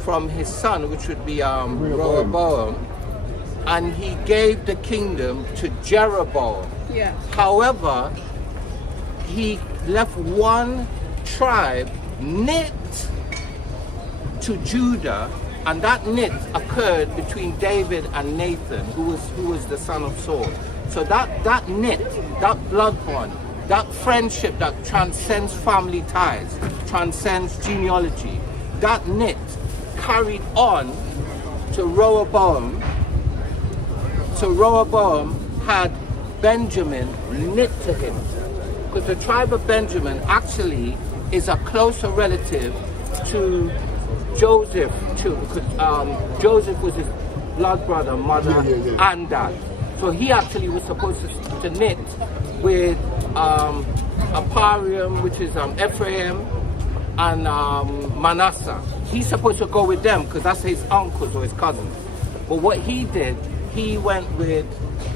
from his son, which would be Rehoboam, and he gave the kingdom to Jeroboam. Yeah. However, he left one tribe knit to Judah, and that knit occurred between David and Nathan, who was the son of Saul. So that knit, that blood bond, that friendship that transcends family ties, transcends genealogy, that knit carried on to Rehoboam. So Rehoboam had Benjamin knit to him, because the tribe of Benjamin actually is a closer relative to Joseph too, because Joseph was his blood brother, mother, and dad. So he actually was supposed to knit with Aparium, which is Ephraim, and Manasseh. He's supposed to go with them because that's his uncles or his cousins. But what he did, he went with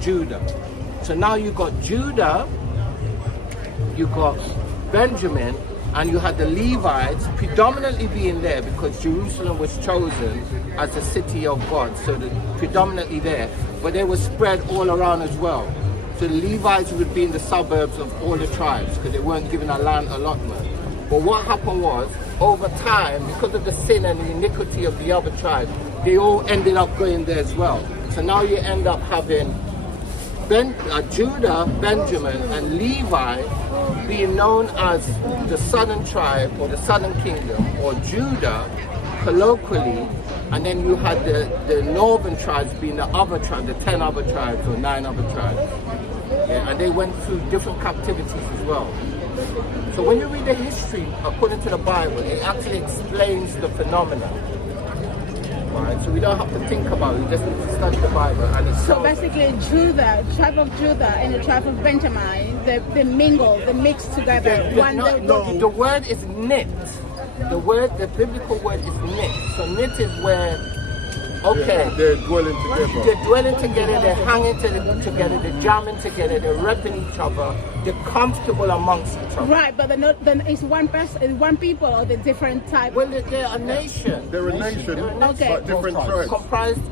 Judah. So now you got Judah, you got Benjamin, and you had the Levites predominantly being there because Jerusalem was chosen as the city of God, so they're predominantly there. But they were spread all around as well. So the Levites would be in the suburbs of all the tribes because they weren't given a land allotment. But what happened was, over time, because of the sin and the iniquity of the other tribes, they all ended up going there as well. So now you end up having Judah, Benjamin, and Levi being known as the southern tribe or the southern kingdom, or Judah colloquially, and then you had the northern tribes being the other tribes, the 10 other tribes or 9 other tribes. Yeah, and they went through different captivities as well. So when you read the history according to the Bible, it actually explains the phenomena. Right? So we don't have to think about it, we just need to study the Bible. And it's so basically Judah, tribe of Judah and the tribe of Benjamin, they mingle, they mix together. The word is knit. The biblical word is knit. So knit is where, okay, they're dwelling together. They're dwelling together, they're hanging together, they're jamming together, they're repping each other, they're comfortable amongst each other. Right, but then it's one person, it's one people, or the different type? Well, they're a nation. They're a nation, okay, but different tribes.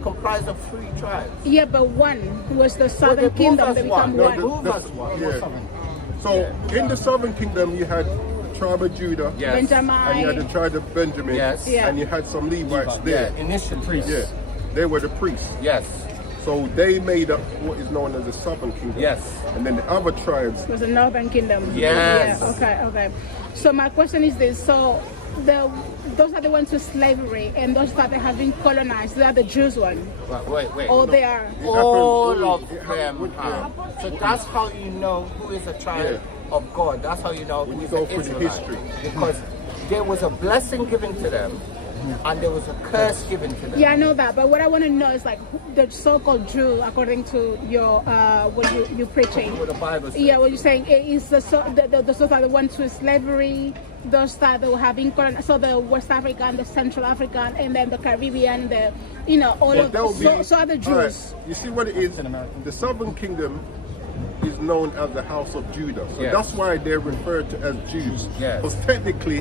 Comprised of 3 tribes. Yeah, but one was the southern kingdom, they become one. So in the southern kingdom, you had tribe of Judah, yes, Benjamin, and you had the tribe of Benjamin, yes, and you had some Levites there. Yeah, initial priests. Yeah, they were the priests. Yes. So they made up what is known as the southern kingdom. Yes. And then the other tribes was the northern kingdom. Yes. Yeah, okay. So my question is this: so those are the ones with slavery, and those that have been colonized, they are the Jews one. Wait. Or they are all of them. So that's how you know who is a child of God. That's how you know who is an Israelite. Because there was a blessing given to them, and there was a curse given to them. Yeah, I know that, but what I want to know is like the so-called Jew, according to your what you're preaching. What the Bible says. Yeah, what you're saying is those are the ones with slavery, those that have been colonized, so the West African, the Central African, and then the Caribbean, all of those. So are the Jews. Right. You see what it is? The southern kingdom is known as the house of Judah. So that's why they're referred to as Jews. Yes. Because technically,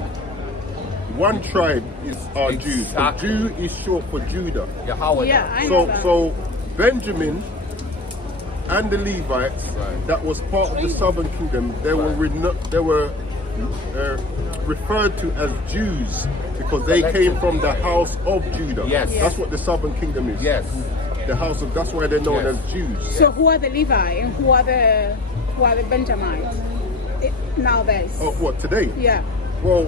one tribe are Jews. So Jew is short for Judah. I know that. So Benjamin and the Levites, that was part of the southern kingdom, they were referred to as Jews because they came from the house of Judah. Yes. That's what the southern kingdom is. Yes. The house of, that's why they're known as Jews. So who are the Levi and who are the Benjamites nowadays? Oh, what, today? Yeah. Well,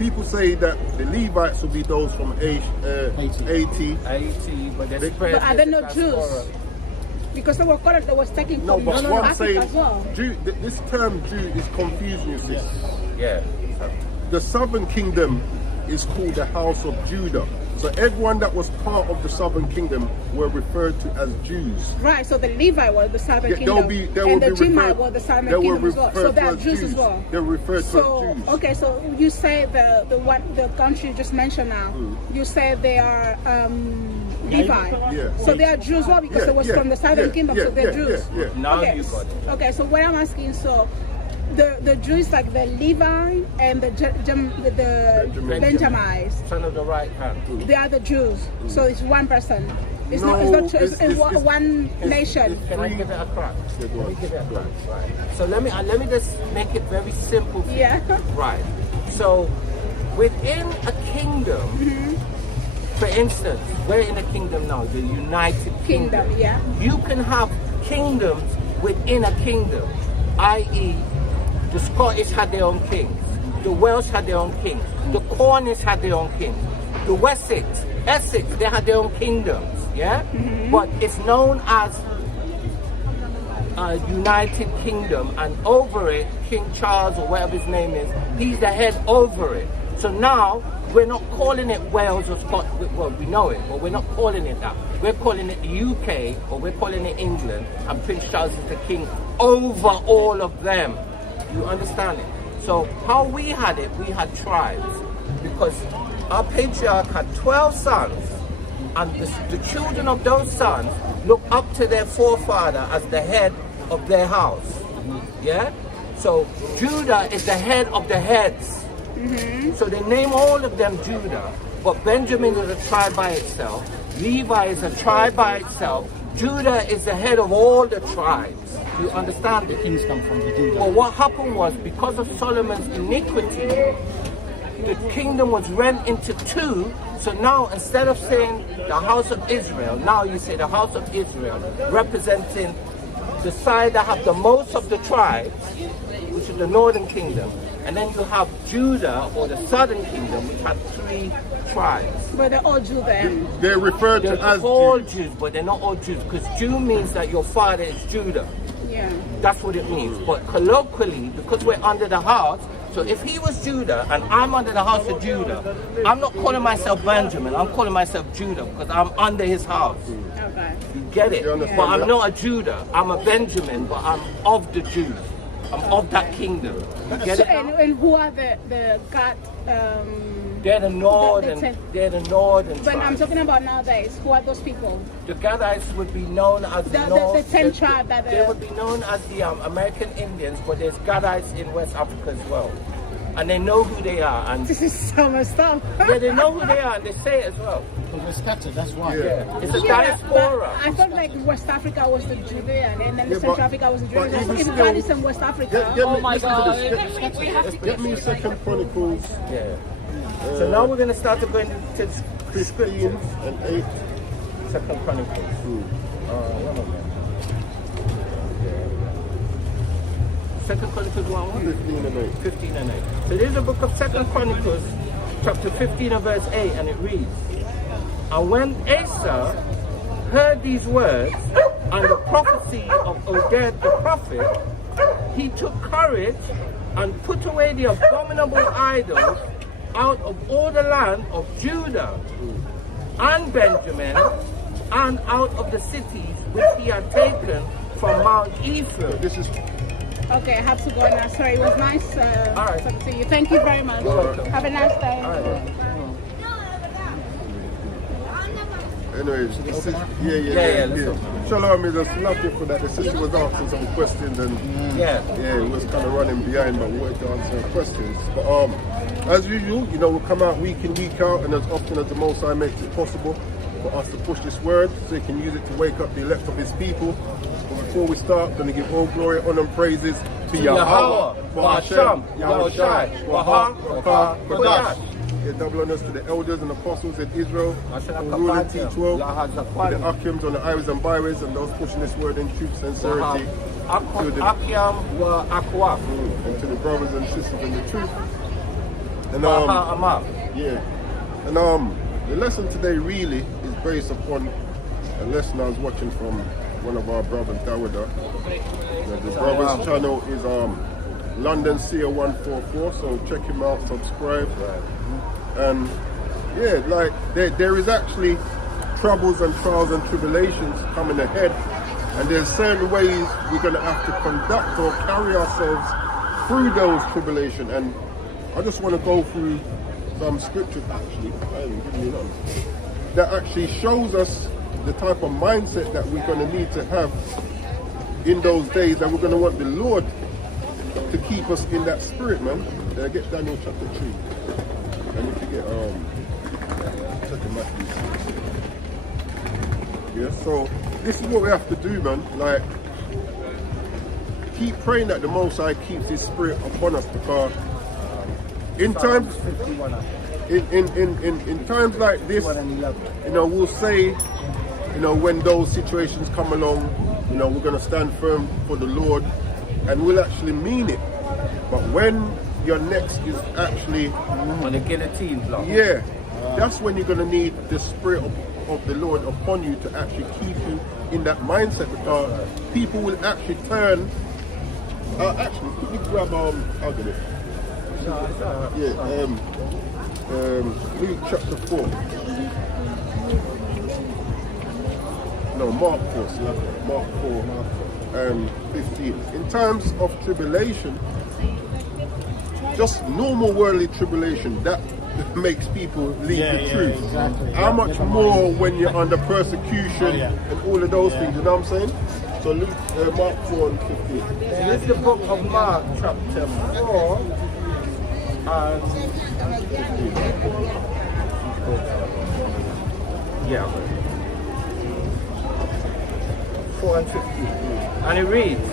people say that the Levites will be those from 80, but are they not Jews? Because they was taking from but what I'm Africa saying, as well. this term Jew is confusing, you see. Yeah. The southern kingdom is called the house of Judah. So everyone that was part of the southern kingdom were referred to as Jews. Right, so the Levi were the southern kingdom, and the Jimite were the southern kingdom as well. So they are Jews as well. They're referred to as Jews. Okay, so you say the country you just mentioned now, you say they are Levi. Yeah. So they are Jews as well because it was from the southern kingdom, so they're Jews. Now you got it. Okay, so what I'm asking, so the Jews like the Levi and the Benjamites. Son of the right hand. They are the Jews. So it's one person. It's No, not two, it's one nation. Can I give it a crack? Yeah, go Let on. me give it a crack. Right. So let me just make it very simple for you. Yeah. Right. So within a kingdom, for instance, we're in a kingdom now, the United Kingdom. Kingdom, yeah. You can have kingdoms within a kingdom, i.e., the Scottish had their own kings, the Welsh had their own kings, the Cornish had their own kings, the Essex, they had their own kingdoms, yeah? But it's known as United Kingdom, and over it, King Charles or whatever his name is, he's the head over it. So now, we're not calling it Wales or Scotland, well, we know it, but we're not calling it that. We're calling it the UK, or we're calling it England, and Prince Charles is the king over all of them. You understand it? So how we had it, we had tribes, because our patriarch had 12 sons, and the children of those sons look up to their forefather as the head of their house. Yeah? So Judah is the head of the heads. So they name all of them Judah, but Benjamin is a tribe by itself, Levi is a tribe by itself, Judah is the head of all the tribes. You understand it? Kings come from the Judah. Well, what happened was, because of Solomon's iniquity, the kingdom was rent into two. So now, instead of saying the house of Israel, now you say the house of Israel, representing the side that have the most of the tribes, which is the northern kingdom. And then you have Judah, or the southern kingdom, which had 3 tribes. But they're all Jews there. They're referred They're to as all Jews. Jews, but they're not all Jews, because Jew means that your father is Judah. Yeah. That's what it means. But colloquially, because we're under the house, so if he was Judah and I'm under the house of Judah, I'm not calling myself Benjamin, I'm calling myself Judah, because I'm under his house. Okay. You get it? You understand But I'm that? not a Judah, I'm a Benjamin, but I'm of the Jews. I'm of that kingdom. You get So, it now? and who are the God? They're the northern, ten- they're the northern But I'm tribes. talking about nowadays. Who are those people? The Gadites would be known as the, The North. 10 tribe that they would be known as the American Indians, but there's Gadites in West Africa as well, and they know who they are, and This is so messed up. yeah, they know who they are, and they say it as well. Because we're scattered, that's why. Yeah. It's a Yeah, but diaspora. I thought like West Africa was the Judean, and then the Yeah, Central but- Africa was the but Judean. So even if still- God is in West Africa, Get oh me, my listen to God. this. Get me 2 Chronicles Yeah. So now we're going to start to go into the 15 scriptures. and 8. Second Chronicles. One moment. Second Chronicles 1. 15 and 8. 15 and 8. So there's the book of Second Chronicles, chapter 15 and verse 8, and it reads, "And when Asa heard these words and the prophecy of Oded the prophet, he took courage and put away the abominable idols out of all the land of Judah and Benjamin, and out of the cities which he had taken from Mount Ephraim." This is Okay, I have to go now. Sorry, it was nice All right. talking to you. Thank you very much. welcome. Have a nice day. anyways. This is, yeah. let's go. Shalom, I just love you for that. The sister was asking some questions and Yeah. it was kind of running behind, but we wanted to answer her questions. But as usual, we'll come out week in, week out, and as often as the Most High makes it possible for us to push this word, so He can use it to wake up the elect of His people. But before we start, I'm going to give all glory, honor, and praises to Yahweh, Ba'ashem, Yahushai, Baha, Baka, Kodash. Yeah, double honors to the elders and apostles in Israel, Ashana who rule and Kapatia, teach well, Laha to the Zakwani. Akims on the highways and byways, and those pushing this word in truth, sincerity, to the, Akyam wa Akwa. and to the brothers and sisters in the truth. And Baha Amam. yeah, and the lesson today really is based upon a lesson I was watching from one of our brothers, Dawada. The brother's channel is London Seer 144, so check him out, subscribe. And yeah, like there is actually troubles and trials and tribulations coming ahead, and there's certain ways we're going to have to conduct or carry ourselves through those tribulations. And I just want to go through some scriptures actually, I haven't given you none, that actually shows us the type of mindset that we're going to need to have in those days, that we're going to want the Lord to keep us in that spirit, man. Get Daniel chapter 3. And if you get Second Matthew. Yeah, so this is what we have to do, man. Like, keep praying that the Most High keeps His Spirit upon us, because in times, in times like this, you know, we'll say, you know, when those situations come along, you know, we're going to stand firm for the Lord, and we'll actually mean it. But when your next is actually on the guillotine block, yeah, that's when you're going to need the Spirit of the Lord upon you to actually keep you in that mindset, because people will actually turn. Actually, could you grab I'll get it. Luke chapter 4. No, Mark 4. So Mark 4, 15. In times of tribulation, just normal worldly tribulation, that makes people leave the truth. Exactly. How much more when you're under persecution and all of those things, you know what I'm saying? So Luke, Mark 4 and 15. This is the book of Mark, chapter 4, and 4 and 15. And it reads,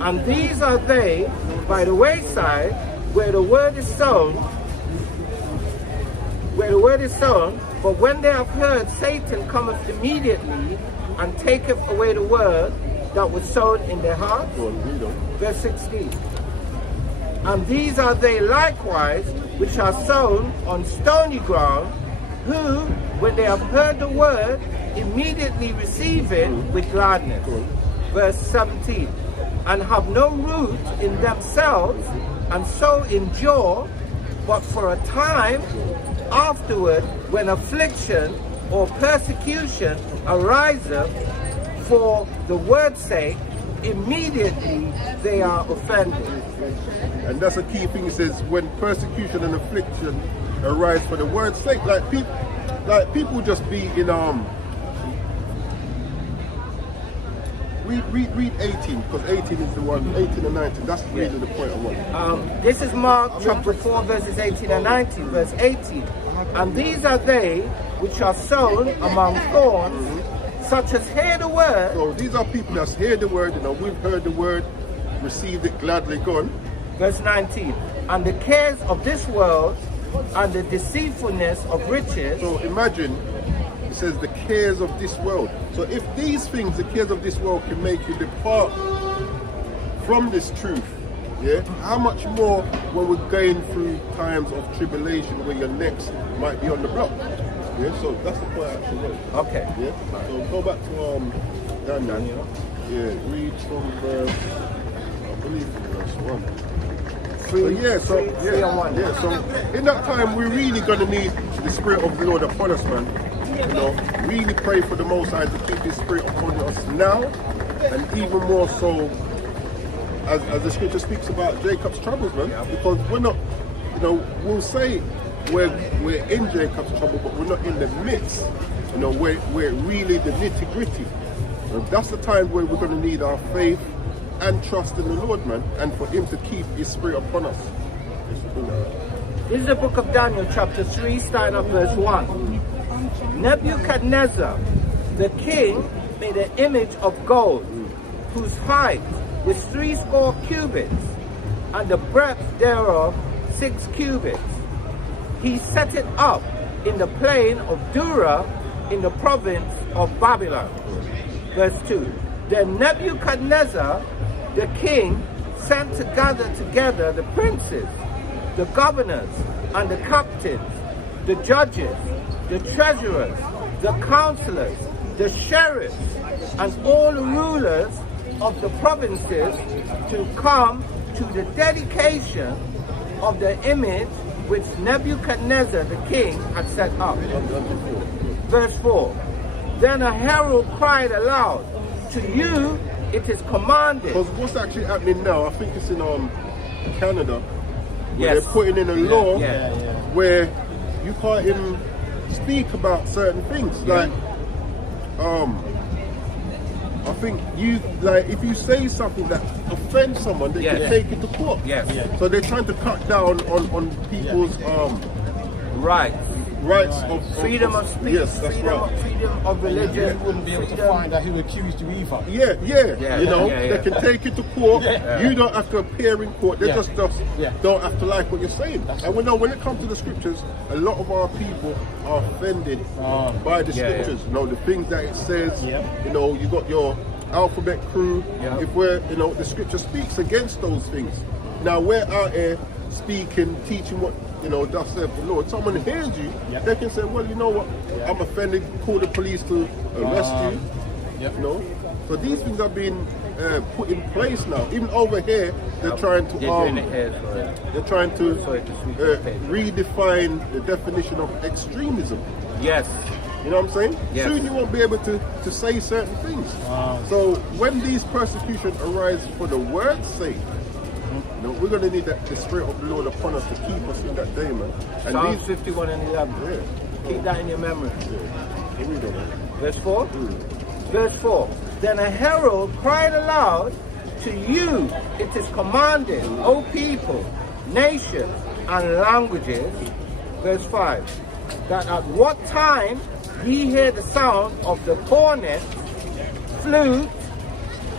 "And these are they by the wayside where the word is sown, but when they have heard, Satan cometh immediately and taketh away the word that was sown in their hearts." Verse 16. "And these are they likewise which are sown on stony ground, who, when they have heard the word, immediately receive it with gladness." Verse 17. "And have no root in themselves, and so endure, but for a time afterward, when affliction or persecution ariseth for the word's sake, immediately they are offended." And that's a key thing. It says, when persecution and affliction arise for the word's sake, like people just be in read 18, because 18 is the one, 18 and 19. That's really the point I want. This is Mark chapter 4, verses 18 and 19. Verse 18. "And these are they which are sown among thorns, such as hear the word." So these are people that hear the word, you know, we've heard the word, received it gladly, gone. Verse 19. "And the cares of this world and the deceitfulness of riches." So imagine, it says the cares of this world. So if these things, the cares of this world, can make you depart from this truth, yeah, how much more when we're going through times of tribulation where your next might be on the block? Yeah, so that's the point I actually want. Okay. Yeah, so go back to Daniel. Yeah, read from verse, I believe verse 1. So in that time we're really going to need the Spirit of the Lord upon us, man. You know, really pray for the Most High to keep His Spirit upon us now, and even more so as the scripture speaks about Jacob's troubles, man. Because we're not, you know, we'll say we're in Jacob's trouble, but we're not in the midst. You know, we're really the nitty gritty. And that's the time where we're going to need our faith and trust in the Lord, man, and for Him to keep His Spirit upon us. This is the book of Daniel, chapter 3, starting at verse 1. "Nebuchadnezzar, the king, made an image of gold, whose height was 80 cubits, and the breadth thereof 6 cubits. He set it up in the plain of Dura, in the province of Babylon." Verse 2. "Then Nebuchadnezzar, the king, sent to gather together the princes, the governors, and the captains, the judges, the treasurers, the counselors, the sheriffs, and all the rulers of the provinces to come to the dedication of the image which Nebuchadnezzar the king had set up." Verse 4. "Then a herald cried aloud, to you it is commanded." Because what's actually happening now, I think it's in Canada, where Yes. they're putting in a law Yeah. where you can't even speak about certain things. Like, I think you like if you say something that offends someone, they can take it to court. Yes. So they're trying to cut down on people's rights of freedom of speech, yes, that's right. freedom of religion. You wouldn't be able to find out who accused you either. Yeah. You know, they can take it to court. You don't have to appear in court. They just don't have to like what you're saying. And we know when it comes to the scriptures, a lot of our people are offended by the scriptures. You know, the things that it says. You know, you got your alphabet crew. If we're, you know, the scripture speaks against those things. Now we're out here speaking, teaching what, you know, thus saith the Lord. Someone hears you, they can say, well, you know what, I'm offended, call the police to arrest you. You know? So these things are being put in place now. Even over here, they're trying to redefine the definition of extremism. Yes. You know what I'm saying? Yes. Soon you won't be able to say certain things. So when these persecutions arise for the word's sake, you know, we're going to need the Spirit of the Lord upon us to keep us in that day, man. And Psalm 51 and 11. Keep that in your memory. Here we go, man. Verse 4. Verse 4. Then a herald cried aloud, to you it is commanded, O people, nations, and languages. Verse 5. That at what time ye hear the sound of the cornet, flute,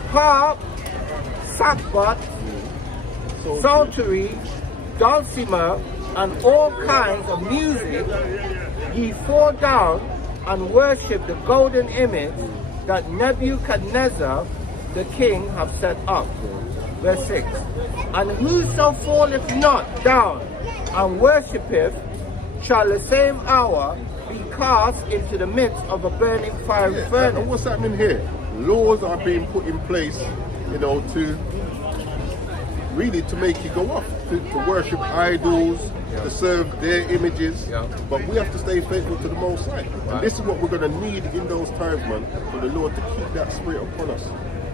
harp, sackbut, psaltery, dulcimer, and all kinds of music, ye fall down and worship the golden image that Nebuchadnezzar the king hath set up. Verse 6. And whoso falleth not down and worshipeth shall the same hour be cast into the midst of a burning fiery furnace. And what's happening here? Laws are being put in place, you know, to really to make you go off, to worship idols, to serve their images. But we have to stay faithful to the Most High. And this is what we're going to need in those times, man, for the Lord to keep that spirit upon us.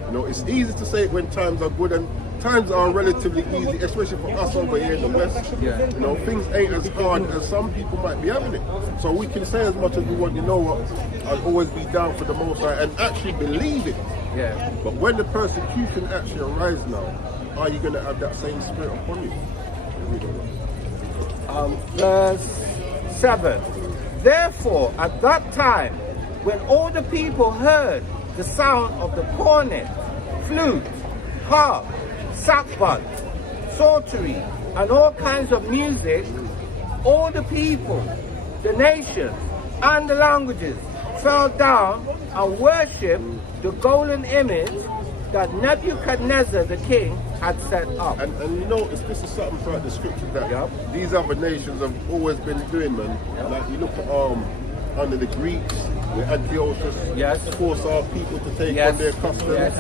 You know, it's easy to say it when times are good, and times are relatively easy, especially for us over here in the West. You know, things ain't as hard as some people might be having it. So we can say as much as we want, you know what, I'll always be down for the Most High and actually believe it. But when the persecution actually arises now, are you going to have that same spirit upon you? Verse 7. Therefore, at that time, when all the people heard the sound of the cornet, flute, harp, sackbut, psaltery, and all kinds of music, all the people, the nations, and the languages fell down and worshipped the golden image that Nebuchadnezzar the king had set up. And you know, this is something throughout the scriptures that these other nations have always been doing, man. Like you look at under the Greeks, with Antiochus, force our people to take on their customs.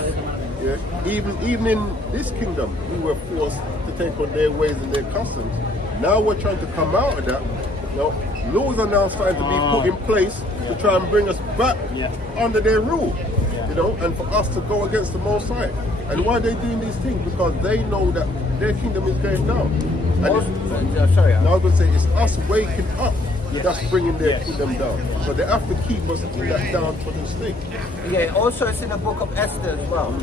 Even in this kingdom, we were forced to take on their ways and their customs. Now we're trying to come out of that. You know, laws are now starting to be put in place to try and bring us back under their rule. You know, and for us to go against the Most High. And why are they doing these things? Because they know that their kingdom is going down. And I was going to say, it's us waking up that's bringing their kingdom down. So they have to keep us in that downtrodden state. Also it's in the book of Esther as well.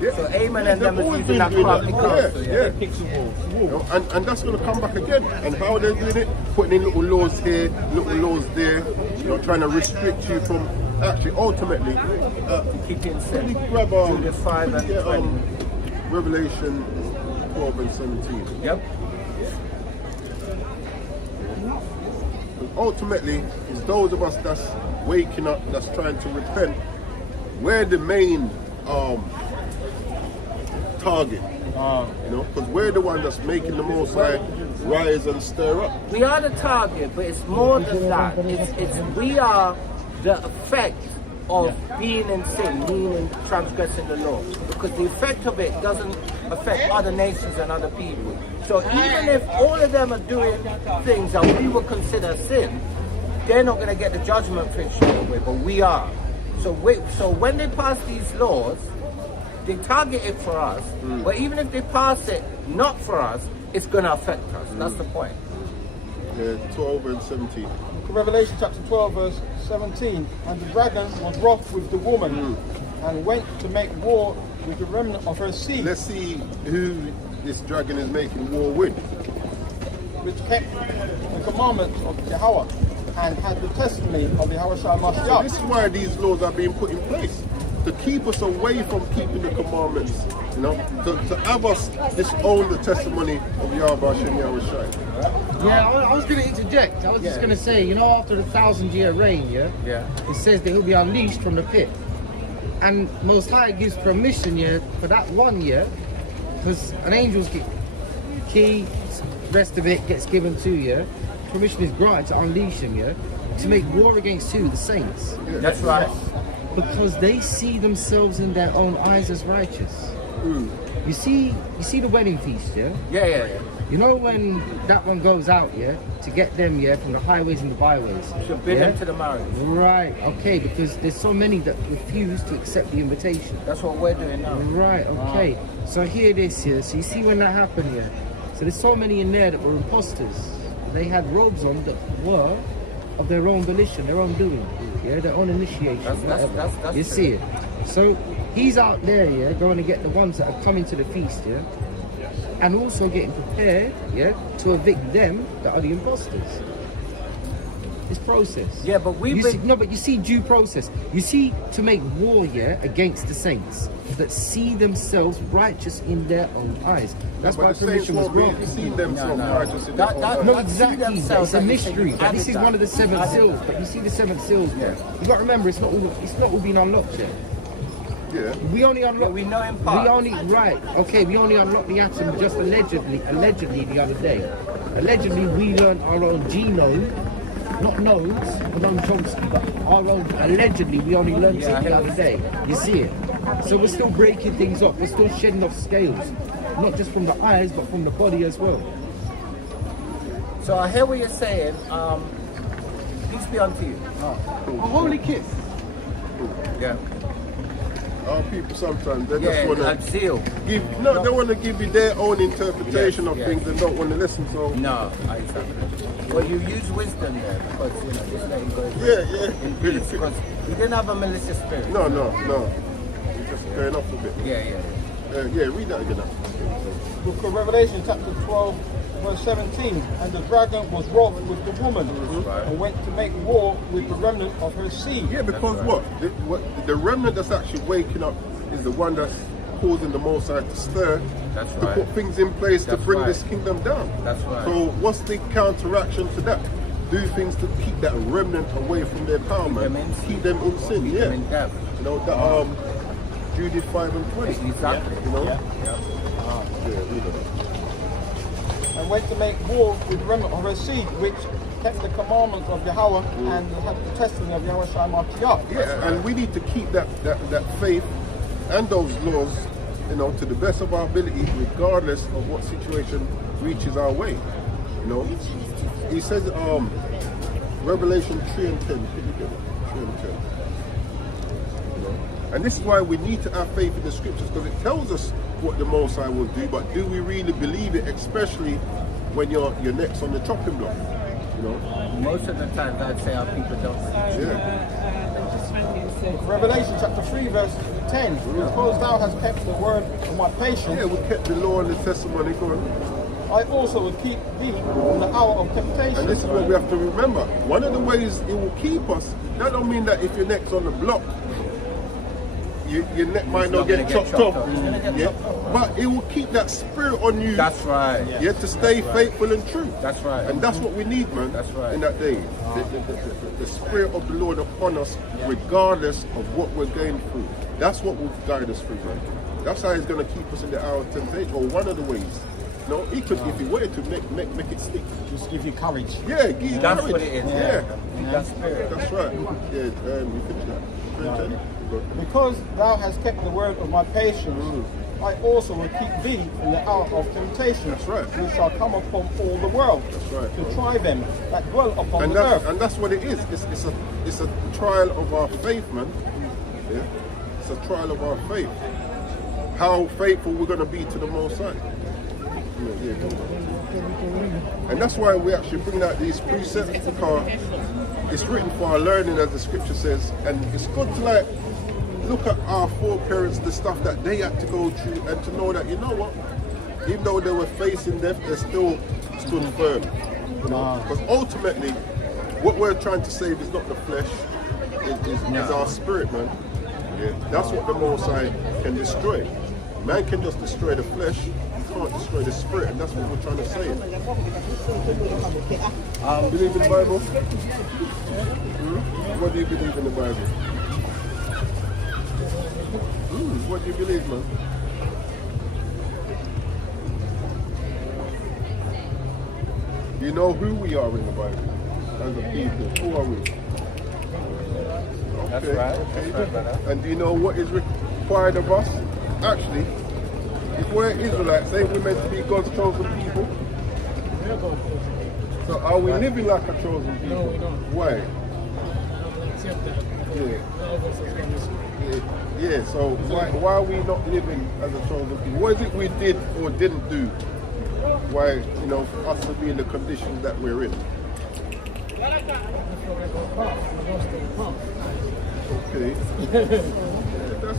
So Amen and them is using that crafty counsel. And that's going to come back again. And how they're doing it? Putting in little laws here, little laws there, you know, trying to restrict you from actually ultimately keeping sin. Grab Jude 5 and 20. Revelation 12 and 17. Ultimately, it's those of us that's waking up, that's trying to repent. We're the main target, you know, because we're the one that's making the Most High rise and stir up. We are the target, but it's more than that. It's we are the effect of being in sin, meaning transgressing the law. Because the effect of it doesn't affect other nations and other people. So even if all of them are doing things that we would consider sin, they're not going to get the judgment for it straight away, but we are. So when they pass these laws, they target it for us, but even if they pass it not for us, it's going to affect us. That's the point. 12 and 17. Revelation chapter 12 verse 17. And the dragon was wroth with the woman and went to make war with the remnant of her seed, Let's see who this dragon is making war with. which kept the commandments of Yahweh and had the testimony of Yahweh Shai So Mashiach. this is why these laws are being put in place, to keep us away from keeping the commandments, you know, to have us disown the testimony of Yahweh Hashem Yahweh Shai. Yeah, I was going to interject. I was just going to say, you know, after the 1,000-year reign, Yeah. it says that he'll be unleashed from the pit. And Most High gives permission, for that 1 year, because an angel's key, rest of it gets given to you. Permission is granted to unleash him, to make war against who? The saints. That's right. Because they see themselves in their own eyes as righteous. You see the wedding feast, Yeah. You know when that one goes out, to get them, from the highways and the byways. To bid them to the marriage. Right, okay, because there's so many that refuse to accept the invitation. That's what we're doing now. Right, okay. So here it is here. So you see when that happened here. So there's so many in there that were imposters. They had robes on that were of their own volition, their own doing, their own initiation. That's you true. see it. So he's out there, going to get the ones that are coming to the feast, and also getting prepared, to evict them that are the imposters. It's process. Yeah, but but you see due process. You see to make war, against the saints that see themselves righteous in their own eyes. That's why But the saints permission was won't be granted. seeing themselves No. righteous in their That- own that- eyes. No, Not see exactly. themselves It's a as mystery. the But this is one of the seven Added seals. that. But you see the seven seals. Yeah. You got to remember, it's not all been unlocked yet. Yeah. We only unlocked. we know in part. We only unlocked the atom just allegedly the other day. Allegedly, we learned our own genome, not nodes, not Chomsky, but our own. Allegedly, we only learned it the other day. You see it. So we're still breaking things off. We're still shedding off scales, not just from the eyes, but from the body as well. So I hear what you're saying. Peace be unto you. A holy kiss. Yeah. Our people sometimes they just Yeah, want and to zeal. they want to give you their own interpretation Yes, of yes. things and don't want to listen. So No, exactly. Well, you use wisdom there because, just let him go yeah. in peace. Because he didn't have a malicious spirit. No. You're just going off a bit. Yeah. Read that again. Book of Revelation, chapter 12, verse 17. And the dragon was wroth with the woman Right. and went to make war with the remnant of her seed. Yeah, because the remnant that's actually waking up is the one that's causing the Most High to stir, That's to right. put things in place That's to bring right. this kingdom down. That's right. So what's the counteraction to that? Do things to keep that remnant away from their power, man. them in sin. Keep them in sin, Keep yeah. them in death. You know, that Judith 5 and 20. Exactly. You know? Yeah. Yeah, read it. And went to make war with the remnant of her seed, which kept the commandments of Yahweh and had the testimony of Yahweh Shai Mashiach. Yeah, and we need to keep that faith and those laws, to the best of our ability, regardless of what situation reaches our way. He says, Revelation 3 and 10. Can you get it? 3 and 10. And this is why we need to have faith in the scriptures, because it tells us what the Most High will do, but do we really believe it, especially when you're next on the chopping block? Most of the time, I'd say our people don't. Yeah. Revelation chapter 3 verse 10. Because thou hast kept the word of my patience, Yeah, we kept the law and the testimony going. I also will keep thee from the hour of temptation. And this is what we have to remember. One of the ways it will keep us, that don't mean that if you're next on the block, your neck might not get chopped off. It's gonna get chopped off. But it will keep that spirit on you. That's right. Yeah, to stay faithful and true. That's right. And that's what we need, man. That's right. In that day. The spirit of the Lord upon us, regardless of what we're going through. That's what will guide us through, man. That's how he's going to keep us in the hour of temptation, or one of the ways. No, he could, if he wanted to, make it stick. Just give you courage. Yeah, give you That's courage. what it is. Yeah. That spirit. That's right. Yeah, you finish that. Because thou hast kept the word of my patience, I also will keep thee in the hour of temptation. That's right. Which shall come upon all the world. That's right. To try them that dwell upon And the earth. that's what it is. It's a trial of our faith, man. Yeah? It's a trial of our faith. How faithful we're going to be to the Most High. Yeah. And that's why we actually bring out these precepts, because it's written for our learning, as the scripture says, and it's good to look at our foreparents, the stuff that they had to go through, and to know that, you know what, even though they were facing death, they still stood firm. You know, because ultimately, what we're trying to save is not the flesh, is our spirit, man. Yeah, that's what the Most High can destroy. Man can just destroy the flesh, you can't destroy the spirit, and that's what we're trying to say. Believe in the Bible? What do you believe in the Bible? What do you believe, man? You know who we are in the Bible as a people? Who are we? That's Okay, right. okay. That's right, brother. And do you know what is required of us? Actually, if we're Israelites, ain't we meant to be God's chosen people? So are we living like a chosen people? No, we don't. Why? Accept that. Yeah. All of us is going to Yeah, so why are we not living as a chosen people? What is it we did or didn't do? Why, you know, for us to be in the conditions that we're in? Okay. That's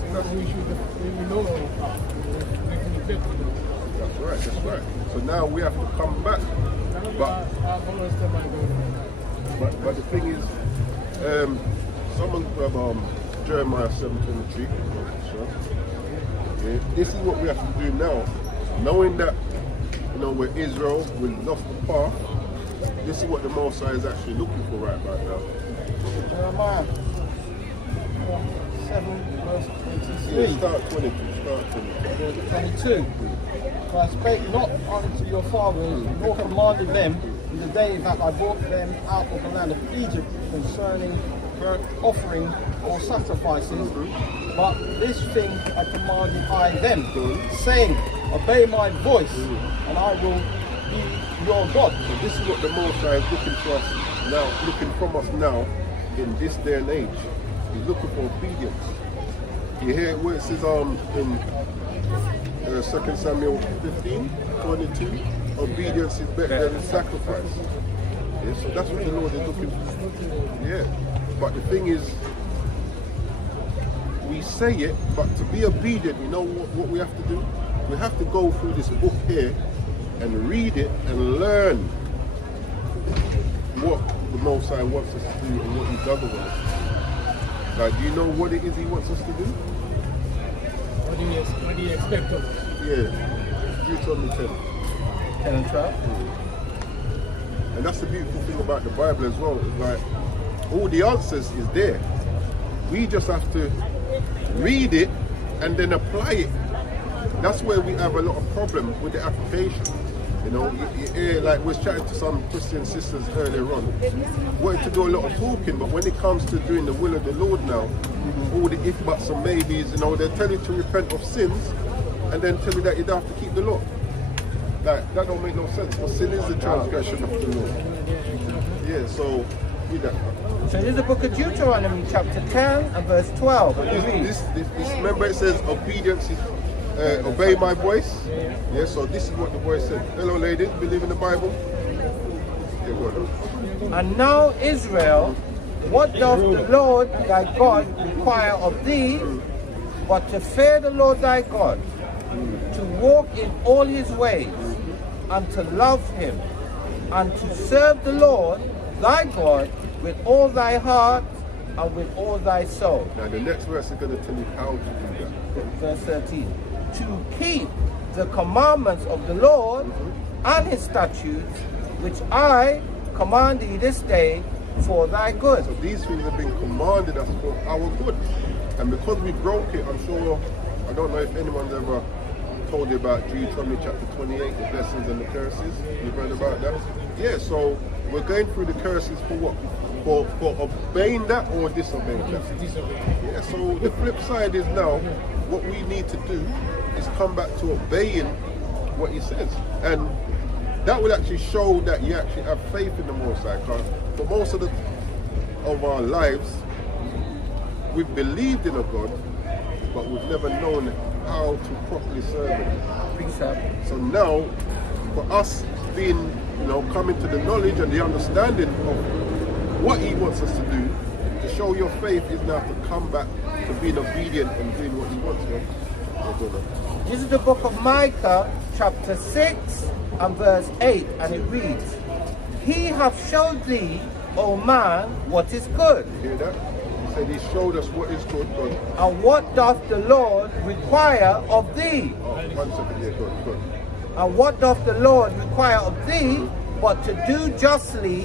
right. So now we have to come back. But the thing is, someone from Jeremiah 7:23. Okay. This is what we have to do now, knowing that, you know, we're Israel, we've lost the path. This is what the Most High is actually looking for right now. Jeremiah 7 verse 23. Yeah, start 22. 22. For I spake not unto your fathers, nor commanded them in the day that I brought them out of the land of Egypt concerning burnt offering or sacrifices, but this thing I commanded I them, saying, obey my voice, and I will be your God. So this is what the Most High is looking for us now, looking from us now in this day and age. He's looking for obedience. You hear where it says in 2 Samuel 15:22, obedience is better than sacrifice. Yeah, so that's what the Lord is looking for. Yeah. But the thing is, we say it, but to be obedient, you know what we have to do? We have to go through this book here and read it and learn what the Most High wants us to do and what He doesn't want us to do. Like, do you know what it is He wants us to do? What do you expect of us? Yeah, Deuteronomy 10. 10 and 12. And that's the beautiful thing about the Bible as well. It's like, all the answers is there. We just have to read it and then apply it. That's where we have a lot of problem with the application. You know, like we was chatting to some Christian sisters earlier on. Wanted to do a lot of talking, but when it comes to doing the will of the Lord now, all the if, buts and maybes, you know, they tell you to repent of sins and then tell you that you don't have to keep the law. Like, that don't make no sense, because sin is the transgression of the law. Yeah, so read that. So this is the book of Deuteronomy, chapter 10 and verse 12. This, remember it says obedience is obey my voice. Yeah, so this is what the voice said. Hello ladies, believe in the Bible? Yeah, go ahead. And now Israel, what doth the Lord thy God require of thee, but to fear the Lord thy God, to walk in all his ways, and to love him, and to serve the Lord thy God with all thy heart and with all thy soul. Now the next verse is going to tell you how to do that. Verse 13. To keep the commandments of the Lord and his statutes, which I command thee this day for thy good. So these things have been commanded us for our good. And because we broke it, I'm sure, I don't know if anyone's ever told you about Deuteronomy chapter 28, the blessings and the curses. You've heard about that? Yeah, so we're going through the curses for what? For obeying that or disobeying that? Yeah, so the flip side is now, what we need to do is come back to obeying what he says. And that will actually show that you actually have faith in the Most High. Because for most of our lives, we've believed in a God, but we've never known how to properly serve him. So now, for us being, you know, coming to the knowledge and the understanding of what he wants us to do, to show your faith is now to come back to being obedient and doing what he wants, man. Yeah, brother. This is the book of Micah, chapter 6 and verse 8, and it reads, He hath showed thee, O man, what is good. You hear that? He said he showed us what is good, God. And what doth the Lord require of thee? Oh, 1 second, yeah, good. And what doth the Lord require of thee, but to do justly,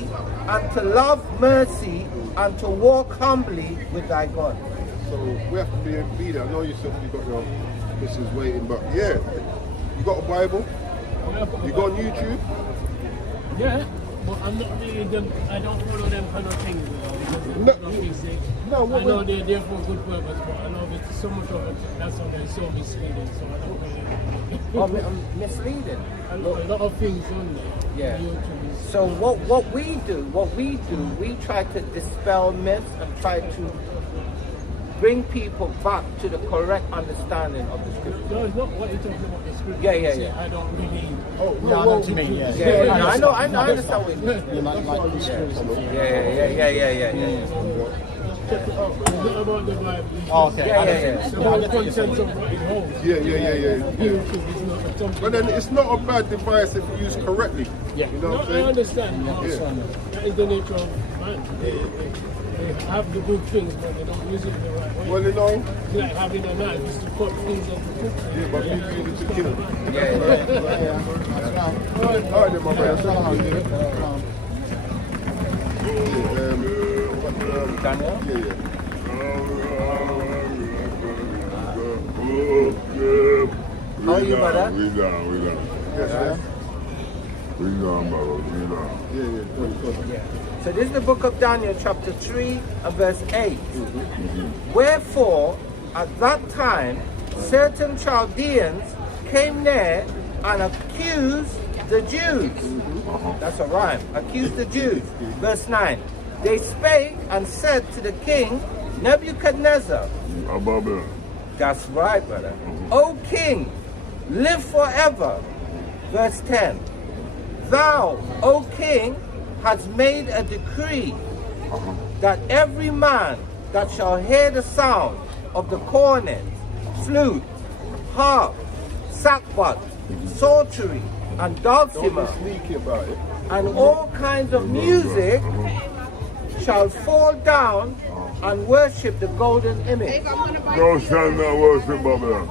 and to love mercy, and to walk humbly with thy God. So we have to be obedient. I know you said you got your missus waiting, but yeah, you got a Bible? You got on YouTube? Yeah, but I'm not really them. I don't follow them kind of things. No. No, I what know they're there for a good purpose, but I know it's so much of it. That's how they're so misleading. So I don't really. Misleading. A lot of things on there. Yeah. YouTube is. So what we do, we try to dispel myths and try to bring people back to the correct understanding of the scripture. No, it's not what you're talking about the scripture. Yeah. I don't really. Oh, Yeah, I know what you mean, yeah. Yeah, I know, I understand what you mean. You like the scriptures. Yeah. Check it out. It's not about the Bible. Oh, okay. Yeah. It's about the contents of what it holds. Yeah. YouTube is not a something. But then it's not a bad device if used correctly. Yeah. You know what I'm I saying? understand. Yeah. That is the nature of man. They have the good things, but they don't use it the right way. Well, you know, It's like having a knife is to cut things off the cook. yeah, but people use it to kill. Yeah. All right, then, my man. Daniel? Yeah. How are you, brother? We down. Yes, sir. We down, brother. We down. Yeah. Yeah. So this is the book of Daniel, chapter 3 and verse 8. Wherefore, at that time, certain Chaldeans came near and accused the Jews. That's a rhyme. Accused the Jews. Verse 9. They spake and said to the king Nebuchadnezzar. Ababa. That's right, brother. O king, live forever. Verse 10. Thou, O king, hast made a decree that every man that shall hear the sound of the cornet, flute, harp, sackbut, psaltery, and Don't dulcimer, be sneaky about it. and all kinds of music shall fall down and worship the golden image. Don't stand there worship, Babylon.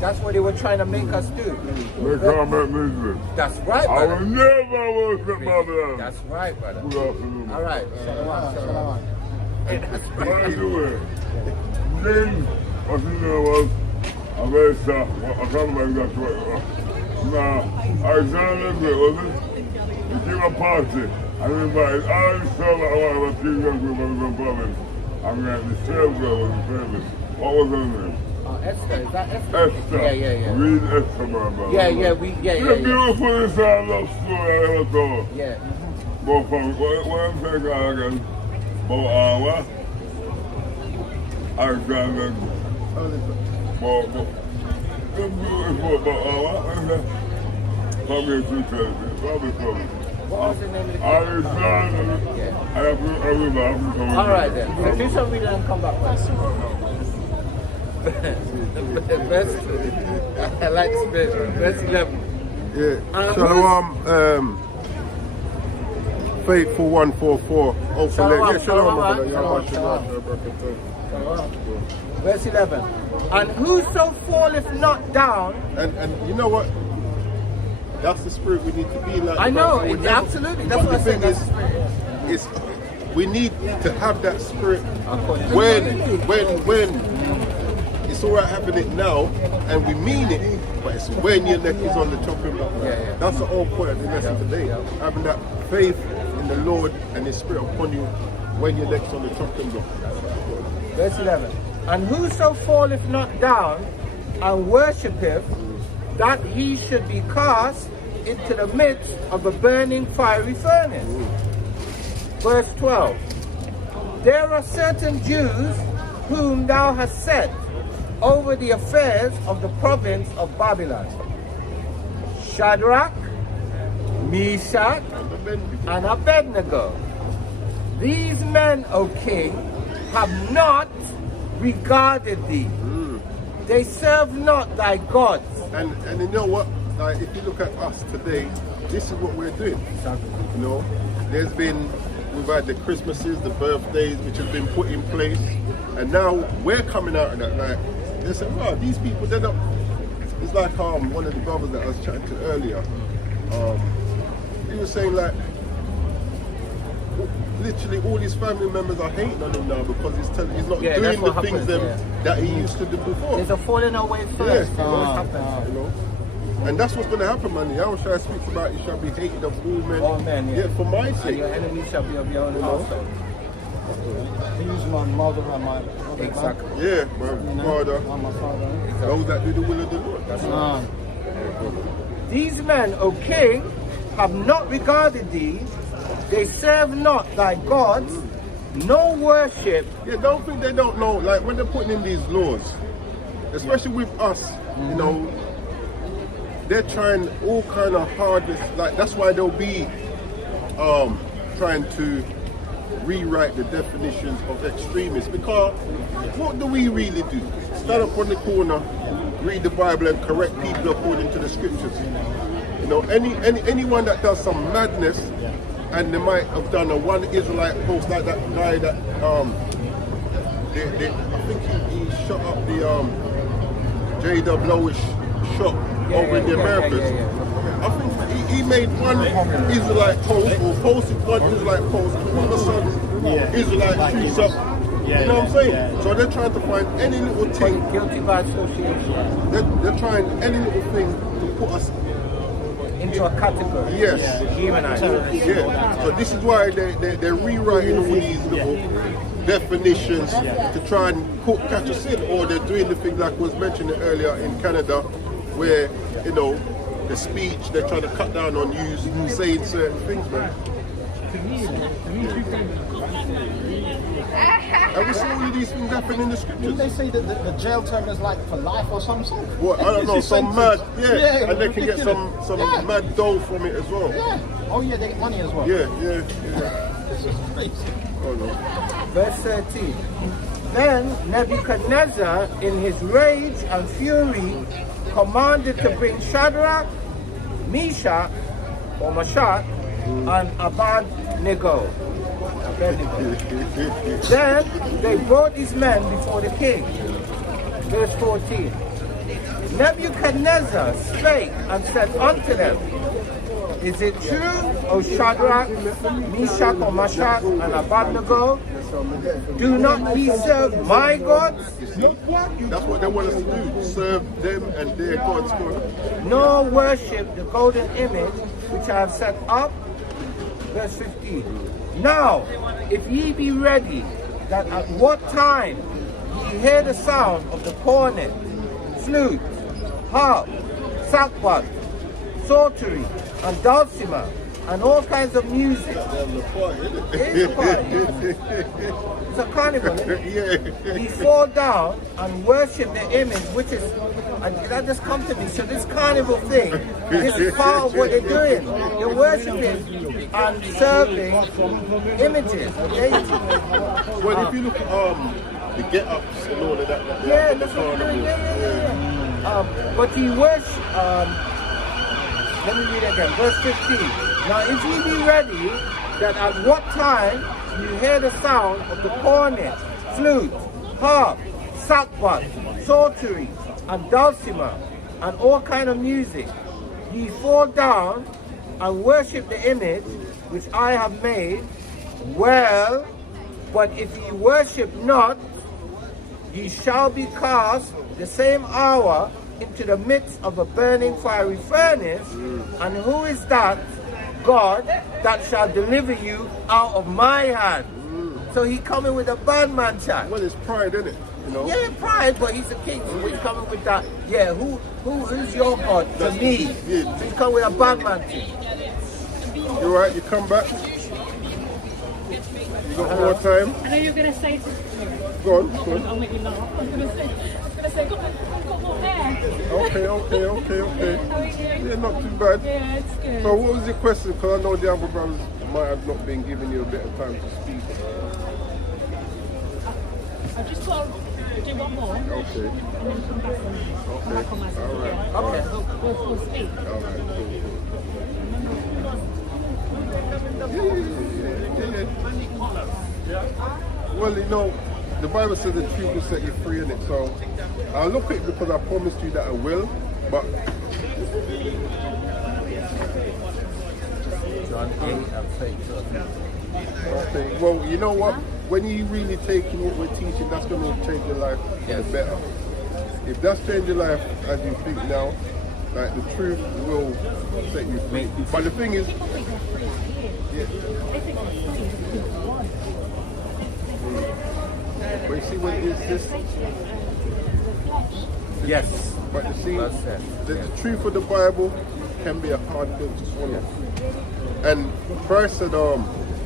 That's what they were trying to make us do. They can't make music. That's right, I brother. will never worship Babylon. That's right, brother. Good afternoon. All right. That's By right. the way, then, what you know was, a very soft, I can't remember exactly what it was. Now, Alexander the Great, was it? He gave a party, and he invited all the souls that were of a kingdom group of the province. And then the slave girl was the famous. What was her name? Esther, is that Esther? Esther. Yeah. Read Esther, my brother. Yeah. The beautiful love story I ever told. Yeah. But from what I'm saying again, about what? Alexander. But the beautiful, but what? Come here to tell you. Probably told me. What was the name of the king? Alexander. Yeah. I have to come All right then. So do some reading and come back. Verse, I like the spirit. Verse 11. Yeah. Shalom, Faithful 144. Hopefully, Shalom, yeah, shalom, shalom, brother. shalom. Verse 11. And whoso falleth not down. And you know what? That's the spirit we need to be like. I know, But we absolutely. That's but what I the said. thing That's the spirit. is, we need to have that spirit when it's all right having it now, and we mean it, but it's when your neck is on the chopping block. Yeah. That's the whole point of the lesson today. Having that faith in the Lord and His Spirit upon you when your neck's on the chopping block. Verse 11. And whoso falleth not down and worshipeth, that he should be cast into the midst of a burning fiery furnace. Verse 12. There are certain Jews whom thou hast set over the affairs of the province of Babylon. Shadrach, Meshach, and Abednego. These men, O king, have not regarded thee. They serve not thy gods. And you know what? Like, if you look at us today, this is what we're doing. You know, we've had the Christmases, the birthdays, which have been put in place, and now we're coming out of that. Like, they say, wow, these people, they're not. It's like one of the brothers that I was chatting to earlier. He was saying like, literally all his family members are hating on him now because he's not doing the things that he used to do before. There's a falling away first. You know? And that's what's going to happen, man. Yahushua speaks about you shall be hated of all men. All men, yeah. For my sake. And your enemies shall be of your own household. He's my mother and my brother. Exactly. Yeah, my father. My father. Those that do the will of the Lord. That's right. These men, O king, have not regarded thee. They serve not thy gods, no worship. Yeah, don't think they don't know. Like when they're putting in these laws, especially with us, you know, they're trying all kind of hardness. Like that's why they'll be trying to rewrite the definitions of extremists. Because what do we really do? Stand up on the corner, read the Bible, and correct people according to the scriptures. You know, anyone that does some madness. And they might have done a one Israelite post like that guy that I think he shot up the J.W. Lowish shop over in the Americas. I think he made one Israelite post or posted one Israelite post, all of a sudden Israelite shoots up. You know what I'm saying? So they're trying to find any little thing. Guilty by association. They're trying any little thing to put us into a category. Yes. Yeah. So this is why they're rewriting all these little definitions to try and catch us in, or they're doing the thing like was mentioned earlier in Canada, where you know the speech they're trying to cut down on you saying certain things, man. And we see all of these things happen in the scriptures. Didn't they say that the jail term is like for life or something? What, I don't know, some mad, and they can get ridiculous. some mad dough from it as well. Yeah. Oh yeah, they get money as well. Yeah. This is crazy. Oh no. Verse 13. Then Nebuchadnezzar, in his rage and fury, commanded to bring Shadrach, Meshach, or Mashach, and Abednego. Then they brought these men before the king. Verse 14. Nebuchadnezzar spake and said unto them, Is it true, O Shadrach, Meshach, or Mashach, and Abednego? Do not ye serve my gods? That's what they want us to do, serve them and their gods. Nor worship the golden image which I have set up. Verse 15. Now, if ye be ready, that at what time ye hear the sound of the cornet, flute, harp, sackbut, psaltery, and dulcimer, and all kinds of music. It is a party. It's a carnival, isn't it? Ye fall down and worship the image, which is, and that just come to me. So this carnival thing, this is part of what they're doing. They're worshiping and serving images of deities. Well, if you look at the get-ups and all of that. Yeah, that's what they're doing. Yeah. But he worship. Let me read it again. Verse 15. Now, if ye be ready, that at what time you hear the sound of the cornet, flute, harp, sackbut, psaltery, and dulcimer, and all kind of music, ye fall down and worship the image which I have made. Well, but if ye worship not, ye shall be cast the same hour into the midst of a burning fiery furnace. And who is that God that shall deliver you out of my hand? So he coming with a bad man chat. Well, it's pride, isn't it? You know? Yeah, pride, but he's a king, so he's coming with that. Yeah, who's your God to me? Yeah. So he's coming with a bad man thing. You alright? You come back? You got more time? I know you're going to say Go on. I'll make you laugh. I was going to say, I've got more hair. Okay. How are you doing? Yeah, not too bad. Yeah, it's good. So what was your question? Because I know the other brothers might have not been giving you a bit of time to speak. I've just got to do one more and Okay. then come back on myself. All right. Yeah. All right. We'll speak. All right. Well, you know, the Bible says the truth will set you free in it. So I'll look at it because I promised you that I will. But John 8 and 13. okay, well, you know what? When you really taking what we're teaching, that's going to change your life for the better. If that's changed your life as you think now, like the truth will set you free. But the thing is, but you see what it is this? Yes. But you see, That's it. the truth of the Bible can be a hard pill to swallow. And Christ said,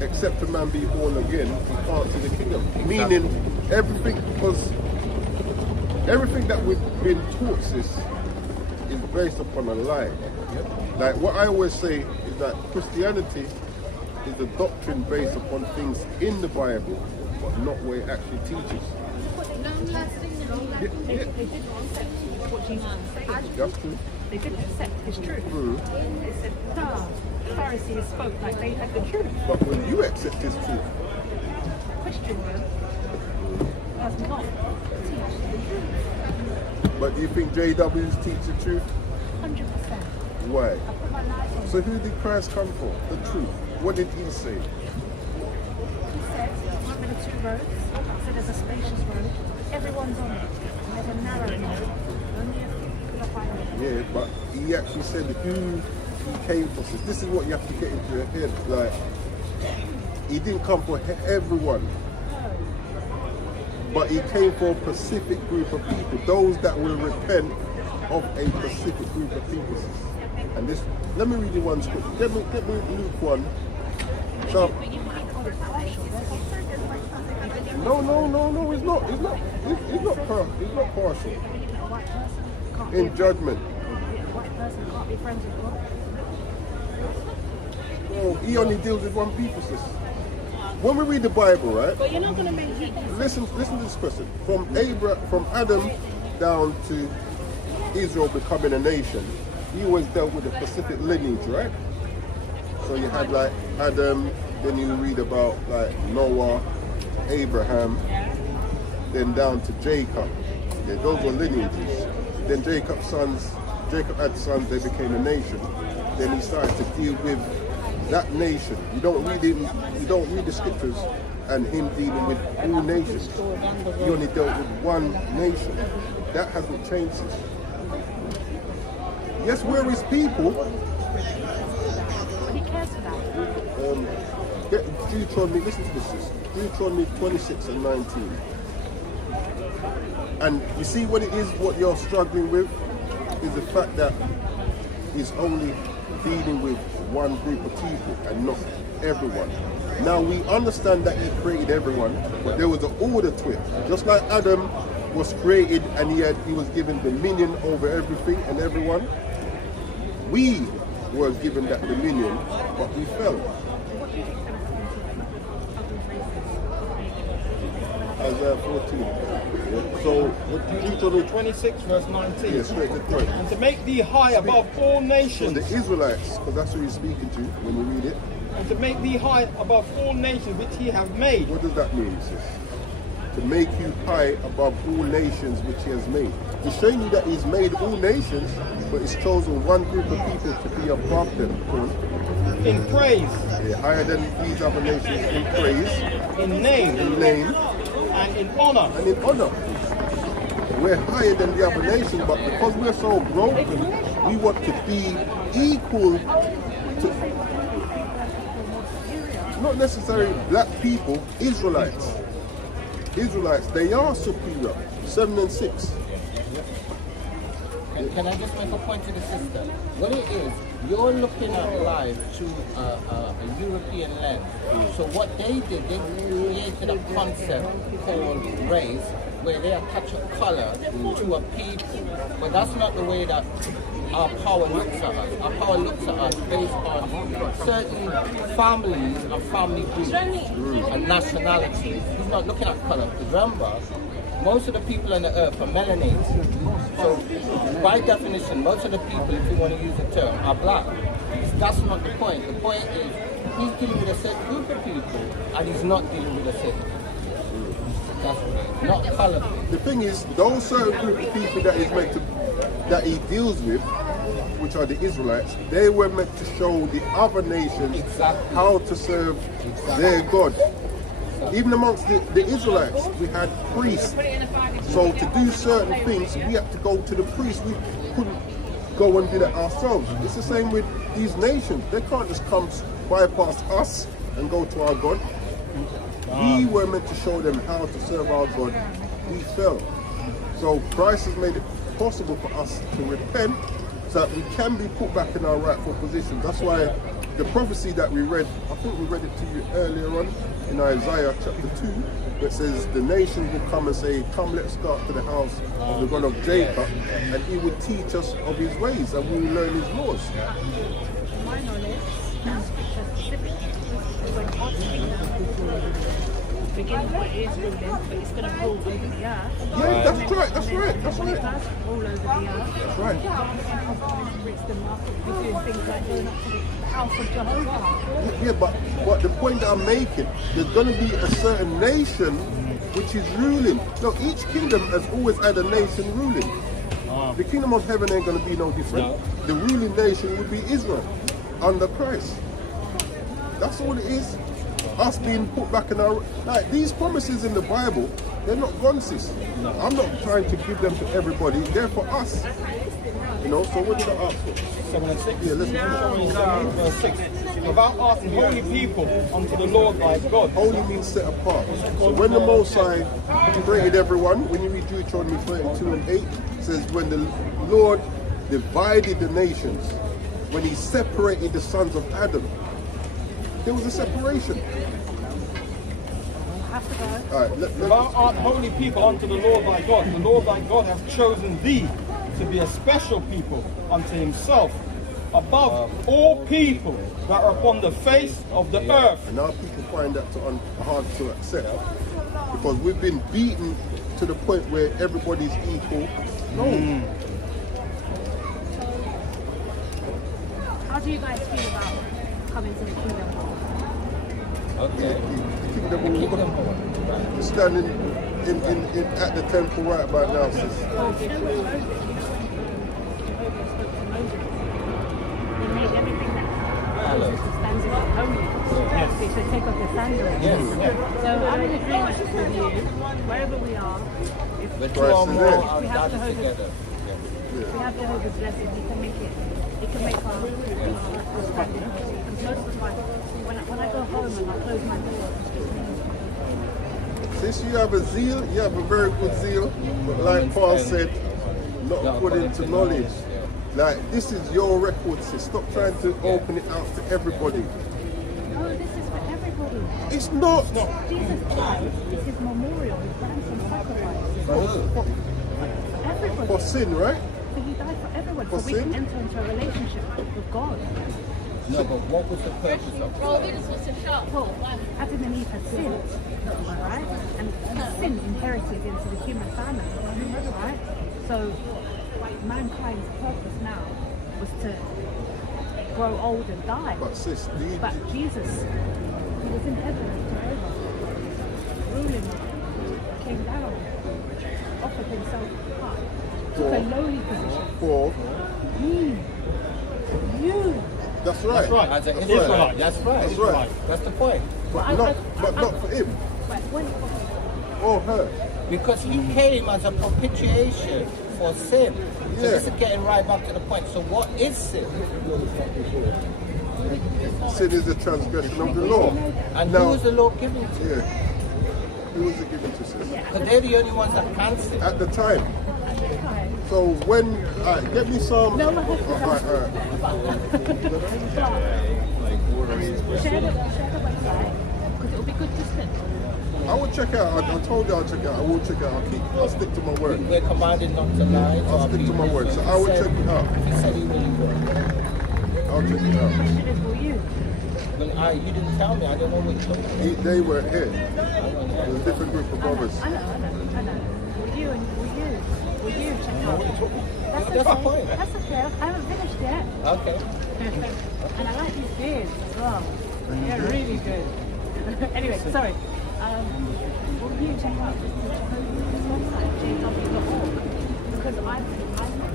except a man be born again, he can't see the kingdom. Meaning everything, because everything that we've been taught, sis, is based upon a lie. Like what I always say is that Christianity is a doctrine based upon things in the Bible, but not what it actually teaches. They didn't accept what Jesus was saying. That's true. They didn't accept his truth. They said, nah, the Pharisees spoke like they had the truth. But when you accept his truth, Christian does not teach the truth. but do you think JWs teach the truth? 100%. Why? I put my life on. So who did Christ come for? The truth. What did he say? He said, one with the two roads. So there's a spacious road. Everyone's on it. And there's a narrow road. Only a few people are finding it. Yeah, but he actually said who he came for. So this is what you have to get into your head. Like, he didn't come for everyone. But he came for a specific group of people. Those that will repent of a specific group of people. And this, let me read you one scripture. Get me Luke 1. So, But you might call it partial. no, it's not. It's not partial. A white person can't In be judgment. a white person can't be friends with God. Oh, he only deals with one people, sis. When we read the Bible, right? But you're not going to make it. Listen to this question. From Adam down to Israel becoming a nation, he always dealt with a specific lineage, right? So you had like Adam, then you read about like Noah, Abraham, then down to Jacob. Yeah, those were lineages. Then Jacob had sons, they became a nation. Then he started to deal with that nation. You don't read the scriptures and him dealing with all nations. He only dealt with one nation. That hasn't changed since. Yes, we're his people. He cares for that. Get Deuteronomy, listen to this. Deuteronomy 26 and 19. And you see what it is, what you're struggling with, is the fact that he's only dealing with one group of people and not everyone. Now we understand that he created everyone, but there was an order to it. Just like Adam was created and he was given dominion over everything and everyone, we were given that dominion, but we fell. Isaiah 14. Yeah. So, what Deuteronomy 26 verse 19. Yeah, straight to the point. And to make thee high above all So nations. the Israelites, because that's who he's speaking to when you read it, And to make thee high above all nations which he hath made. what does that mean, sis? To make you high above all nations which he has made. He's showing you that he's made all nations, but he's chosen one group of people to be above them. In praise, Yeah, higher than these other nations in praise, in name, in name, and in honor. and in honor. We're higher than the other nations, but because we're so broken, we want to be equal to, not necessarily black people, Israelites. Israelites, they are superior. 7 and 6. Can I just make a point to the sister? What it is, you're looking at life through a European lens. So what they did, they created a concept called race, where they attach a color to a people. But that's not the way that our power looks at us. Our power looks at us based on certain families and family groups and nationalities. He's not looking at color. Remember, most of the people on the earth are melanated. So by definition, most of the people, if you want to use the term, are black. That's not the point. The point is he's dealing with a certain group of people and he's not dealing with a certain group. That's not color. The thing is, those certain group of people that he deals with, which are the Israelites, they were meant to show the other nations how to serve their God. Even amongst the Israelites, we had priests. So to do certain things, we had to go to the priest. We couldn't go and do that ourselves. It's the same with these nations. They can't just come bypass us and go to our God. We were meant to show them how to serve our God. We fell. So Christ has made it possible for us to repent so that we can be put back in our rightful position. That's why the prophecy that we read, I think we read it to you earlier on in Isaiah chapter 2, where it says the nations will come and say, come, let's start to the house of the God of Jacob, and he would teach us of his ways and we will learn his laws. To my knowledge, that scripture specifically is when God's kingdom begins what it is ruling, but it's going to rule over the earth. Yeah, that's right, that's right, that's When it right. does rule over the earth, That's right. Brixton Market will be doing things like going up to the house of Jehovah. Yeah, but the point that I'm making, there's going to be a certain nation which is ruling. No, each kingdom has always had a nation ruling. The kingdom of heaven ain't going to be no different. The ruling nation would be Israel under Christ. That's all it is. Us being put back in our... Like, these promises in the Bible, they're not gone, sis. I'm not trying to give them to everybody. They're for us. You know, so what did I ask for? 7 and 6. Yeah, listen. Verse 6. Without asking holy people unto the Lord thy God. Holy means set apart. So when the Most High created everyone, when you read Deuteronomy 32 and 8, it says when the Lord divided the nations, when he separated the sons of Adam, there was a separation. All right, Thou art holy people unto the Lord thy God. The Lord thy God hath chosen thee to be a special people unto himself, above all people that are upon the face of the earth. And now people find that hard to accept because we've been beaten to the point where everybody's equal. No. How do you guys feel about coming to the kingdom? Okay. The kingdom we're standing in at the temple right about now, sis. Well, you know what Moses did? Jehovah spoke to Moses. He made everything that Moses stands in holiness. So you should take off your sandals. So I'm in agreement with you. Wherever we are, if The two Christ or is more there. are We have gathered Jehovah's- together. we have Jehovah's blessing, he can make it. He can make our standing. And most of the time, when I go home and I close my door, Since you have a zeal, you have a very good zeal, but like Paul said, not according to knowledge. Like, this is your record, sis. Stop trying to open it out to everybody. oh, this is for everybody. It's not. Jesus died. It's his memorial, his ransom sacrifice. For everybody. For sin, right? So he died for everyone, For so we can sin? enter into a relationship with God. No, but what was the purpose of it? Well, Adam and Eve had sinned, right? And sin inherited into the human family, right? So mankind's purpose now was to grow old and die. But sis, But Jesus, he was in heaven, Jehovah, ruling, came down, offered himself up, took a lowly position. for You. that's right. That's right. As an That's Israelite. right. That's right. That's right. That's the point. But not for him But when or her. Because he came as a propitiation for sin. So Yeah. this is getting right back to the point. So what is sin? Sin is the transgression of the law. And Now- who is the law given to? Yeah. Who was it given to, sis? Because they're the only ones that can sin. At the time. So when, get me some. No, my husband. Share the website because it will be good to sit. I will check out. I told you I'll check out. I will check out. I'll stick to my word. We're commanded not to lie. I'll stick to my word. So I will check it out. He said he really would. I'll check it out. Question is for you. Well, you didn't tell me. I don't know what you're talking about. They were here. It was a different group of brothers. I know. Will you check out? That's the point. That's okay. I haven't finished yet. Okay. And I like these beers as well. They're really good. Anyway, sorry. Will you check out this website, jw.org? Because I'm not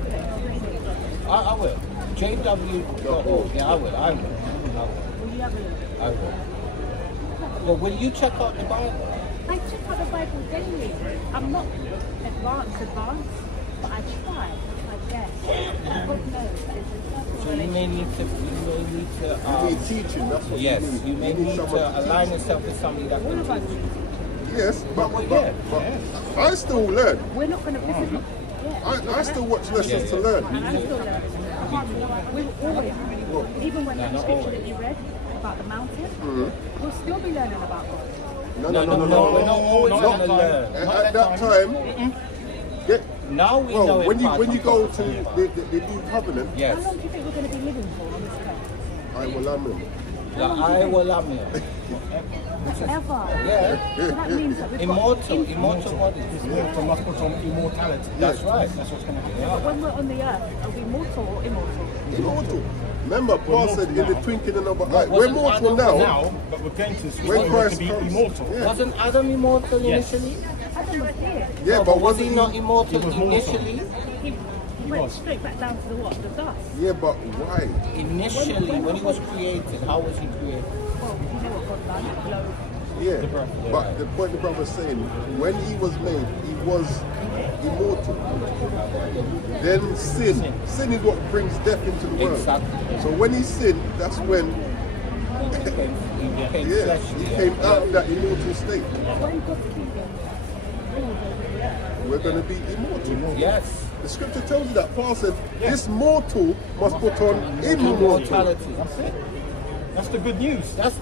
good at explaining it. I will. JW.org. Yeah, I will. Will you have a look? I will. Well, will you check out the Bible? I check out the Bible daily. I'm not advanced, but I try my best. God knows that it's a So you may need to. You need teaching. That's what Yes, you need. you may need to align yourself with somebody that can teach you. Yes, but I still learn. We're not going to visit. I still watch lessons to learn. And I'm still learning. We will always, even when that scripture that you read about the mountain, we'll still be learning about God. No. We're not always going to learn. At that time, Now we know it. when you go to the new covenant, How Yes. long do you think we're going to be living for on this earth? I will amen. I will amen. Ever. Yeah. So that means that we've Immortal got bodies. must put on immortality. That's right. That's what's going to be. But when we're on the earth, are we mortal or immortal? Immortal. Remember, Paul said, in the twinkling of an eye. We're Wasn't mortal Adam now. But we're going to When Christ be comes. immortal. Yeah. Wasn't Adam immortal initially? Adam was here. Yeah, No, but was wasn't he he not immortal He was mortal. initially? He went straight back down to the what? The dust. Yeah, but why? Initially, when he was created, how was he created? Well, you know what God done? Blow. Yeah, but the point the brother's saying, when he was made, he was immortal. Then sin is what brings death into the world. Exactly. So when he sinned, that's when He became he fleshly. came out of that immortal state. When God's kingdom rules over the earth, We're going to be immortal. Yes. The scripture tells you that. Paul said, this mortal must put on immortal. Immortality. That's it. That's the good news. That's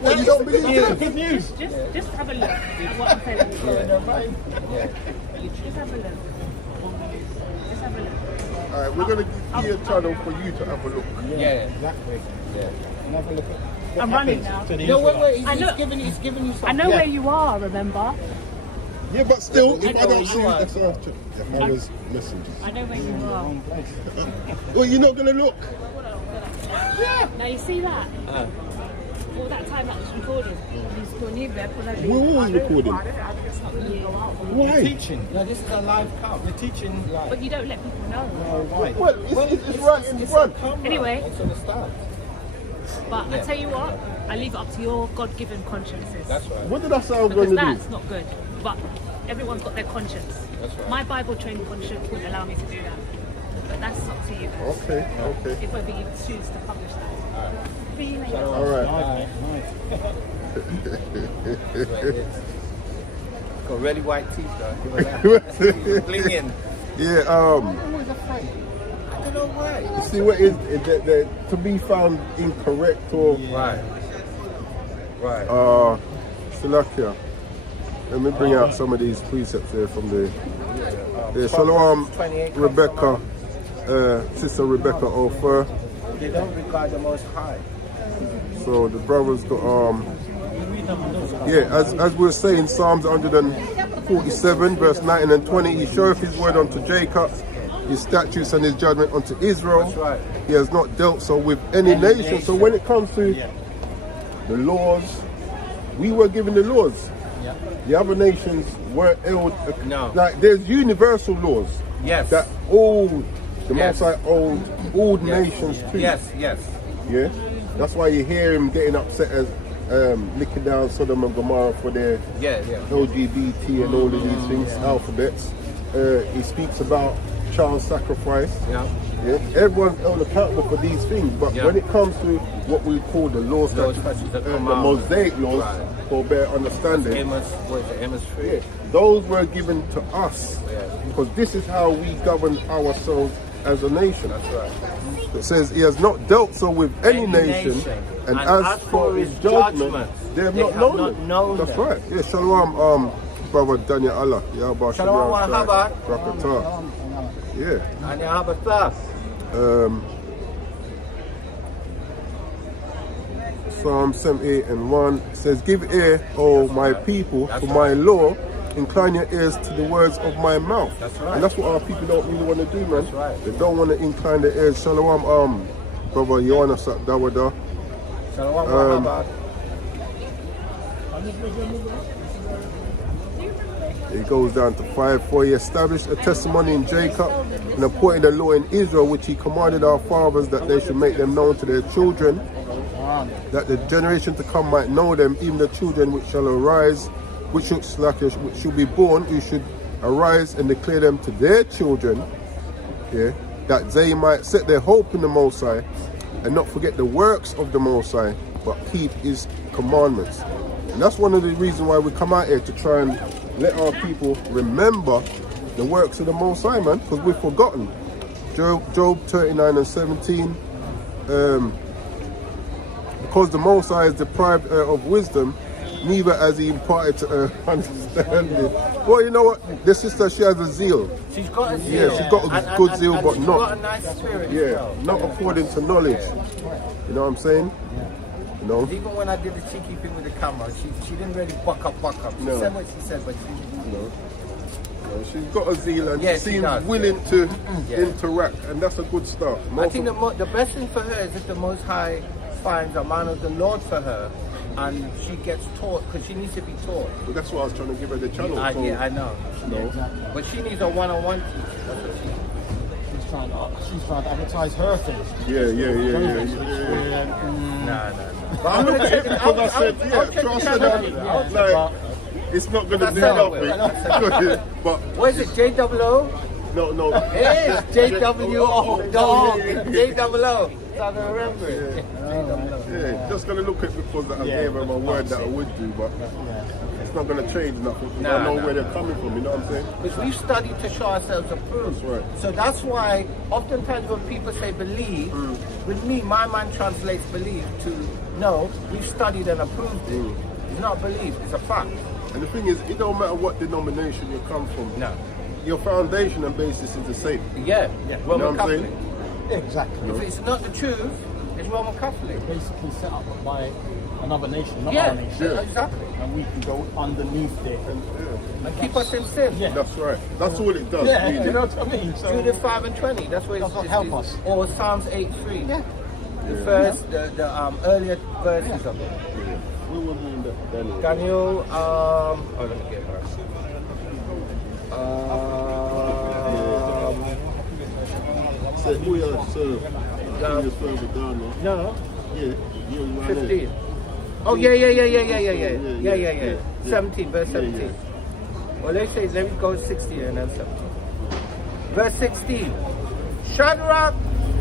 Well, you don't believe that? Good news. just have a look at what I'm saying. Just have a look. Just have a look. All right, we're going to give you a channel for you to have a look. Yeah. Exactly. Yeah. And have a look at what I'm running happens now. to the No, Israelites. wait. I know. He's giving you something. I know where you are, remember? Yeah, but still, Yeah, if I don't you see are. if I was messengers. I know where you are. Well, you're not going to look. Now you see that? All that time that was recording. We're always recording. Why? Teaching. No, this is a live cam. We're teaching like. But you don't let people know. Why? Well, it's right in front. Anyway. It's on the start. But I tell you what, I leave it up to your God-given consciences. That's right. What did I say I was Because going to do? that's not good. But everyone's got their conscience. That's right. My Bible-trained conscience wouldn't allow me to do that. But that's up to you guys. Okay. If whether you choose to publish that. See you later. All right. Got really white teeth though. Blinging. Yeah. Always afraid. I don't know why. You see what is to be found incorrect or Right. Salakia. Let me bring out some of these precepts here from the Shalom, Rebecca, Sister Rebecca Ofer. They don't regard the Most High. So the brothers got as we were saying, Psalms 147 verse 19 and 20, he showeth his word unto Jacob, his statutes and his judgment unto Israel. That's right. He has not dealt so with any nation. So when it comes to the laws, we were given the laws. The other nations weren't held. No. Like there's universal laws. Yes. That all the Yes. Most High all nations too. Yes. Yeah. That's why you hear him getting upset as licking down Sodom and Gomorrah for their Yeah. LGBT and all of these things, alphabets. He speaks about child sacrifice. Yeah. Yeah. Everyone's held accountable for these things, but Yeah. when it comes to what we call the law statutes, statutes, the Mosaic laws, Right. for better understanding. Amos, what is it, Amos 3? Those were given to us Yeah. because this is how we govern ourselves as a nation. That's right. It says he has not dealt so with any nation, and as for his judgment, they have not known them. That's right. Yeah, Shalom, brother Daniel Allah. Yeah, about Shalom wa rahmat. Rakata. Yeah. And you have a thirst. Psalm 78 and 1 says, "Give ear, O my people, to my law. Incline your ears to the words of my mouth." That's right. And that's what our people don't really want to do, man. That's right. They don't want to incline their ears. Shalom, brother Yohanan Dawada. Shalom wa rahmat. It goes down to 5. For he established a testimony in Jacob and appointed a law in Israel, which he commanded our fathers that they should make them known to their children, that the generation to come might know them, even the children which shall arise, which should be born, who should arise and declare them to their children, that they might set their hope in the Most High and not forget the works of the Most High, but keep his commandments. And that's one of the reasons why we come out here, to try and let our people remember the works of the Most High, man, because we've forgotten. Job 39 and 17, because the Most High is deprived of wisdom, neither has he imparted to her understanding. Well, you know what? This sister, she has a zeal. She's got a zeal. Yeah, she's got a good zeal, and but she's not. got a nice spirit. Yeah, not according to knowledge. You know what I'm saying? You know? Even when I did the cheeky thing with the camera, she didn't really buck up. She No. said what she said, but she... No. She's got a zeal and Yes, she she seems does, willing to Yeah. interact, and that's a good start. I think the best thing for her is if the Most High finds a man of the Lord for her, and she gets taught, because she needs to be taught. But that's why I was trying to give her the channel. so, Yeah, I know. No. But she needs a one-on-one teacher. That's what she needs. She's trying to advertise her things. Yeah. Nah. But I'm gonna check it out. Because I said, I'll check trust the her. channel. Like, it's not going to That's be how nothing. But What is it, JWO? no. It is JWO. Dog. It's JWO. So I can remember it. Yeah, just going to look at it because I gave her my word that I would do, but it's not going to change nothing. I know where they're coming from, you know what I'm saying? Because we've studied to show ourselves approved. That's right. So that's why oftentimes when people say believe, with me, my mind translates believe to no, we've studied and approved it. It's not belief, it's a fact. And the thing is, it don't matter what denomination you come from. No. Your foundation and basis is the same. Yeah. You Roman know what I'm Catholic. saying? Exactly. If it's not the truth, it's Roman Catholic. Basically set up by another nation, not Yeah, our nation. exactly. And we can go underneath it. And keep us in sin. Yeah. That's right. That's all it does. Yeah, really. you know what I mean? So Judith 5 and 20. That's what Does not help us. Or Psalms 8:3. Yeah. The first, the earlier verses of it. We will be in the Daniel. Daniel, let me get back. Say who you serve. You serve with Daniel. No, Yeah. You right 15. Oh, yeah. 17, verse 17. Well, let me go 16 and then 17. Verse 16. Shadrach,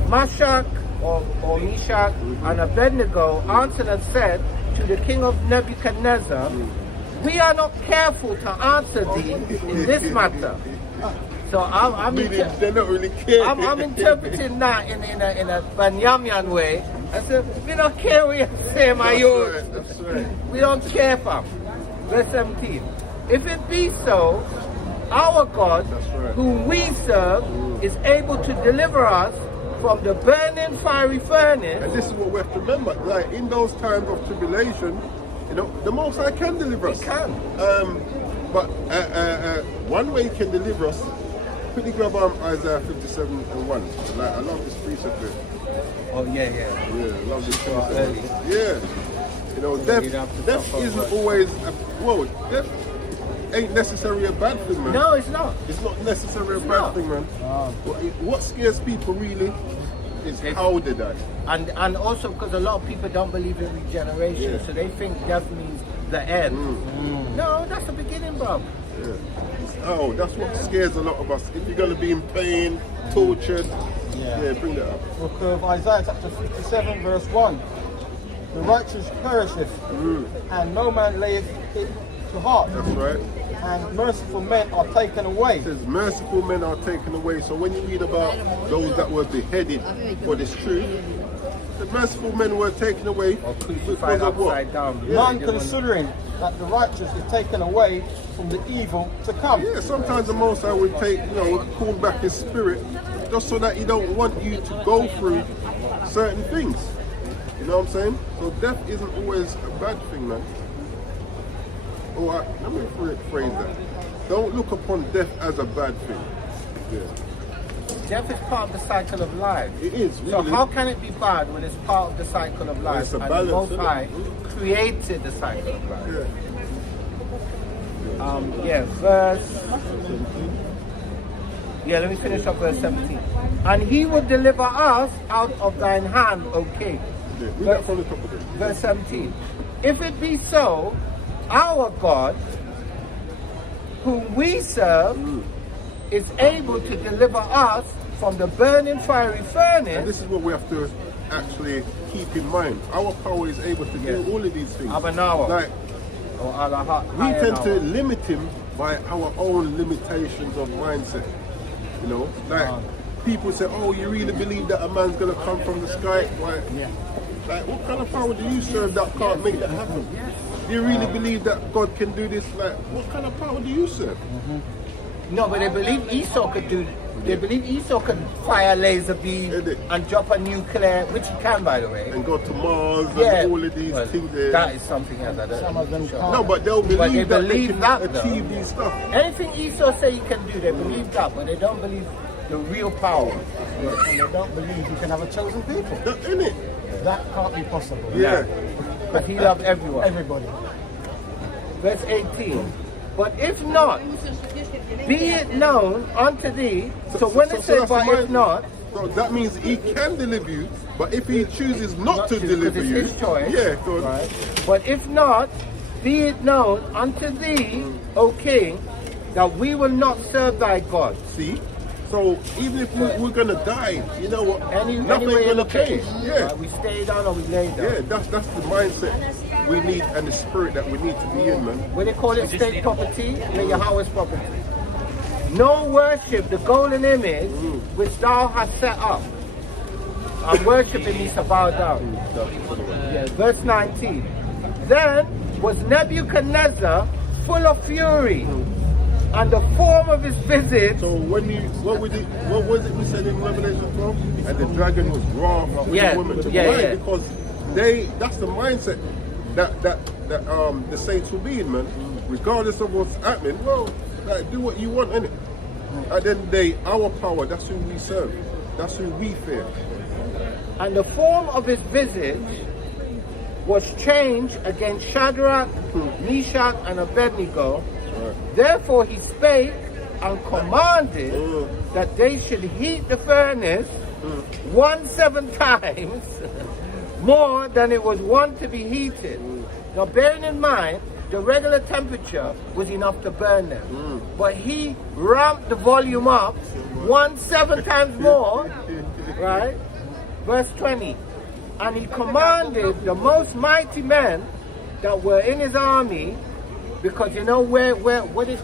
Meshach, or Meshach, and Abednego answered and said to the king of Nebuchadnezzar, "We are not careful to answer thee in this matter." So They don't really care. I'm interpreting that in a Banyamian way. I said, we don't care what you say, my youth. That's right. We don't care, fam. Verse 17. If it be so, our God, right. whom we serve, is able to deliver us from the burning fiery furnace. And this is what we have to remember. Like in those times of tribulation, you know, the Most High can deliver us. He can. But one way he can deliver us. Quickly grab Isaiah 57 and 1. Like I love this precept bit. Oh, yeah. Yeah, I love this precept. early. Yeah. You know, death isn't always death ain't necessarily a bad thing, man. No, it's not. It's not necessarily a It's bad not. thing, man. What scares people really is how they die. And also because a lot of people don't believe in regeneration, Yeah. so they think death means the end. No, that's the beginning, bro. Yeah. Oh, that's what scares a lot of us. If you're going to be in pain, tortured, bring that up. Book of Isaiah chapter 57 verse 1. the righteous perisheth, and no man layeth it to heart. That's right. And merciful men are taken away. It says merciful men are taken away. So when you read about those that were beheaded for this truth, the merciful men were taken away because of what? None considering that the righteous is taken away from the evil to come. Yeah, sometimes the Most High would take, call back his spirit just so that he don't want you to go through certain things. You know what I'm saying? So death isn't always a bad thing, man. Let me rephrase that. Don't look upon death as a bad thing. Yeah. Death is part of the cycle of life. It is, So really. how can it be bad when it's part of the cycle of life? It's a and balance, the Most isn't it? High created the cycle of life. Yeah. Let me finish up verse 17. And he will deliver us out of thine hand, O king. Yeah. Read that from the top of it. Verse 17. If it be so, our God, whom we serve, is able to deliver us from the burning fiery And furnace. this is what we have to actually keep in mind. Our power is able to do all of these things. Abanawa. Like, Or Allah, we tend to limit him by our own limitations of mindset. You know, like people say, "Oh, you really believe that a man's gonna come from the sky?" Why? Yeah. Like, what kind of power do you serve that can't make that happen? Do you really believe that God can do this? Like, what kind of power do you serve? No, but they believe Esau could do. They believe Esau could fire laser beam Is it? and drop a nuclear, which he can, by the way. And go to Mars Yeah, and all of these well, things there. that is something else. I don't Some of them know. can't. No, but they'll believe But they that believe they can that, though. achieve these stuff. Anything Esau say he can do, they believe that, but they don't believe the real power. And they don't believe you can have a chosen people. That, innit? That can't be possible. Yeah. But he loved everyone. Everybody. Verse 18. But if not, be it known unto thee. So when it says, that's but the if mind- not, So that means he can deliver you, but if he chooses not to to, deliver 'cause you, it's his choice. yeah, so Right. But if not, be it known unto thee, O king, that we will not serve thy God. see. So even if we're gonna die, you know what? Any Nothing way you gonna look at change. it. Yeah, Right? We stay down or we lay down. yeah. That's the mindset we need and the spirit that we need to be in, man. When they call it state property, they're Yahweh's property. No worship the golden image which thou hast set up. And worshiping means to bow down. Yeah, verse 19. Then was Nebuchadnezzar full of fury, and the form of his visage. So what was it we said in Revelation 12? And the dragon was wroth with Yeah, the woman. yeah, Why? yeah. Because that's the mindset that the saints will be in, man. Regardless of what's happening, well, like, do what you want, innit? At the end of the day, our power, that's who we serve. That's who we fear. And the form of his visage was changed against Shadrach, Meshach, and Abednego. Therefore he spake and commanded that they should heat the furnace 7 times more than it was wont to be heated. Now bearing in mind, the regular temperature was enough to burn them. But he ramped the volume up 7 times more, right? Verse 20. And he commanded the most mighty men that were in his army, because you know what is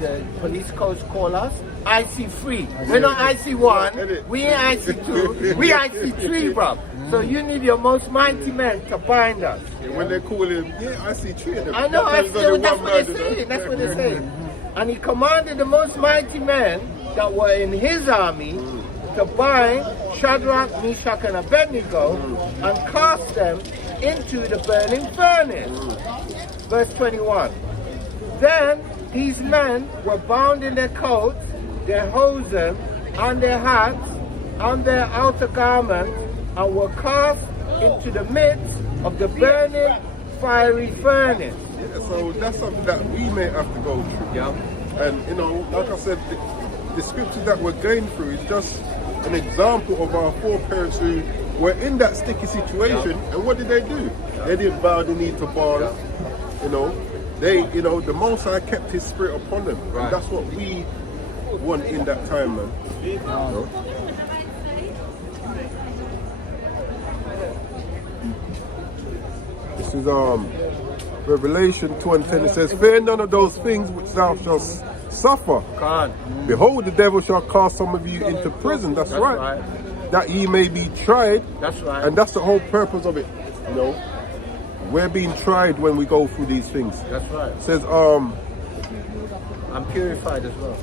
the police codes call us? IC3. We're not IC1, we ain't IC2, we IC3, bro. So you need your most mighty men to bind us. And when they call him, yeah, I see three of them. I know, That tells only that's one what they're man, you know? saying. That's what they're saying. And he commanded the most mighty men that were in his army to bind Shadrach, Meshach, and Abednego and cast them into the burning furnace. Verse 21. Then these men were bound in their coats, their hosen, and their hats, and their outer garments, and were cast into the midst of the burning fiery furnace. Yeah, so that's something that we may have to go through. Yeah. And you know, like I said, the scriptures that we're going through is just an example of our foreparents who were in that sticky situation. And what did they do? They didn't bow the knee to Baal. You know, the Most High kept His spirit upon them. Right. And that's what we want in that time, man. You know? This is Revelation 2:10. It says, "Fear none of those things which thou shalt suffer. Behold, the devil shall cast some of you into prison." That's right. That ye may be tried. That's right. And that's the whole purpose of it. You know, we're being tried when we go through these things. That's right. It says, I'm purified as well.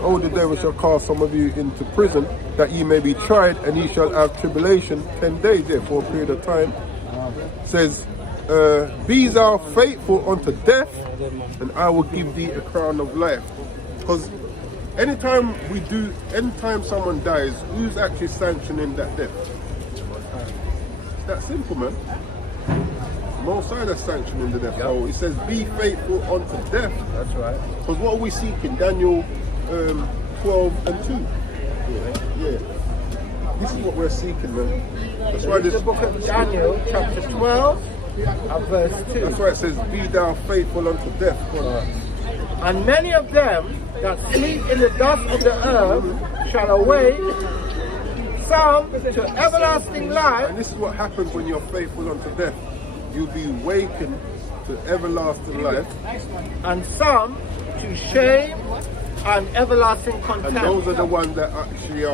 "Oh, the devil shall cast some of you into prison, that ye may be tried, and ye shall have tribulation 10 days, there for a period of time." It says, "Be thou faithful unto death, and I will give thee a crown of life." Because anytime someone dies, who's actually sanctioning that death? It's that simple, man. Most High is sanctioning the death. Yep. So it says, "Be faithful unto death." That's right. Because what are we seeking? Daniel 12:2. Yeah. This is what we're seeking, man. That's why The book of Daniel, chapter 12, and verse 2. That's why it says, "Be thou faithful unto death." And many of them that sleep in the dust of the earth shall awake, some to everlasting life, And this is what happens when you're faithful unto death. You'll be wakened to everlasting life. and some to shame and everlasting And contempt. those are the ones that actually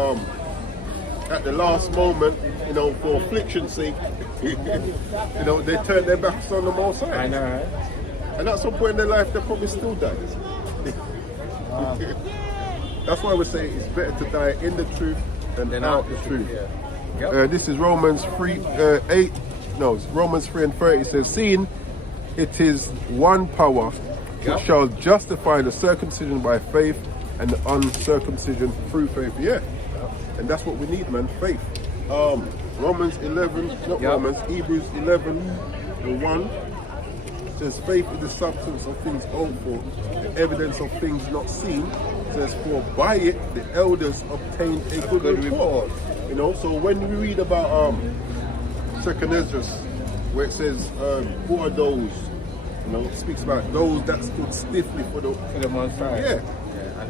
at the last moment, you know, for affliction's sake, you know, they turn their backs on the Most High. I know, right? And at some point in their life, they'll probably still die. That's why we say it's better to die in the truth than out the truth. Yeah. This is Romans 3:8. No, it's Romans 3:30. It says, "Seeing it is one power which shall justify the circumcision by faith and the uncircumcision through faith." Yeah. And that's what we need, man. Faith. Romans 11, not Romans, Hebrews 11:1 says, "Faith is the substance of things hoped for, the evidence of things not seen." It says, "For by it the elders obtained a good report." You know, so when we read about Second Ezra, where it says, "Who are those?" You know, it speaks about those that stood stiffly for the Most High. yeah.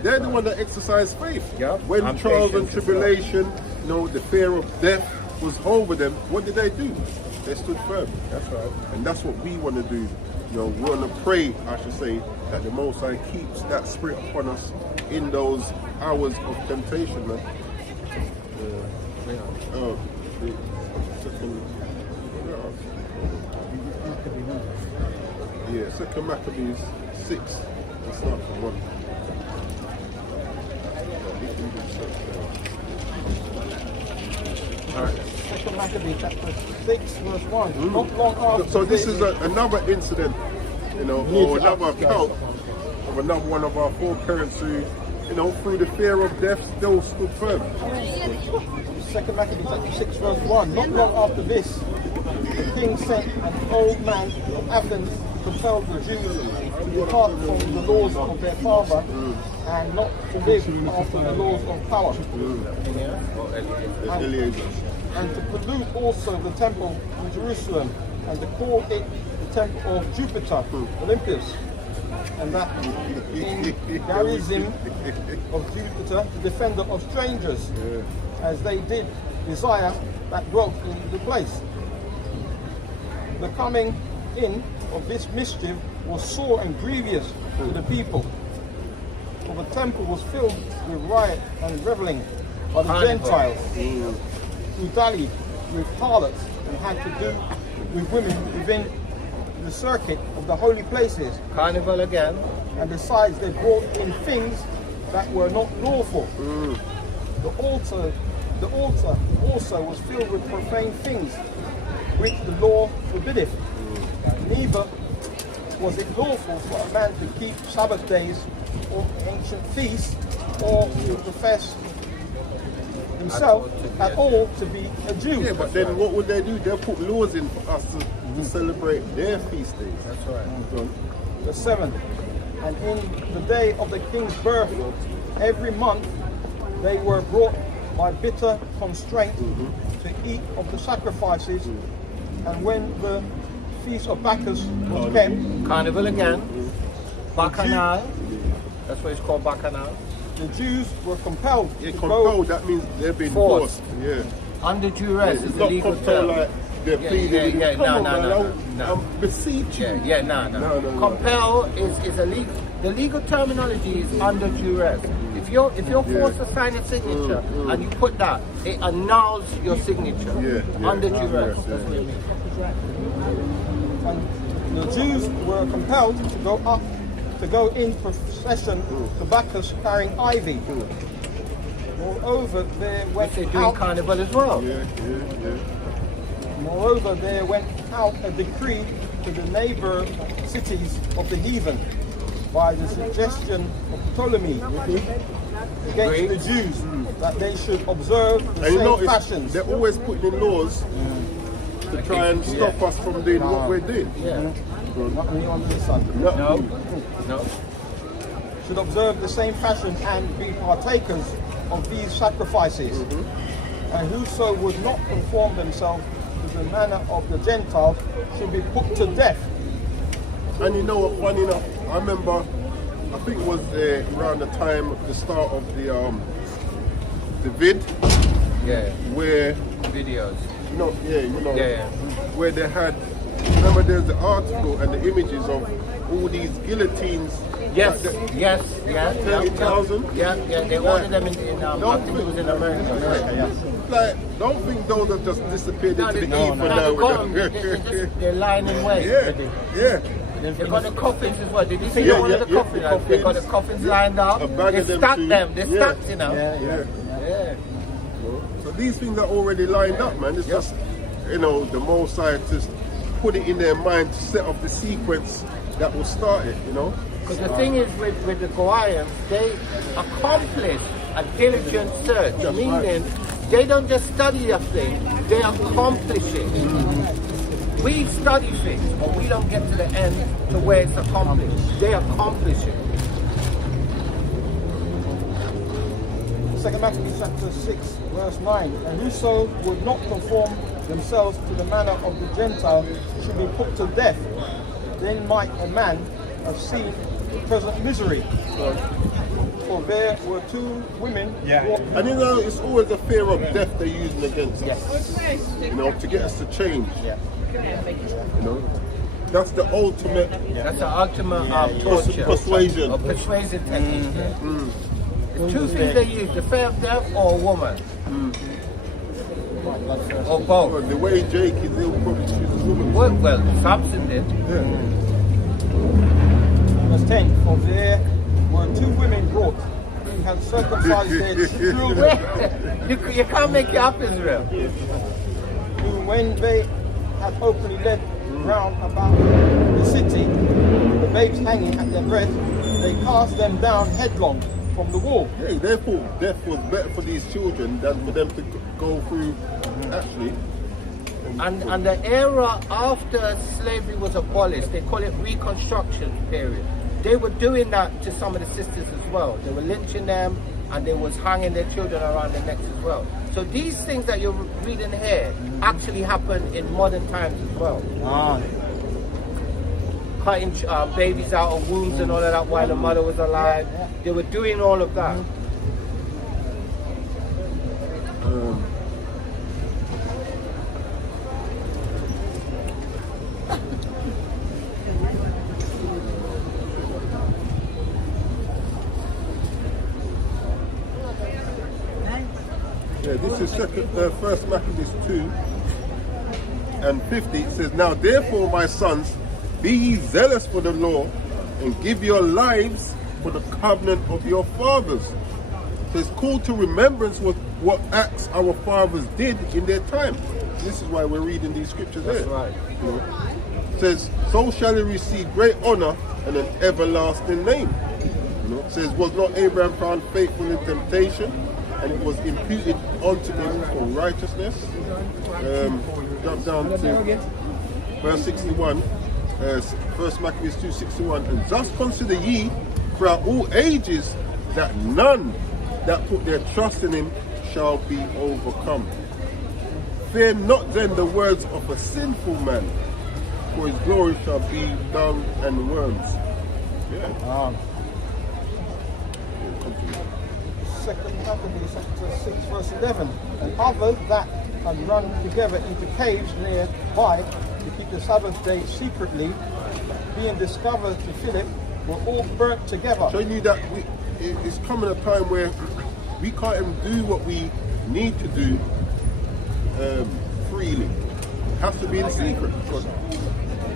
They're the one that exercise faith. Yeah. When And trials and patience as tribulation, you know, the fear of death was over them, what did they do? They stood firm. That's right. And that's what we want to do. You know, we want to pray, I should say, that the Most High keeps that spirit upon us in those hours of temptation, man. The second, Second Maccabees 6. Let's start from 1. Second Maccabees chapter 6 verse 1. Not long after So this is another incident, you know, or another account of another one of our foreparents who, you know, through the fear of death still stood firm. Second Maccabees chapter 6 verse 1. Not long after this, the king sent an old man of Athens to compel the Jews to depart from the laws of their father and not to live after the laws of power. And to pollute also the temple in Jerusalem, and to call it the temple of Jupiter, Olympus, and that in garrison of Jupiter, the defender of strangers, as they did desire that dwelt in the place. The coming in of this mischief was sore and grievous to the people, for the temple was filled with riot and reveling by the Gentiles, who dallied with harlots and had to do with women within the circuit of the holy places. Carnival again. And besides, they brought in things that were not lawful. The altar also was filled with profane things, which the law forbiddeth. Neither was it lawful for a man to keep Sabbath days or ancient feasts, or to profess himself at all to be a Jew. Yeah, but then what would they do? They'll put laws in for us to celebrate their feast days. That's right. The 7th, and in the day of the king's birth, every month they were brought by bitter constraint to eat of the sacrifices, and when the feast of Bacchus was came, Carnival again. Bacchanal. That's what it's called, Bacchanal. the Jews were compelled Yeah, to compelled, go. that means they've been Forced. forced. Yeah. Under duress It's is the not legal compelled term. like they're pleading. yeah, Come no, on, man, no, no. I'm beseech you. No. No. Compel is a legal. The legal terminology is under duress. If you're forced to sign a signature and you put that, it annuls your signature under duress. That's what it means. And the Jews were compelled to go in procession to Bacchus carrying ivy. Moreover, there went They're doing out. carnival as well. Moreover, there went out a decree to the neighbor cities of the heathen by the suggestion of Ptolemy against the Jews that they should observe the same fashions. They're always putting in laws to try and stop us from doing what we're doing. Not only under the sun. No. Should observe the same fashion and be partakers of these sacrifices. And whoso would not conform themselves to the manner of the Gentiles should be put to death. And you know what, funny enough, I remember, I think it was around the time of the start of the vid, where videos. Where they had, remember there's the article and the images of all these guillotines. Yes. 30,000. Yeah, they ordered them in I think it was in America. Like, don't think those have just disappeared into the ether now. They're lying in wait. They've got the coffins as well. Did you see one of the coffins? They've got the coffins lined up. They stacked them. They're stacked, you know. Yeah. So these things are already lined up, man. It's just, you know, the more scientists put it in their mind to set up the sequence that will start it, you know. Because the thing is with the Gawaians, they accomplish a diligent search, meaning they don't just study a thing, they accomplish it. We study things, but we don't get to the end to where it's accomplished. They accomplish it. 2 Maccabees chapter 6, verse 9. And whoso would not conform themselves to the manner of the Gentile should be put to death. Then might a man have seen the present misery. For there were 2 women. And you know, it's always a fear of death they're using against us. You know, to get us to change. You know, that's the ultimate. That's the ultimate torture. Persuasion. Or persuasion technique. There's 2 things they use: the fear of death or a woman. Or both. The way Jake is, he'll probably choose a woman. Well, Samson did. Verse 10. For there were 2 women brought who had circumcised their children. You can't make it up, Israel. Who, when they had openly led round about the city, the babes hanging at their breast, they cast them down headlong from the wall. Hey, therefore, death was better for these children than for them to go through, actually. And the era after slavery was abolished, they call it Reconstruction period. They were doing that to some of the sisters as well. They were lynching them and they was hanging their children around their necks as well. So these things that you're reading here actually happen in modern times as well. Cutting babies out of wombs and all of that while the mother was alive. They were doing all of that. This is 1 Maccabees 2 and 50. It says, now therefore, my sons, be ye zealous for the law, and give your lives for the covenant of your fathers. So it's called to remembrance what acts our fathers did in their time. This is why we're reading these scriptures there. That's right. You know? It says, so shall he receive great honor and an everlasting name. You know? It says, was not Abraham found faithful in temptation, and it was imputed unto him for righteousness. Jump down to verse 61. 1 Maccabees 2:61. And thus consider ye throughout all ages that none that put their trust in him shall be overcome. Fear not then the words of a sinful man, for his glory shall be dung and worms. Second Maccabees chapter 6 verse 11. And others that had run together into caves nearby to keep the Sabbath day secretly, being discovered to Philip, were all burnt together. Showing you that it's coming a time where we can't even do what we need to do freely. It has to be in secret.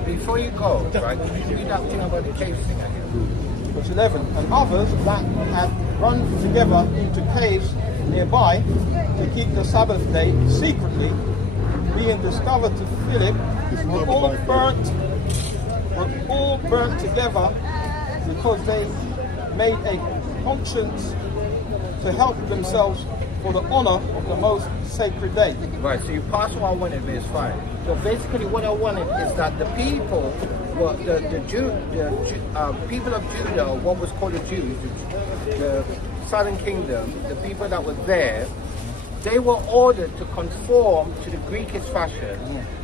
Before you go, right, read that thing about the cave thing again. Verse 11. And others that had run together into caves nearby to keep the Sabbath day secretly, being discovered to Philip, were all burnt together because they made a conscience to help themselves for the honor of the most sacred day. Right, so you pass what I wanted, verse 5. So basically what I wanted is that the people, well, the people of Judah, or what was called the Jews, the southern kingdom, the people that were there, they were ordered to conform to the Greekish fashion.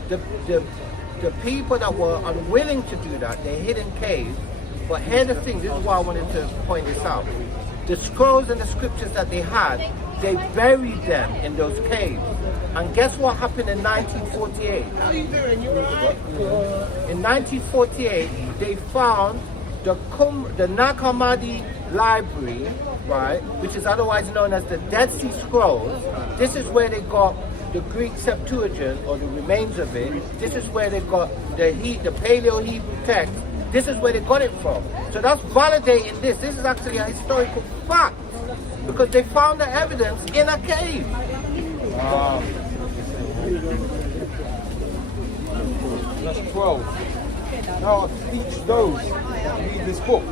The people that were unwilling to do that, they hid in caves. But here's the thing, this is why I wanted to point this out. The scrolls and the scriptures that they had, they buried them in those caves. And guess what happened in 1948? In 1948, they found the Nag Hammadi Library, right, which is otherwise known as the Dead Sea Scrolls. This is where they got the Greek Septuagint, or the remains of it. This is where they got the Paleo-Hebrew text. This is where they got it from. So that's validating this. This is actually a historical fact, because they found the evidence in a cave. Verse 12. Now teach those that read this book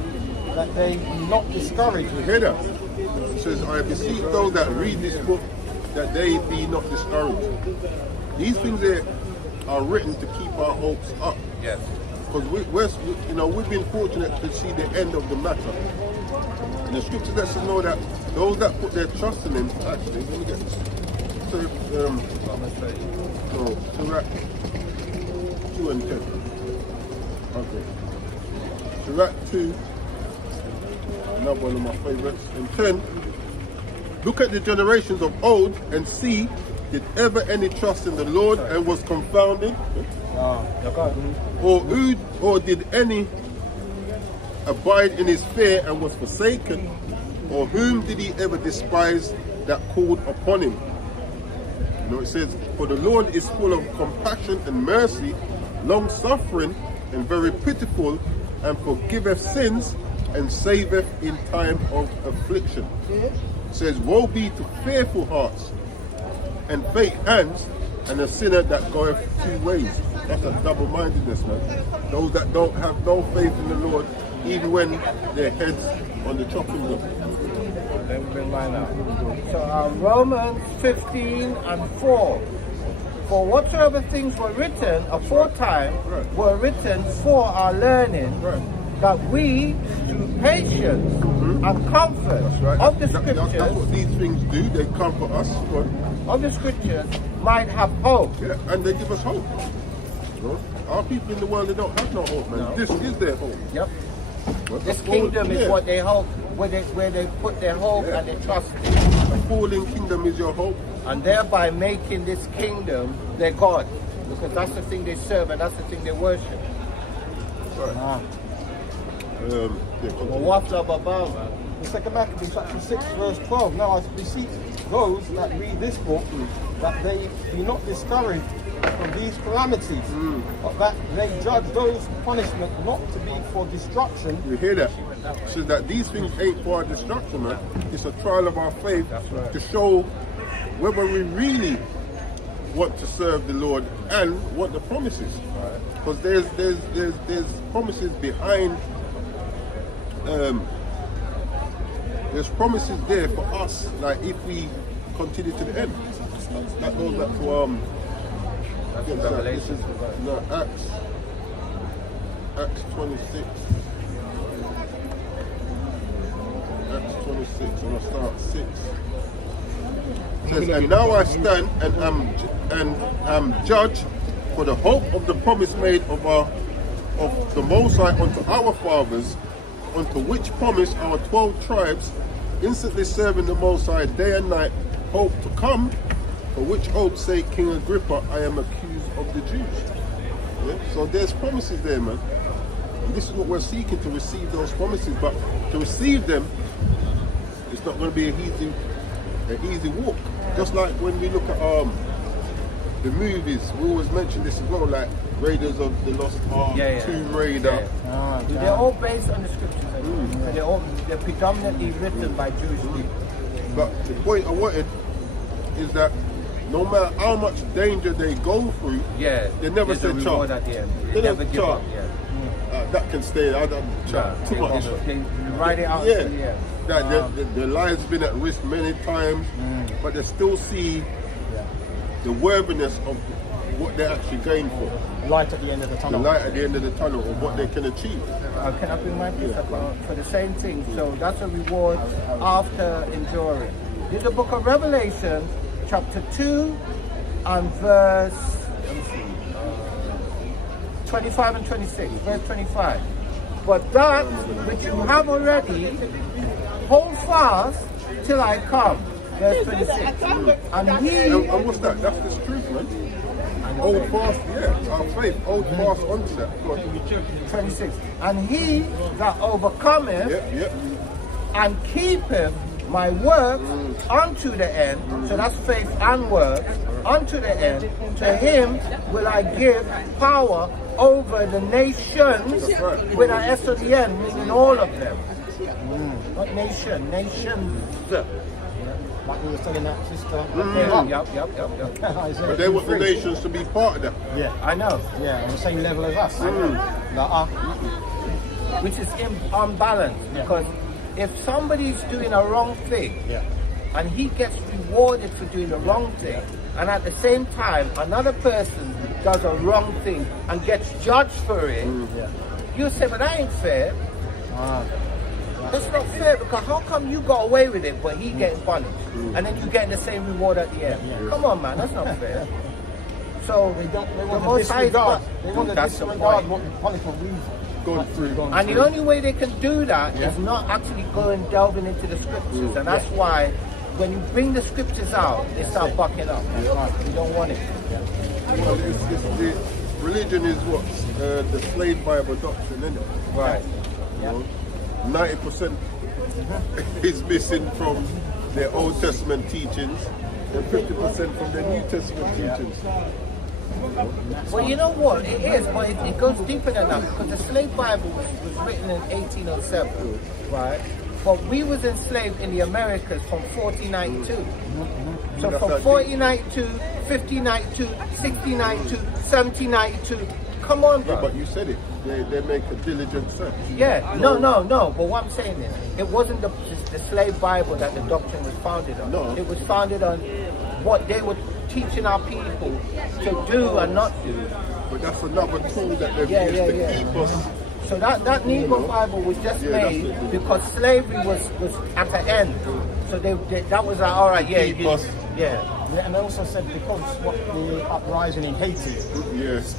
that they be not discouraged. You hear that? It says, I beseech those that read this book that they be not discouraged. These things there are written to keep our hopes up. Yes. Because we've been fortunate to see the end of the matter. And the scriptures lets us know that those that put their trust in him, actually, let me get this. So, Sirach 2 and 10. Okay. Sirach 2, another one of my favorites. And 10, look at the generations of old and see, did ever any trust in the Lord and was confounded? Or did any abide in his fear and was forsaken? Or whom did he ever despise that called upon him? You know, it says, for the Lord is full of compassion and mercy, long suffering and very pitiful, and forgiveth sins and saveth in time of affliction. It says, woe be to fearful hearts and faint hands, and a sinner that goeth two ways. That's a double-mindedness, man. Those that don't have no faith in the Lord, even when their heads on the chopping block. Let me bring mine out. So Romans 15 and 4. For whatsoever things were written aforetime were written for our learning, that we, through patience and comfort of the scriptures, that's what these things do. They comfort us. Of the scriptures, might have hope. Yeah, and they give us hope. Our people in the world, they don't have no hope, man. No. This is their hope. Yep. This kingdom is what they hope, where they put their hope and their trust in. A fallen kingdom is your hope. And thereby making this kingdom their God. Because that's the thing they serve and that's the thing they worship. Right. The second Maccabees chapter 6 verse 12. Now I beseech those that read this book that they be not discouraged from these calamities, but that they judge those punishment not to be for destruction. You hear that? So that these things ain't for our destruction, man. It's a trial of our faith to show whether we really want to serve the Lord and what the promises. Because there's promises behind. There's promises there for us, like if we continue to the end. That goes back to Acts 26. Acts 26, and I start 6. It says, and now I stand and am judged for the hope of the promise made of the Most High unto our fathers, unto which promise our 12 tribes instantly serving the Most High day and night, hope to come, for which hope sake King Agrippa, I am accused of the Jews. Yeah? So there's promises there, man. And this is what we're seeking, to receive those promises, but to receive them, it's not going to be an easy walk. Just like when we look at the movies, we always mention this as well, like Raiders of the Lost Ark, Tomb Raider. They're all based on the scriptures. They're predominantly written by Jewish people. But the point I wanted is that no matter how much danger they go through, they never said reward at the end. They never don't give up. That can stay. I don't too much. They write it out. That their lives been at risk many times, but they still see the worthiness of what they're actually going for. Light at the end of the tunnel. The light at the end of the tunnel of what they can achieve. Can I bring my piece up for the same thing? So that's a reward after enduring. This is the book of Revelation, chapter 2 and verse 25 and 26. Verse 25. But that which you have already, hold fast till I come. Verse 26. And what's that? That's the truth, man. Hold fast, our faith, hold fast onto that. 26. And he that overcometh and keepeth my works unto the end, so that's faith and works, unto the end, to him will I give power over the nations, with an S at the end, meaning all of them. Not nation, nations. Like we were telling that sister. But they want the nations to be part of that. Yeah, I know. Yeah, on the same level as us. Which is unbalanced, because if somebody's doing a wrong thing, and he gets rewarded for doing the wrong thing, and at the same time another person does a wrong thing and gets judged for it, you say, but that ain't fair. That's not fair, because how come you got away with it but he getting punished, and then you getting the same reward at the end? Come on, man, that's not fair. So they want to disregard. They want to disregard what punishment we've gone through. And the only way they can do that is not actually going delving into the scriptures, and that's why when you bring the scriptures out, they start bucking up. You don't want it. Well, the religion is what? The slave Bible doctrine, isn't it? Right. You know, 90% is missing from their Old Testament teachings and 50% from their New Testament teachings. Well, you know what? It is, but it goes deeper than that, because the slave Bible was written in 1807, right? But we was enslaved in the Americas from 1492. So from 1492, 1592, 1692, 1792. Come on, bro. But you said it. They make a diligent search. Yeah, no. But what I'm saying is, it wasn't the slave Bible that the doctrine was founded on. No. It was founded on what they were teaching our people to do and not do. But that's another tool that they've used to keep us. So that Negro Bible was just made because slavery was at an end. So that was like, all right, And they also said because what the uprising in Haiti.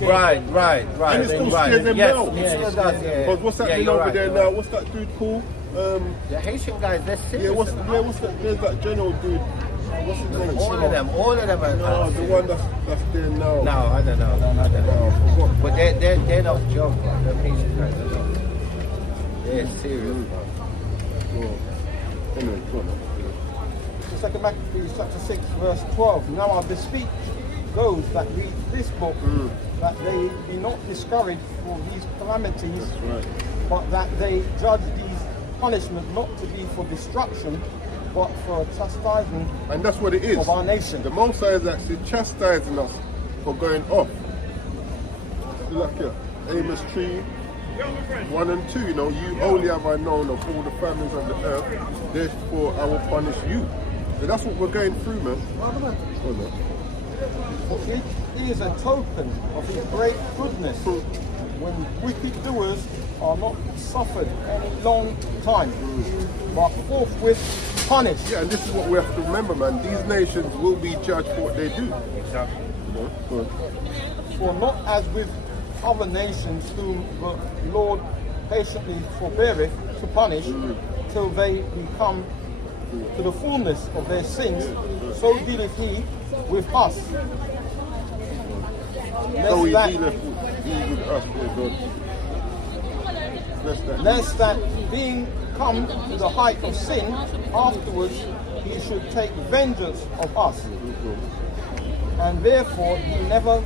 Right. And it still scares them now. It still does, But what's happening over there now? What's that dude called? The Haitian guys, they're serious. What's that? There's that general dude. What's his name? All of them are. No, the one that's there now. No, I don't know. But they're not joke, bro. The Haitian guys are not. They're serious, bro. Anyway, go on. 2 Maccabees chapter 6 verse 12. Now of the speech those that read this book, that they be not discouraged for these calamities, but that they judge these punishments not to be for destruction, but for chastisement. And that's what it is. Of our nation. The Most High is actually chastising us for going off. Look here, Amos 3, 1 and 2. You know, you only have I known of all the families of the earth, therefore I will punish you. So that's what we're going through, man. For it is a token of his great goodness when wicked doers are not suffered any long time, but forthwith punished. Yeah, and this is what we have to remember, man. These nations will be judged for what they do. Exactly. You know? For not as with other nations whom the Lord patiently forbeareth to punish till they become to the fullness of their sins, so dealeth he with us. So he Lest dealeth with us, lest that being come to the height of sin, afterwards he should take vengeance of us. And therefore he never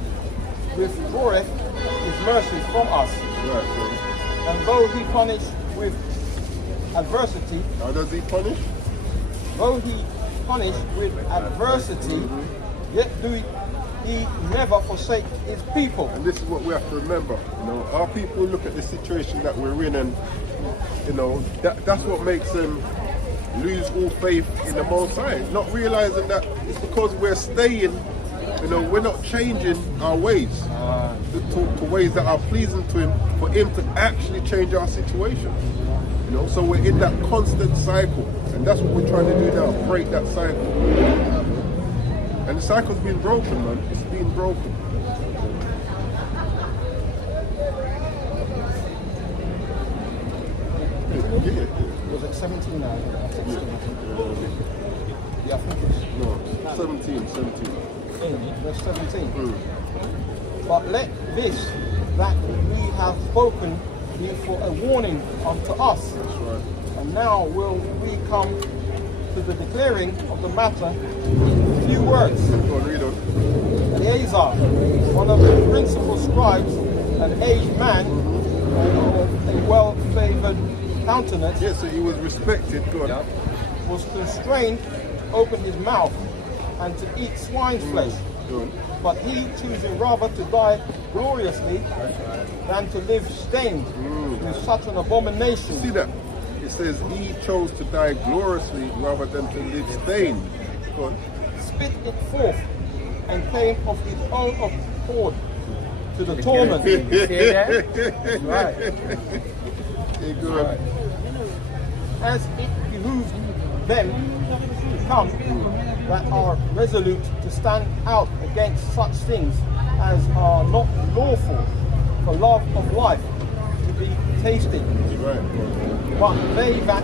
withdraweth his mercy from us. And though he punish with adversity, How does he punish? though he punish with adversity, yet do he never forsake his people. And this is what we have to remember. You know, our people look at the situation that we're in, and you know that's what makes them lose all faith in the Most High. Not realizing that it's because we're staying. You know, we're not changing our ways to ways that are pleasing to Him, for Him to actually change our situation. You know, so we're in that constant cycle, and that's what we're trying to do now, break that cycle. And the cycle's been broken, man. It's been broken. Was it 17 now? Yeah, I think it's No, 17. verse 17. But let this that we have spoken be for a warning unto us. That's right. And now will we come to the declaring of the matter in few words. Go on, read on. Eleazar, one of the principal scribes, an aged man, and of a well-favored countenance, Yeah, so he was respected. Go on. was constrained to open his mouth and to eat swine's flesh. Go on. But he choosing rather to die gloriously than to live stained with such an abomination. See that? It says he chose to die gloriously rather than to live stained. Go on. Spit it forth and came of his own accord to the torment. See that? Right. Hey, go on. As it behooved them to come that are resolute to stand out against such things as are not lawful for love of life to be tasted. Right. But they that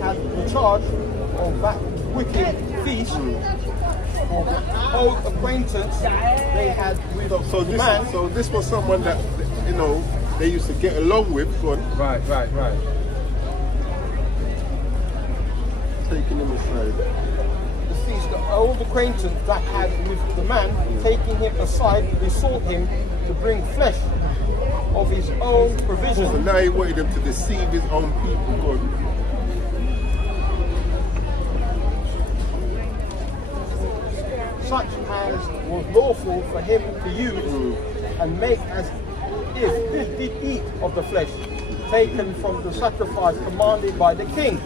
had the charge of that wicked feast, for the old acquaintance they had with So the man, this was someone that, you know, they used to get along with. Go on. Right. Taking him aside. the feast, the old acquaintance that had with the man, taking him aside, besought him to bring flesh of his own So provision. now he wanted them to deceive his own people. Go on. Such as was lawful for him to use, and make as if he did eat of the flesh taken from the sacrifice commanded by the king,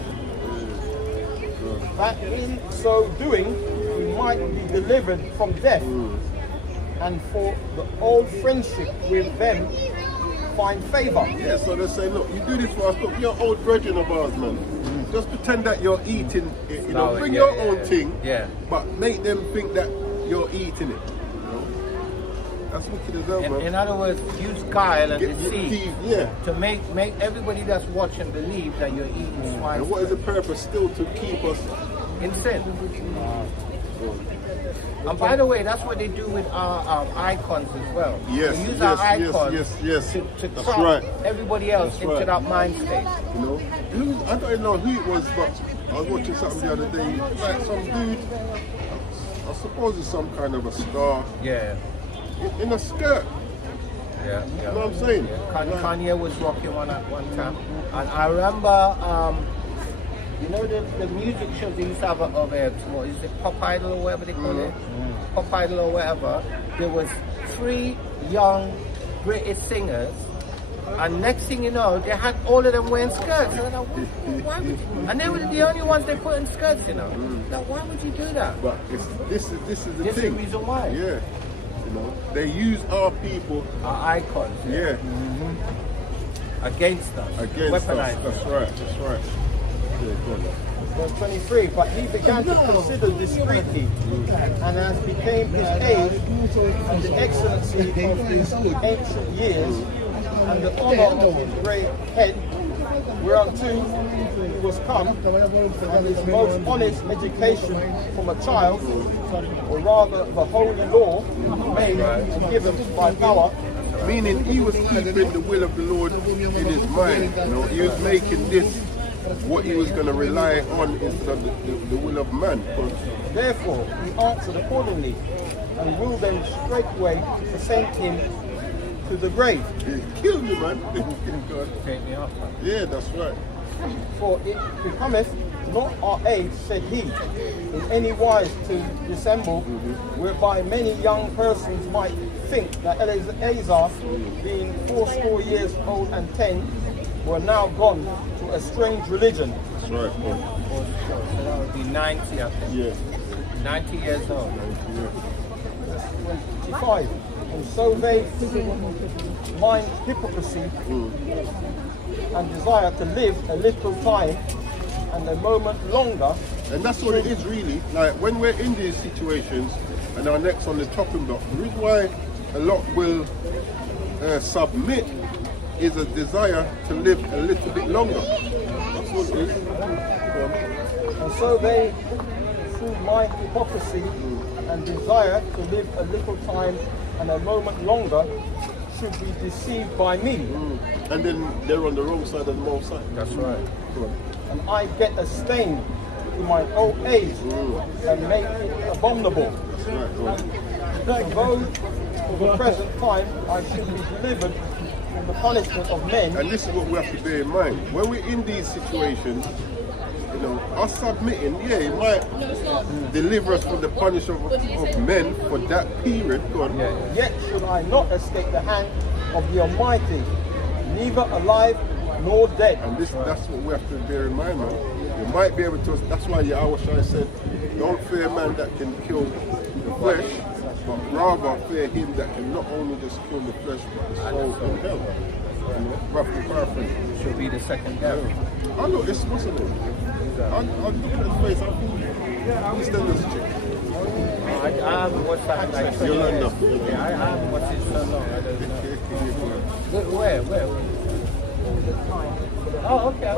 that in so doing he might be delivered from death, and for the old friendship with them find favor. Yeah, so they say, look, you do this for us, look, you're old brethren of ours, man. Just pretend that you're eating it, you know, bring your own thing, but make them think that you're eating it. You know? That's wicked as hell, man. In other words, use guile and deceit deceive, yeah. to make everybody that's watching believe that you're eating swine. And what is the purpose? Still to keep us in sin. And by the way, that's what they do with our icons as well. Yes, they use yes, our icons yes. to That's trap right. everybody else That's into right. that mind state. You know, I don't know who it was, but I was watching something the other day. Like some dude, I suppose it's some kind of a star Yeah. in a skirt. Yeah. You know what I'm saying? Kanye was rocking one at one time. And I remember, you know the music shows they used to have of what is it, Pop Idol or whatever they call it? Pop Idol or whatever. There was 3 young British singers, and next thing you know, they had all of them wearing skirts. And, why would you? And they were the only ones they put in skirts, you know. Now, why would you do that? But this is the This is thing. the reason why. Yeah. You know, they use our people. Our icons. Yeah. Against us. Against Weaponized. us. That's right. That's right. Yeah, go on. Verse 23, but he began to consider discreetly, and as became his age, and the excellency of his ancient years, and the honor of his great head, whereunto he was come, and his most honest education from a child, or rather the holy law, made and given by power. Meaning he was keeping the will of the Lord in his mind. You know, he was making this what he was going to rely on instead of the will of man. Therefore he answered accordingly, and willed them straightway to send him to the grave. He killed him, man. Yeah, that's right. For it becometh not our age, said he, in any wise to dissemble, whereby many young persons might think that Eleazar, being 80 years old and 10, were now gone to a strange religion. That's right. So that would be 90, I think. Yeah. 90 years old. 25. And so they mind hypocrisy and desire to live a little time and a moment longer. And that's what it is really. Like when we're in these situations and our neck's on the chopping block, the reason why a lot will submit is a desire to live a little bit longer. That's what it is. And so they, through my hypocrisy and desire to live a little time and a moment longer, should be deceived by me. And then they're on the wrong side of the Most High. That's right. And I get a stain in my old age and make it abominable. Though for the present time I should be delivered from the punishment of men. And this is what we have to bear in mind. When we're in these situations, you know, us submitting, yeah, it might deliver us from the punishment of men for that period. Go on. Yet should I not escape the hand of the Almighty, neither alive nor dead. And that's what we have to bear in mind, man. You might be able to, that's why Yahushua said, don't fear man that can kill the flesh, but rather fear him that can not only just kill the flesh, but the soul and hell. You know, roughly paraphrase. Should be the second death. I know it's possible. I'm looking at his face. He's still this chick. I haven't watched that. Like, You'll learn nothing. Yeah, I haven't watched it so long. I don't know. Where? Oh, okay.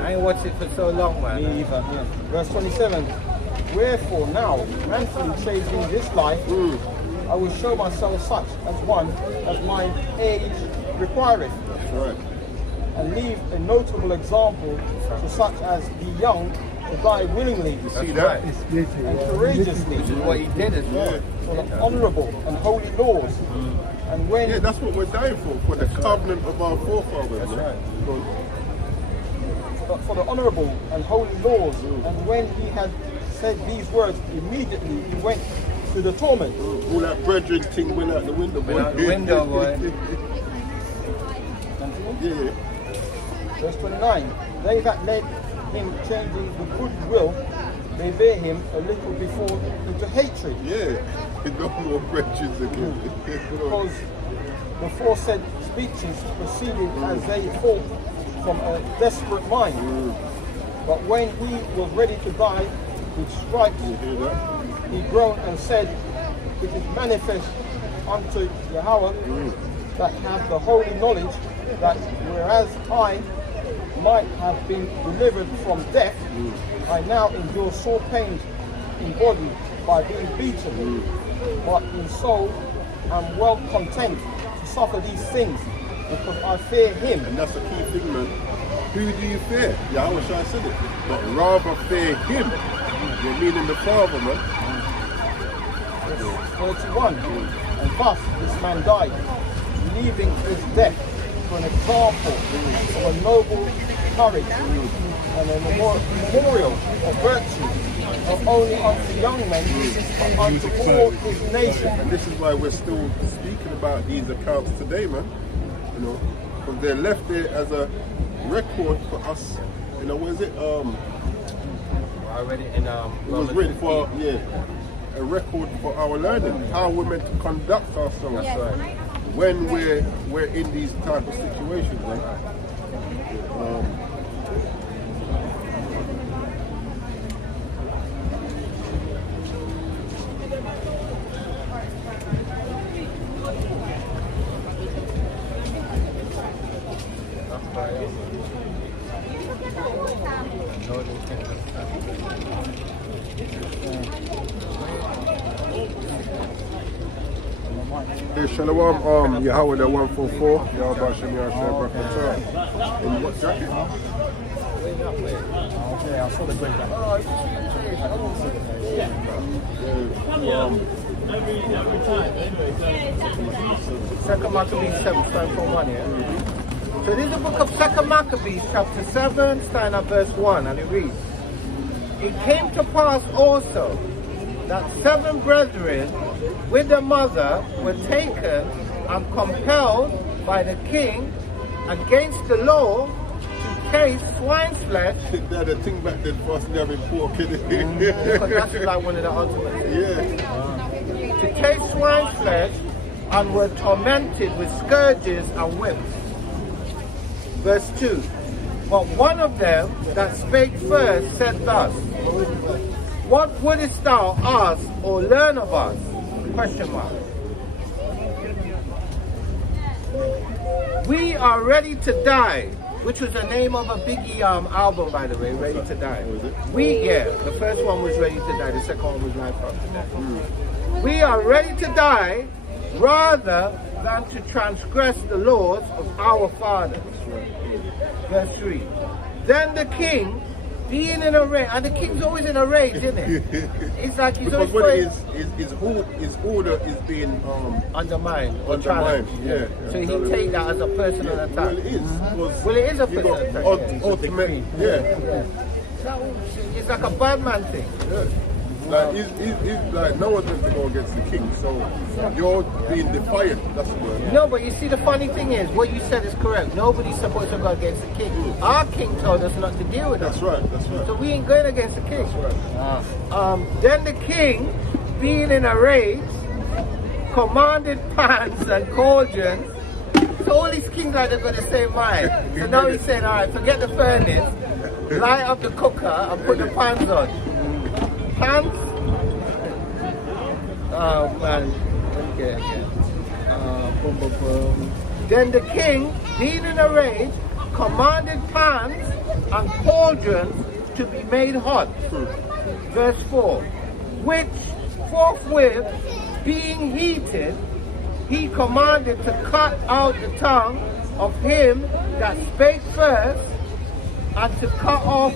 I ain't watched it for so long, man. Me either. Verse 27. Wherefore now, manfully chasing this life, I will show myself such as one as mine age requireth. That's right. And leave a notable example to such as the young to die willingly You see that? and courageously Which is what he did as well. for the honourable and holy laws. And when Yeah, that's what we're dying for the covenant of our forefathers. That's man. right. but for the honourable and holy laws. And when he had said these words, immediately he went to the torment. All that brethren thing went out the window, boy. Went out the window, boy. Yeah. Verse 29. They that led him changing the good will, they bear him a little before into hatred. Yeah. No more brethren again. Because the foresaid speeches proceeded as they thought from a desperate mind. But when he was ready to die with stripes, You hear that? he groaned and said, it is manifest unto Yahweh that have the holy knowledge that whereas I might have been delivered from death, I now endure sore pains in body by being beaten, but in soul am well content to suffer these things, because I fear him. And that's the key thing, man. Who do you fear? Yahweh said it. But rather fear him. You're meaning the Father, man. 31. And thus this man died, leaving his death for an example of a noble courage and a memorial of virtue, not only unto young men, but unto all his nation. And this is why we're still speaking about these accounts today, man. You know, because they're left there as a record for us. You know, what is it? I read it in It was written for, a record for our learning, how we're meant to conduct ourselves when we're in these type of situations. Right? Hey, Shalom, Yahweh the 144, Yahweh Shem Yahshua Brakatah. In what jacket? Okay, I saw the green back. Second Maccabees 7, starting from 1, yeah? So this is the book of Second Maccabees, chapter 7, starting at verse 1, and it reads, It came to pass also that 7 brethren with their mother were taken and compelled by the king against the law to taste swine's flesh. They're the thing back then for us having pork in it. Because that's like one of the ultimate things. Yeah. To taste swine's flesh, and were tormented with scourges and whips. Verse 2. But one of them that spake first said thus, What wouldest thou ask or learn of us? Question mark. We are ready to die, which was the name of a Biggie album, by the way, Ready to Die. The first one was Ready to Die, the second one was Life After Death. We are ready to die rather than to transgress the laws of our fathers. Verse 3. Then the king, being in a rage, and the king's always in a rage, isn't it? It's like he's Because always what it is, his order is being undermined or challenged. Yeah. So he take that as a personal attack. Well, it is. Because Well, it is a you got personal attack. ultimate, yeah. It's like a bad man thing. Yeah. Like, he's like, no one's going to go against the king, so you're being defiant, that's the word. No, but you see, the funny thing is, what you said is correct. Nobody's supposed to go against the king. Our king told us not to deal with us. That's right, that's right. So we ain't going against the king. That's right. Then the king, being in a rage, commanded pans and cauldrons. So all these kings like they've got the same mind. So now he's saying, all right, forget the furnace, light up the cooker and put the pans on. Pans? Oh man. Okay. Boom, boom, boom. Then the king, being in a rage, commanded pans and cauldrons to be made hot. Verse 4. Which forthwith, being heated, he commanded to cut out the tongue of him that spake first, and to cut off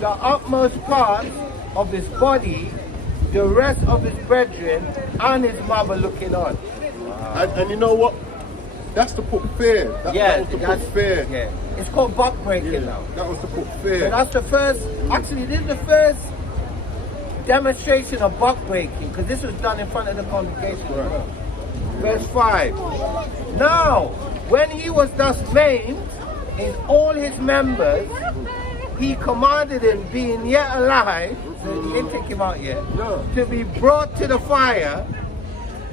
the utmost parts of his body, the rest of his brethren, and his mother looking on. And you know what? That's to put fear. That was to put fear. Yeah. It's called buck breaking now. That was to put fear. So that's the first, actually this is the first demonstration of buck breaking, because this was done in front of the congregation. Right. Verse 5. Now, when he was thus maimed in all his members, he commanded him, being yet alive, so he didn't take him out yet, to be brought to the fire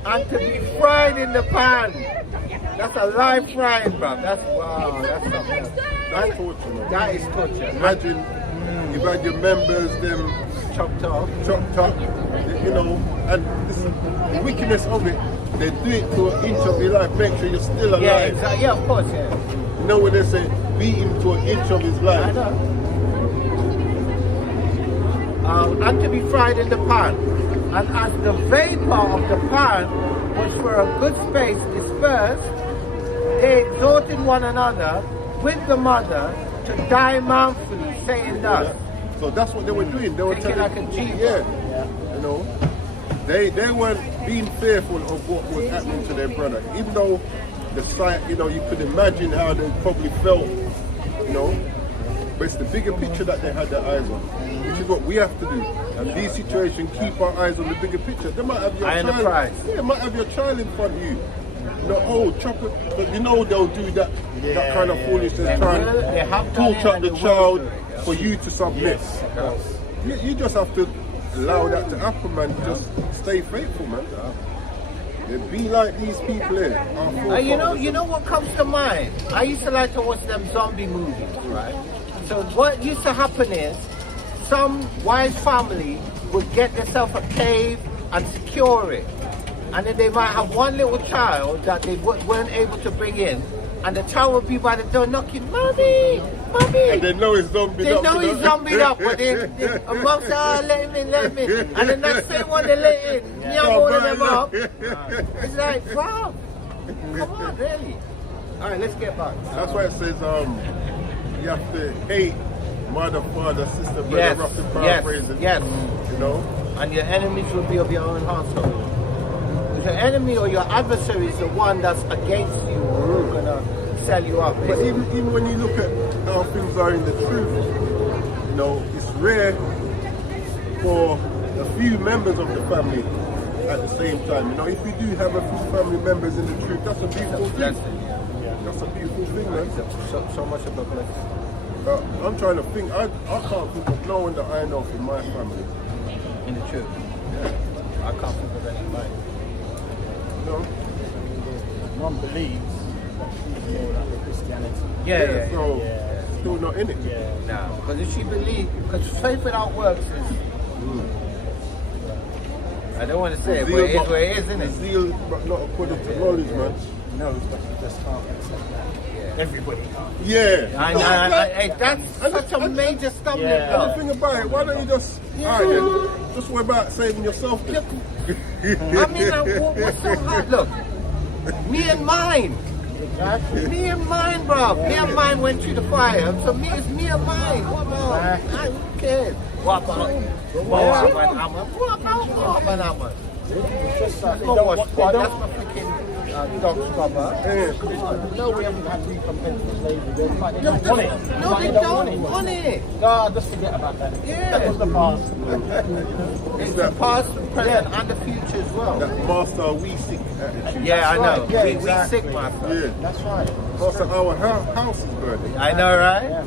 and to be fried in the pan. That's a live frying, bro. That's wow. That's something. That's torture, man. That is torture. Imagine you've had your members, them Chopped off. chopped up, you know, and this, the wickedness of it, they do it to an inch of your life, make sure you're still alive. Yeah, exactly. Yeah, of course, yeah. You know when they say beat him to an inch of his life? I know. And to be fried in the pan. And as the vapor of the pan was for a good space dispersed, they exhorted one another with the mother to die manfully, saying thus. So that's what they were doing. They were Taking telling, like a G. yeah, you know, they weren't being fearful of what was happening to their brother, even though the sight, you know, you could imagine how they probably felt, you know. But it's the bigger picture that they had their eyes on, which is what we have to do. And these situations, keep our eyes on the bigger picture. They might have your child. Yeah, might have your child in front of you. You know, oh, chop it, but you know they'll do that. That kind of foolishness, trying to torture the child for you to submit. You just have to allow that to happen, man. Just stay faithful, man. Yeah, be like these people here. You know what comes to mind? I used to like to watch them zombie movies, right? So what used to happen is some wise family would get themselves a cave and secure it. And then they might have one little child that they weren't able to bring in. and the child will be by the door knocking, "Mommy, mommy." And they know he's zombied They up. know you he's zombied up, but a mom say, "Oh, let him in, let him in." And then that same one they let in, young all of them up. It's like, wow, come on, really. All right, let's get back. That's why it says you have to hate mother, father, sister, brother, Yes, roughly yes, paraphrasing. yes. You know? And your enemies will be of your own household. If your enemy or your adversary is the one that's against you, who's gonna sell you up. But even when you look at how things are in the truth, you know, it's rare for a few members of the family at the same time. You know, if you do have a few family members in the truth, that's a beautiful thing. That's a beautiful thing, man. So much of a blessing. I'm trying to think. I can't think of no one that I know from my family. In the truth. I can't think of anybody. No? Mum believes that she's more like the Christianity. Yeah. So, still not in it. No, because if she believes, because faith without works is. I don't want to say it, but it is where it is, isn't it? Zeal, but not according to knowledge, man. Knows, but you just can't accept that. Everybody can't. Yeah. Hey, that's such a major stumbling And the block. thing about it, why don't you just, alright then, just worry about saving yourself then. I mean, what's so hard? Look, me and mine. Me and mine, bro. Me and mine went through the fire. So it's me and mine. What about? Who cares? What about? What about? Just like That's my freaking dog scrubber. No, we haven't had recompense for slavery. They don't No, want it. they don't want it. No, just forget about that. Yeah. That was the past. It's the past, the present, and the future as well. That master we seek attitude. Yeah, I know. right. Yeah, we exactly. sick, master. Yeah. That's right. Master, our house is burning, I know, right? Yeah.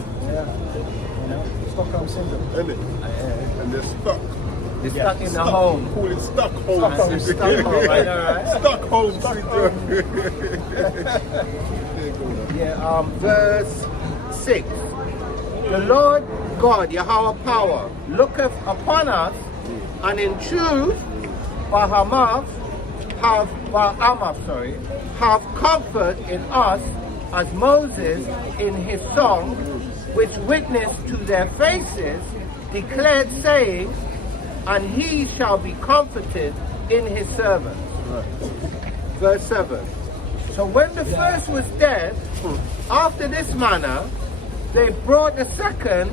You know, Stockholm syndrome. isn't it? And they're stuck. They're stuck in the home. Call it Stockholm. Stockholm, Stockholm, I know, right? Stockholm syndrome. Yeah, verse 6. The Lord God, Yahweh power, looketh upon us, and in truth, Bahamath, have comfort in us, as Moses in his song, which witnessed to their faces, declared, saying, and he shall be comforted in his servants. Verse 7. So when the first was dead, after this manner, they brought the second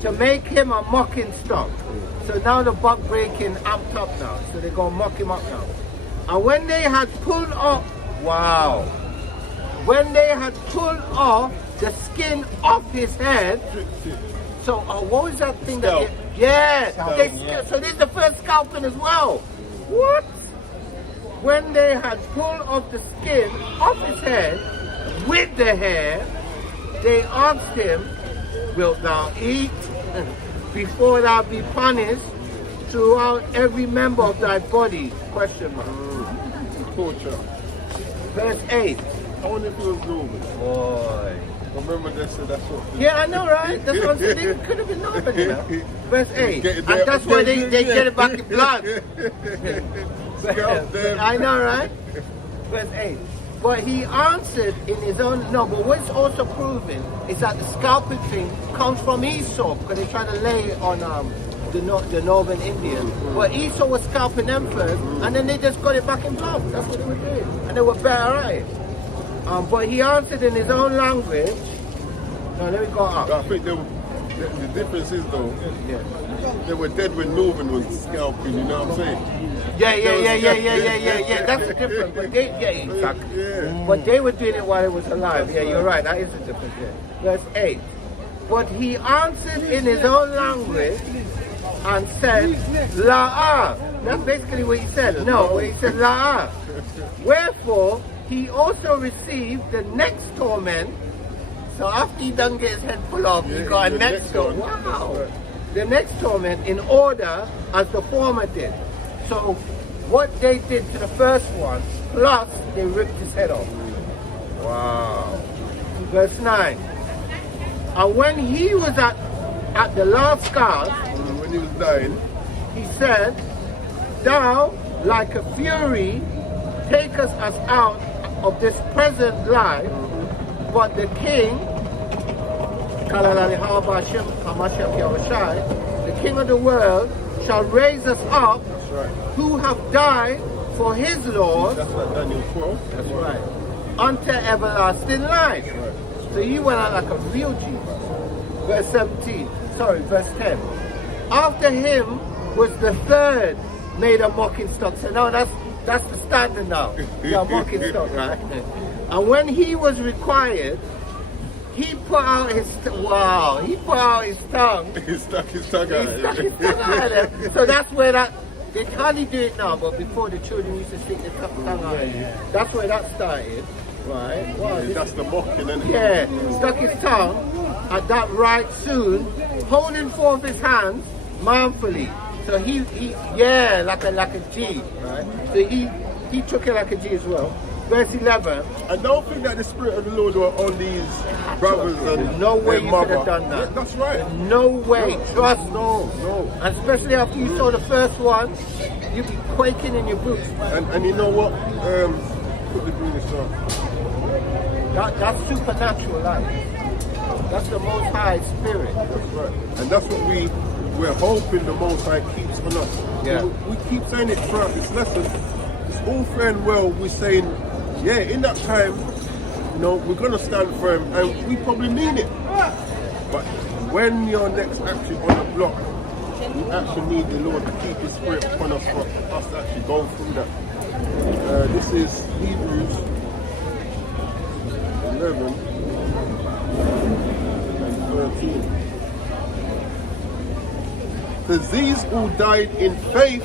to make him a mocking stock. So now the buck breaking amped up now. So they're going to mock him up now. And when they had pulled off, wow. When they had pulled off the skin off his head, so what was that thing that? So this is the first scalping as well. What? When they had pulled off the skin off his head with the hair, they asked him, wilt thou eat before thou be punished throughout every member of thy body? Question mark. Torture. Verse 8. I wonder if it was Norman. Boy. Remember they said that's what. Yeah, I know, right? That's what I'm saying. It could have been Norman, you know. Verse 8. Get it And there. that's why they get it back in blood. Scalp them. I know, right? Verse 8. But he answered in his own, no, but what's also proven is that the scalping thing comes from Esau, because they try to lay it on the northern Indians. But Esau was scalping them first, and then they just got it back in blood. That's what they were doing. And they were better at it. But he answered in his own language. No, let me go up. I think the difference is though, they were dead when Norman was scalping, you know what I'm saying? Yeah. That's the difference. But exactly. Yeah. But they were doing it while he was alive. Yeah, you're right. That is the difference. Yeah. Verse 8. But he answered in his own language and said, La'ah. That's basically what he said. No, but he said La'ah. Wherefore, he also received the next torment. So after he done get his head pulled off, he got a next torment. Wow. The next torment in order as the former did. So what they did to the first one, plus they ripped his head off. Wow. Verse 9. And when he was at the last gasp, When he was dying, he said, Thou, like a fury, takest us out of this present life, but the king, the king of the world, shall raise us up, who have died for his Lord. That's like Daniel 12. That's right. Unto everlasting life. So he went out like a real Jew. Verse 17. Sorry, verse 10. After him was the third made a mocking stock. So now that's the standard now. The mocking stock, right? And when he was required, he put out his tongue. He stuck his tongue out. So that's where that, they hardly do it now, but before the children used to stick their tongue out. That's where that started, right? Wow, That's the mocking, isn't it? yeah, stuck his tongue at that right soon, holding forth his hands manfully. So he like a G, right? So he took it like a G as well. Verse 11. I don't think that the Spirit of the Lord were on these brothers and No way their you mother. could have done that. Yeah, that's right. No way, trust me. No. And especially after you saw the first one, you'd be quaking in your boots. And you know what? Put the Greenish on. That's supernatural life. That's the Most High Spirit. That's right. And that's what we're hoping the Most High keeps on us. Yeah. We keep saying it throughout this lesson. It's all fair and well. We're saying, yeah, in that time, we're going to stand firm, and we probably mean it. But when you're next actually on the block, we actually need the Lord to keep His Spirit upon us for us to actually go through that. This is Hebrews 11 and 13. Because these all died in faith,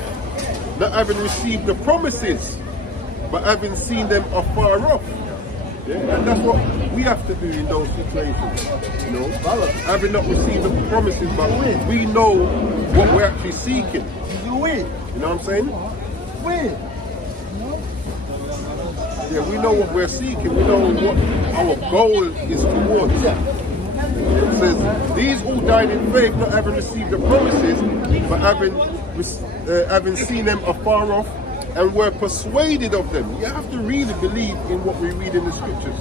not having received the promises, but having seen them afar off. Yeah? And that's what we have to do in those situations. Having not received the promises, but we know what we're actually seeking. You know what I'm saying? Yeah, we know what we're seeking. We know what our goal is towards. It says, these all died in faith, not having received the promises, but having seen them afar off, and were persuaded of them. You have to really believe in what we read in the scriptures.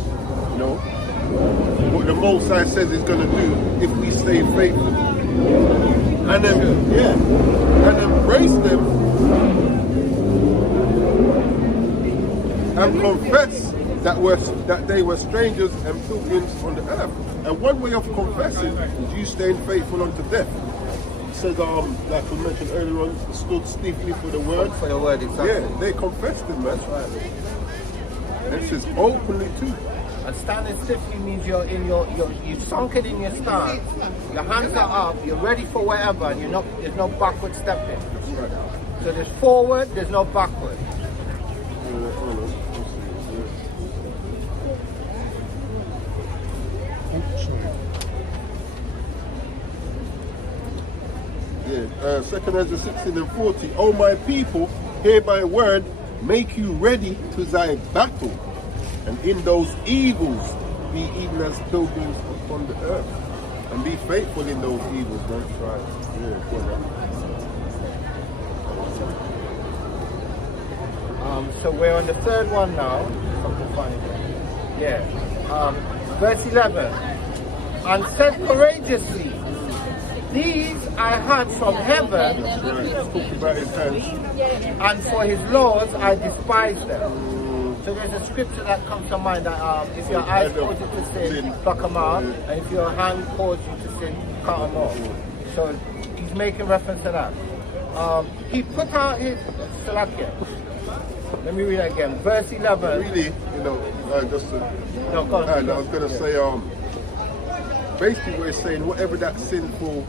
What the Most High says is going to do if we stay faithful. And then, and embrace them and confess that they were strangers and pilgrims on the earth. And one way of confessing is you staying faithful unto death. It says, like we mentioned earlier on, stood stiffly for the word. For the word, exactly. Yeah, they confessed him, man. That's right. And it says openly too. And standing stiffly means you're sunk it in your stance. Your hands are up. You're ready for whatever, and there's no backward stepping. That's right. So there's forward. There's no backward. Yeah, 2 Ezra 16 and 40. O my people, hear my word, make you ready to thy battle, and in those evils be even as pilgrims upon the earth, and be faithful in those evils, man. That's right. Yeah, go on. So we're on the third one now. Yeah. Verse 11. And said courageously, these I had from heaven, and for his laws I despised them. So there's a scripture that comes to mind that if your eyes cause you to sin, pluck them out, and if your hand causes you to sin, cut them off. So he's making reference to that. He put out his Salakia. Let me read that again. Verse 11. Really, just to, no, go on, I was going to say, basically we're saying whatever that sinful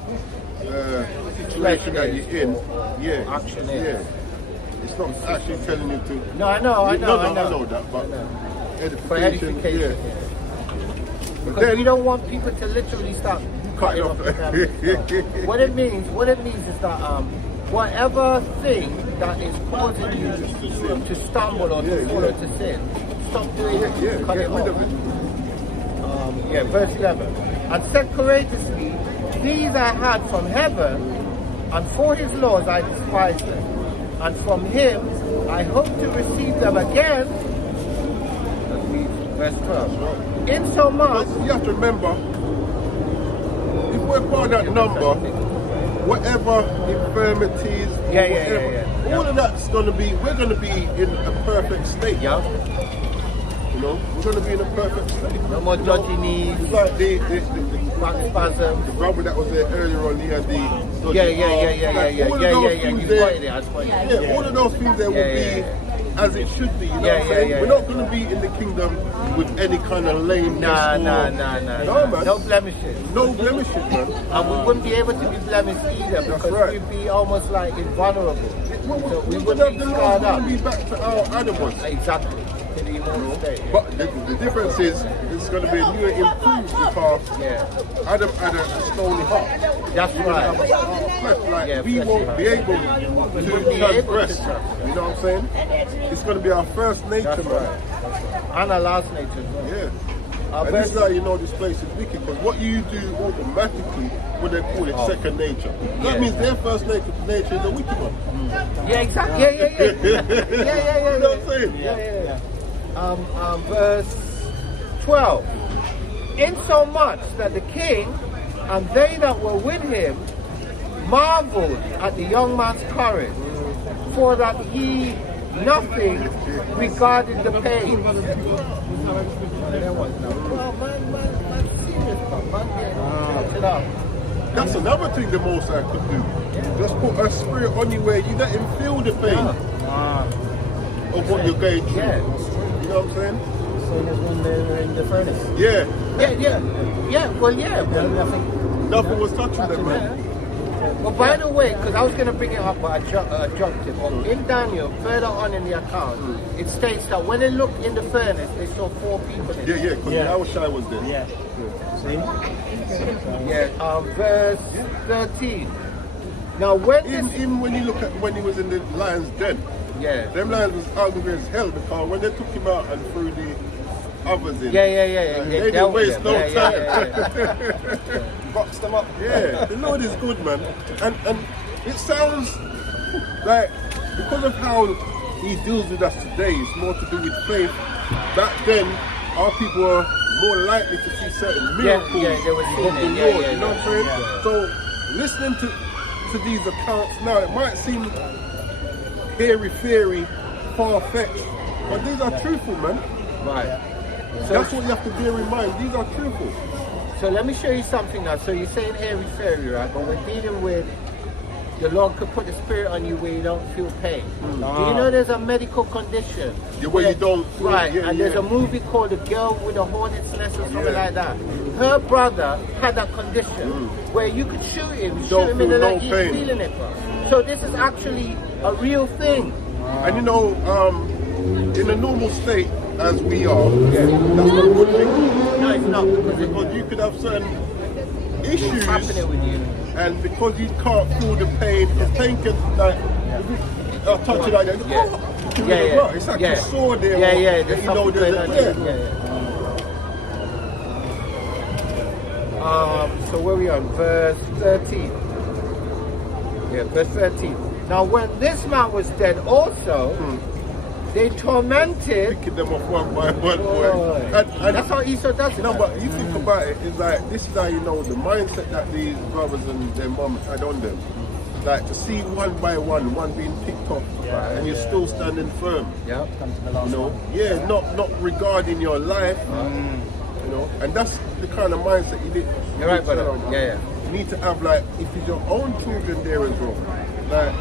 situation that you're in, action is. Yeah. It's not actually telling you to. No, I know I know that, but for edification. Because we don't want people to literally start cutting off. What it means is that whatever thing that is causing you to stumble or to fall into sin, stop doing it. Cut it off. Verse 11. And said courageously, these I had from heaven, and for his laws I despised them. And from him I hope to receive them again, verse 12. In so much, But you have to remember, if we're part of that number, whatever infirmities, or Yeah, whatever, all of that's going to be, we're going to be in a perfect state. yeah, You know, we're going to be in a perfect state. no more dodgy knees, It's like the back spasms. brother that was there earlier on, he had the Yeah. All of those things You there, spotted it, I spotted it. yeah, all of those things there will be as it should be. You know what I'm saying? We're not going to be in the kingdom with any kind of lame. Nah, or- nah. No, man. No blemishes. No blemishes, man. And we wouldn't be able to be blemished either because right. we'd be almost like invulnerable. So we We're would going be to have scarred the up. Lord be back to our animals. Exactly. To the immortal state. But the difference is, it's going to be a new and improved because Yeah, Adam had a stony heart. that's right. Flesh, like Yeah, we fleshy won't heart. be able We to won't be able to transgress. transgress. You know what I'm saying? It's going to be our first nature, That's man. right. And our last nature as well. Yeah. Our And this is best- how you know this place is wicked, because what you do automatically, what they call it, second nature. That means their first nature is a wicked one. Yeah, exactly. Yeah. You know what I'm saying? Yeah. Verse 12. Insomuch that the king and they that were with him marveled at the young man's courage, for that he nothing regarded the pain. That's another thing the Most High could do. Just put a spirit on you where you let him feel the pain of what you're going through. Yeah. You know what I'm saying? Same as when they were in the furnace. Yeah. Nothing was touching them, man. Well, by the way, because I was going to bring it up, but I dropped it. But in Daniel, further on in the account, it states that when they looked in the furnace, they saw 4 people in it. Yeah, because Yahushua was there. Yeah. See? Verse 13. Now, when this... Even when you look at when he was in the lion's den, them lions was angry as hell because when they took him out and threw the others in, they didn't waste no time. Boxed them up. Yeah, the Lord is good, man. And it sounds like because of how he deals with us today, it's more to do with faith. Back then, our people were more likely to see certain miracles they were seeing of the it. Lord. You know what I'm saying? Yeah. So listening to these accounts now, it might seem hairy-fairy, far-fetched, but these are truthful, man. Right. So, That's what you have to bear in mind. These are truthful. so let me show you something now. So you're saying airy fairy, right? But we're dealing with the Lord could put the spirit on you where you don't feel pain. Do you know there's a medical condition? The way you don't feel, Right, and there's a movie called The Girl with a Hornet's Nest or something like that. Her brother had that condition where you could shoot him, Don't shoot him in the feel no leg, he's pain. feeling it, bro. So this is actually a real thing. And you know, in a normal state as we are, that's not a good thing. No, it's not. Because you could have certain issues, Happening with you. and because you can't feel the pain, the pain can like, I'll touch it like that. Yeah. It's like Yeah. a sore there. Yeah, or, there's you know, something there's going on a, there. So where we on? Verse 13. Yeah, verse 13. Now when this man was dead also, they tormented. picking them off one by one. Boy. And That's how Esau does it. no, but you think about it, it's like this is how you know the mindset that these brothers and their mum had on them. Like to see one by one being picked off, and you're still standing firm. Yeah. Come to the last You know, one. yeah, not regarding your life. You know, and that's the kind of mindset you need. You're right, brother. Yeah. You need to have like, if it's your own children there as well, like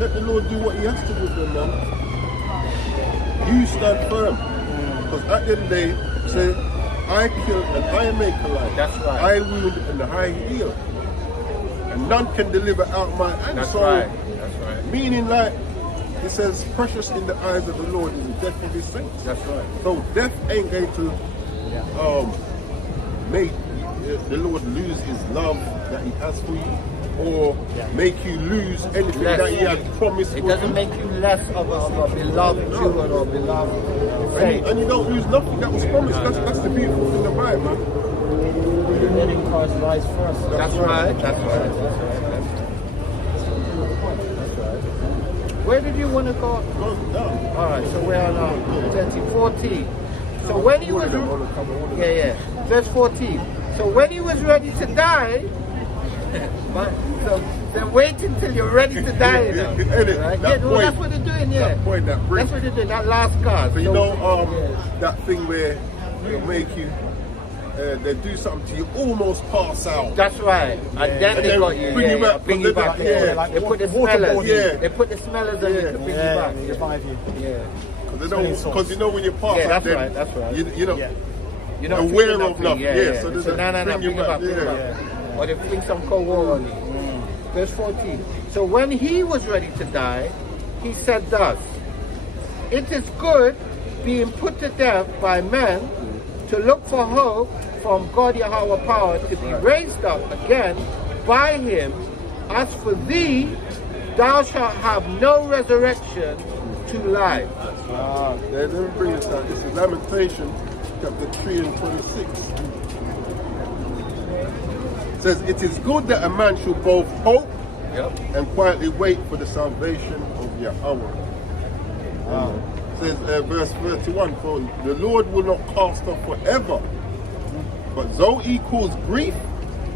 let the Lord do what He has to do with them, man. You stand firm, because at the end of the day, say, I kill and I make alive. That's right. I wound and I heal, and none can deliver out my hand. That's So, right. That's right. meaning like it says, precious in the eyes of the Lord is the death of His saints. That's right. So death ain't going to make the Lord lose His love that He has for you, or make you lose anything Less. that He has promised It for doesn't you. make you less of a beloved Jew or beloved saint. And you don't lose nothing that was promised. That's the beautiful thing about it, man. Letting Christ rise first. That's right. That's right. Where did you want to go? No. All right, so we're on 13, 14. So when he was, verse 14. So when he was ready to die, so wait until you're ready to die. Right? That's what they're doing. That point, that bridge. That's what they're doing. That last card. So you know, that thing where they'll make you, they do something to you, almost pass out. That's right. And then they got you. Bring you back. Bring you back. Like they put the smellers. Yeah. They put the smellers on you to bring you back. Revive you. Yeah. Because you know when you pass out, that's right. That's right. You know. You're not aware of nothing. Yeah. So no, bring you back. Or they fling some cold water on you. Verse 14. So when he was ready to die, he said thus, it is good being put to death by men to look for hope from God Yahweh power to be raised up again by him. As for thee, thou shalt have no resurrection to life. Let me bring this out. This is Lamentation chapter 3 and 26. It says, it is good that a man should both hope and quietly wait for the salvation of Yahweh. It says, verse 31, for the Lord will not cast off forever, but though he cause grief,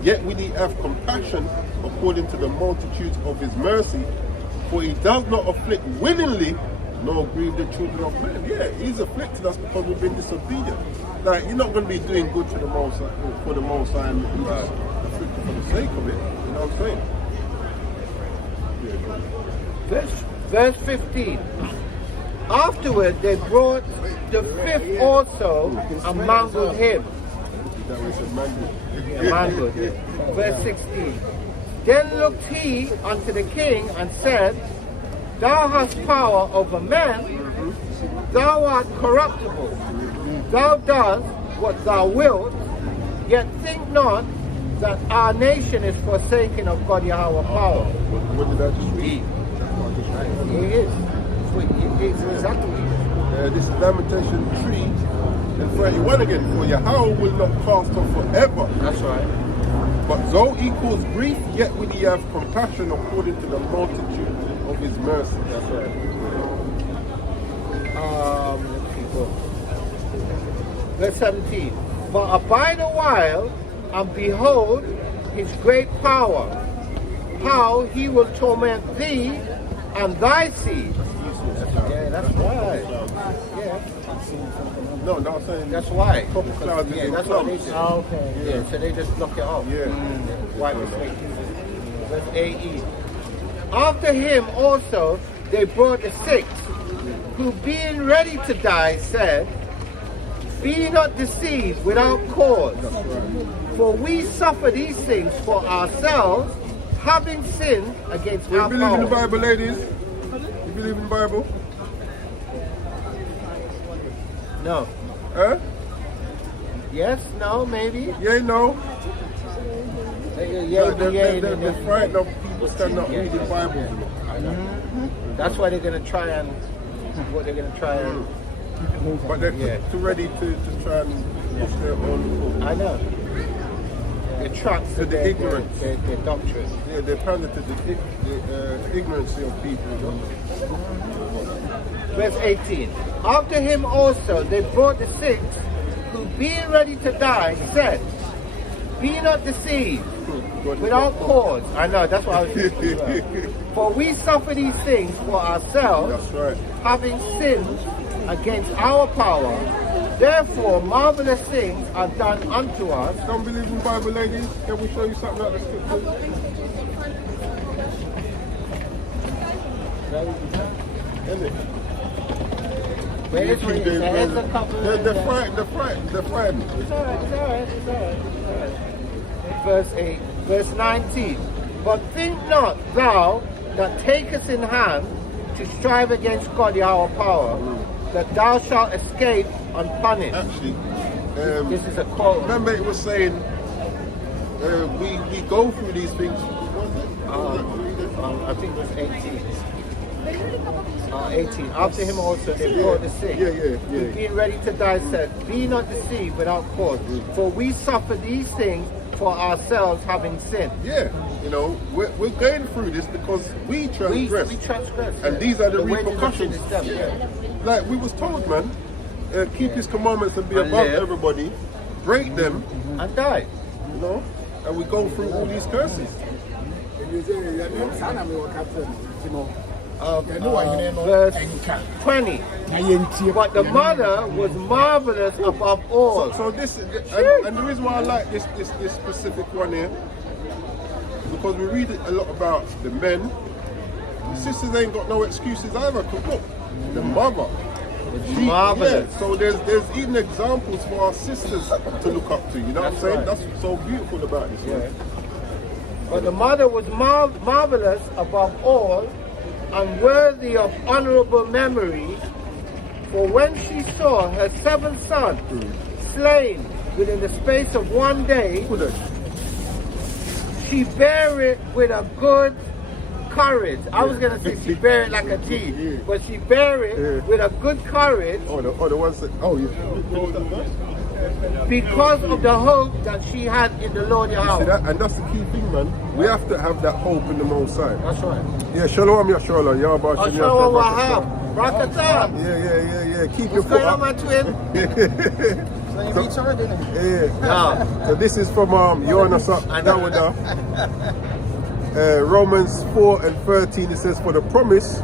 yet will he have compassion according to the multitude of his mercy, for he does not afflict willingly, nor grieve the children of men. Yeah, he's afflicted us because we've been disobedient. Like, you're not going to be doing good for the Most High, and you just afflicted for the sake of it. You know what I'm saying? Verse 15. Afterward they brought the fifth also and mangled him. Mangled. Verse 16. Then looked he unto the king and said, thou hast power over men, thou art corruptible, thou dost what thou wilt, yet think not that our nation is forsaken of God Yahweh power. What did I just read? It is. It is exactly. This is Lamentation 3 and 31 again. For Yahweh will not cast off forever. That's right. But though he cause grief, yet will he have compassion according to the multitude of his mercy. That's right. Verse 17. But abide a while, and behold his great power, how he will torment thee and thy seed. Yeah, that's right. Yeah. No, I'm saying that's why. That's what they do. Oh, okay. Yeah, so they just block it off. Yeah. Wipe it straight. Verse 18. After him also they brought the sixth, who being ready to die said, be not deceived without cause, for we suffer these things for ourselves, having sinned against our power. You believe in the Bible, ladies? You believe in the Bible? No. Huh? Yes, no, maybe. Yeah, no. They're frightened of people stand up reading the Bible. That's why they're going to try and, what they're going to try and... But they're too ready to try and push their own... I know. They're trapped to the ignorance. Their doctrine. Yeah, they're pandered to the ignorance of people. Verse 18. After him also they brought the sixth, who being ready to die said, be not deceived without cause. I know, that's what I was thinking. For we suffer these things for ourselves, that's right, having sinned against our power. Therefore marvelous things are done unto us. Don't believe in the Bible, ladies? Can we show you something out of the scriptures? Isn't it? There's a couple. They're frightened. It's alright. Verse 8, verse 19. But think not thou that takest in hand to strive against God our power, that thou shalt escape unpunished. Actually, this is a quote. Remember it was saying, we go through these things. I think it was 18. 18. After him also they brought the sick. Yeah. Being ready to die said, be not deceived without cause, for we suffer these things for ourselves, having sinned. Yeah, you know, we're going through this because we transgress. We transgress. And these are the repercussions. Yeah. Like we was told, man, keep His commandments and be And above live. everybody, break them, And die. you know, and we go through all these curses. Verse 20. But the mother was marvelous above all. So this, and the reason why I like this specific one here, because we read a lot about the men. The sisters ain't got no excuses either. 'Cause look, the mother, she, marvelous. yeah, so there's even examples for our sisters to look up to. You know what I'm That's saying? right. That's what's so beautiful about this. Man. But the mother was marvelous above all and worthy of honorable memory. For when she saw her 7th son slain within the space of one day, she bare it with a good courage. I was going to say she bare it like a G, but she bare it with a good courage Oh, the ones that, oh, yeah. because of the hope that she had in the Lord See Yahweh. that? And that's the key thing, man. We have to have that hope in the Most High. That's right. Yeah, shalom, Yashola, Yahba, Ashawa Wahab, Rakata. Yeah. Keep your What's foot going on, up. my twin? Yeah. So this is from Jonas Dawada. Romans 4 and 13. It says, "For the promise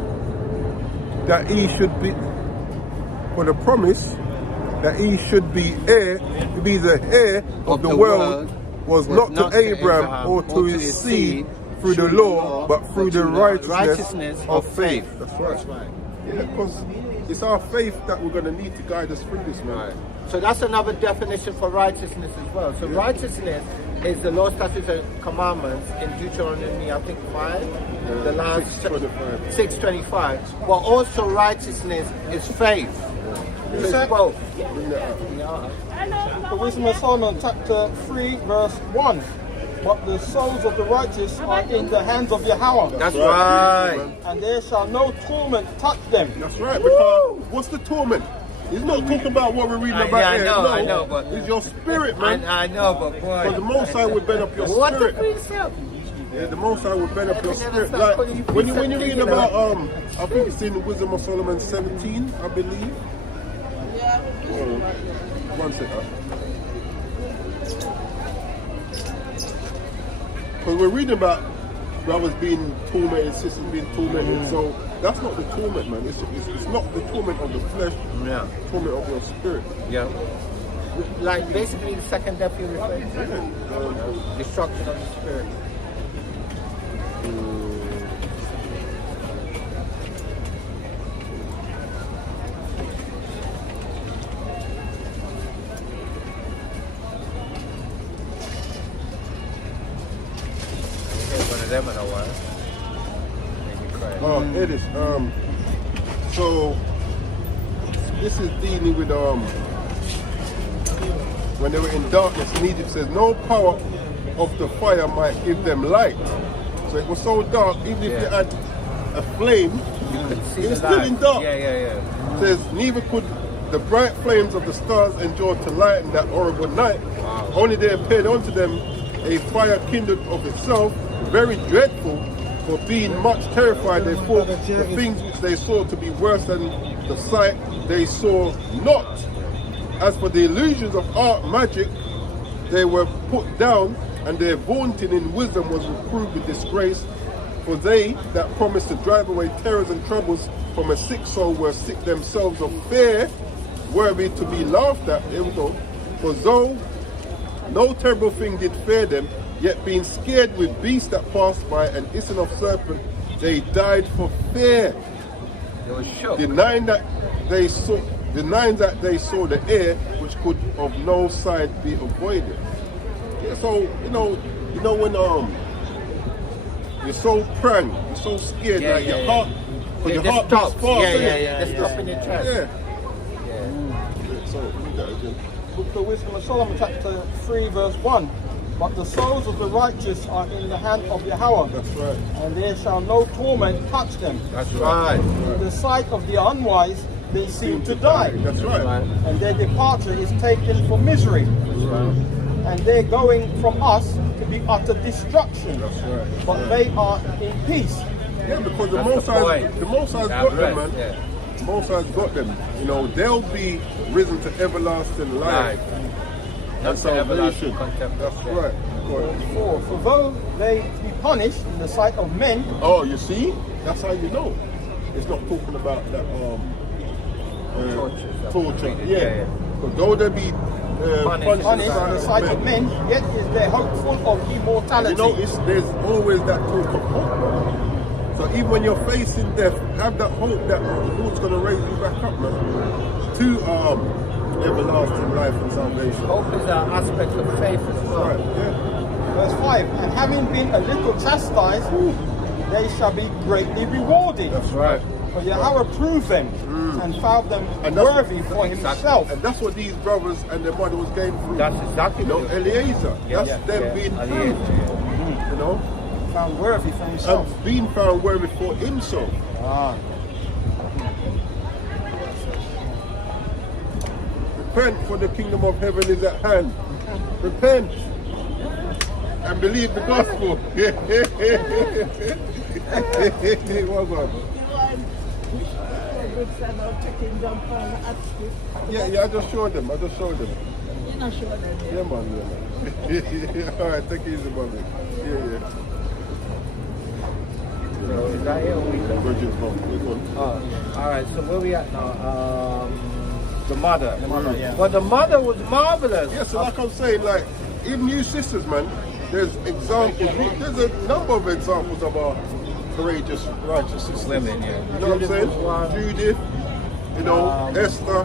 that he should be heir, to be the heir of the world, was not to Abraham or to his seed through the law, but through the righteousness of faith." That's right. Yeah, because it's our faith that we're going to need to guide us through this, man. So that's another definition for righteousness as well. So righteousness is the law, statutes, and commandments in Deuteronomy, I think 5, the last 6:25. But also righteousness is faith. So it's both. The Wisdom of Solomon, chapter 3, verse 1. But the souls of the righteous are in the hands of Yahweh, That's right. and there shall no torment touch them. That's right, because what's the torment? He's not talking about what we're reading about here. I know, but it's your spirit, man. I know, but boy. Because the Most High would bend up your What the spirit. precept? Yeah, the Most High would bend up your Everything spirit. that's Like not calling you when you precept, read you know. about I think it's in Wisdom of Solomon 17, I believe. One second. Because we're reading about brothers being tormented, sisters being tormented. So that's not the torment, man. It's not the torment of the flesh. Yeah. Torment of your spirit. Yeah. Like basically the second death you refer to. Destruction of the spirit. One of them in a while. Make me cry. It is. So this is dealing with when they were in darkness in Egypt. It says no power of the fire might give them light. So it was so dark, even if they had a flame, You could see it was the still light. in dark. Yeah. It says neither could the bright flames of the stars endure to lighten that horrible night. Wow. Only there appeared unto them a fire kindled of itself, very dreadful. For being much terrified, they thought the things which they saw to be worse than the sight they saw not. As for the illusions of art magic, they were put down, and their vaunting in wisdom was reproved with disgrace. For they that promised to drive away terrors and troubles from a sick soul were sick themselves of fear, worthy to be laughed at. Here we go. For though no terrible thing did fear them, yet being scared with beasts that passed by and hissing of serpent, they died for fear, They were shook. denying that they saw the air which could of no side be avoided. Yeah, so you know when you're so prone, you're so scared, Yeah, like yeah, your yeah. heart, They your just heart stops. beats fast, Yeah. innit? They stop in your chest. Yeah. Yeah. So read that again. Book of Wisdom of Solomon, chapter 3, verse 1. But the souls of the righteous are in the hand of Yahweh, That's right. and there shall no torment touch them. That's right. In the sight of the unwise, they seem to die, That's right. and their departure is taken for misery, and their going from us to be utter destruction. That's right. But they are in peace. Yeah, because the That's Most the High, point. the Most High's Yeah, got them, right, man. yeah. Most High's got them. You know, they'll be risen to everlasting life. That's the everlasting contempt. That's right. For though they be punished in the sight of men, Oh, you see? That's how you know. It's not talking about that torture. Yeah. But though they be punished punished in the sight of men, yet is their hope full of immortality. You know, there's always that talk of hope. So even when you're facing death, have that hope that the Lord's going to raise you back up, man, to everlasting life and salvation. Hope is an aspect of faith as well. Right, yeah. Verse 5, and having been a little chastised, they shall be greatly rewarded. That's right. For Yahweh proved them and found them worthy for himself. And that's what these brothers and their mother was going through. That's exactly You know, Eliezer. That's them being proved. You know? Found worthy for himself. And being found worthy for himself. Repent, for the kingdom of heaven is at hand. Repent and believe the gospel. Well done. Yeah, I just showed them. You're not sure then. Yeah, man. All right, take it easy, brother. Yeah. So is that it? Virgin from which one? All right, so where we at now? The mother. Yeah. But the mother was marvelous. Yeah, so like I'm saying, like, even you sisters, man, there's examples. There's a number of examples of our courageous, righteous sisters. Women, yeah. You know what I'm saying? Judith was one. Judith, you know, Esther,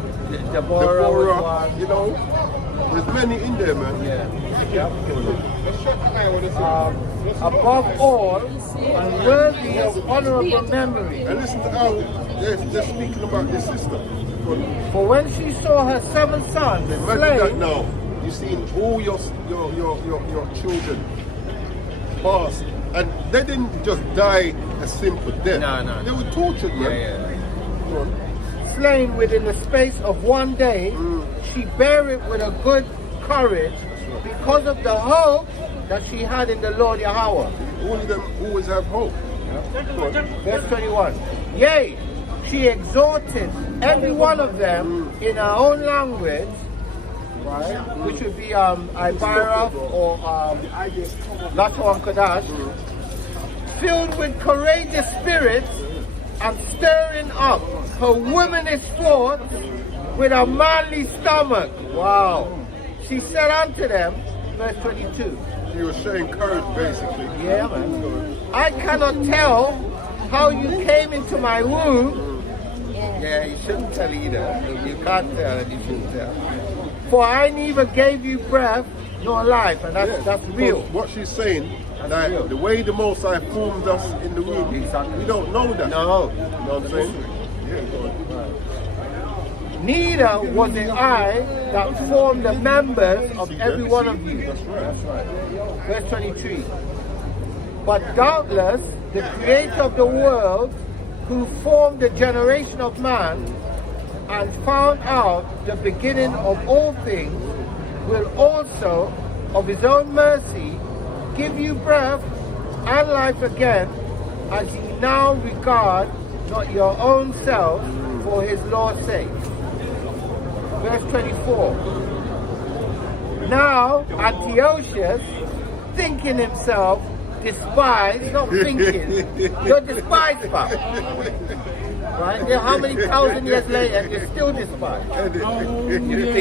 Deborah was one. you know, there's many in there, man. Above all, and worthy of honorable memory. And listen to how they're speaking about this sister. For when she saw her 7 sons Imagine that slain, now. You've seen all your children pass, and they didn't just die a simple death. No. They were tortured, man. Go on. slain within the space of 1 day, she bare it with a good courage because of the hope that she had in the Lord Yahweh. All of them always have hope. Go on. Verse 21. Yea, she exhorted every one of them in her own language, right, which would be Ibara or Lashon Kodash, filled with courageous spirits and stirring up her womanish thoughts with a manly stomach. Wow. She said unto them, verse 22. She was showing courage, basically. Yeah, man. I cannot tell how you came into my womb. Yeah, you shouldn't tell either. You can't tell and you shouldn't tell. For I neither gave you breath nor life, and that's real. What she's saying, that the way the Most High formed us in the womb, we don't know that. No. You know what I'm saying? Yeah, go on. Neither was it I that formed the members of every one of you. That's right. Verse 23. But doubtless the creator of the world, who formed the generation of man and found out the beginning of all things, will also of his own mercy give you breath and life again, as ye now regard not your own selves for his Lord's sake. Verse 24. Now Antiochus, thinking himself despised, not thinking, you're despised, pal. Right? There, how many thousand years later, you're still despised. You're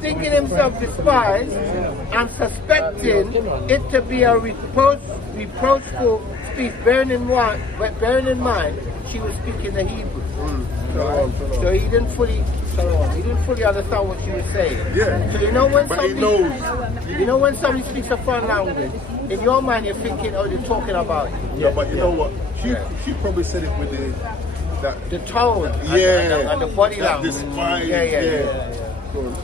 thinking himself despised and suspecting it to be a reproachful speech, bearing in mind she was speaking the Hebrew. So he didn't fully understand what she was saying. Yeah. So you know when But he knows. when somebody speaks a foreign language, in your mind you're thinking, oh, they're talking about you. Yeah, but you know what? She probably said it with the tone and the body language. Yeah. Go on.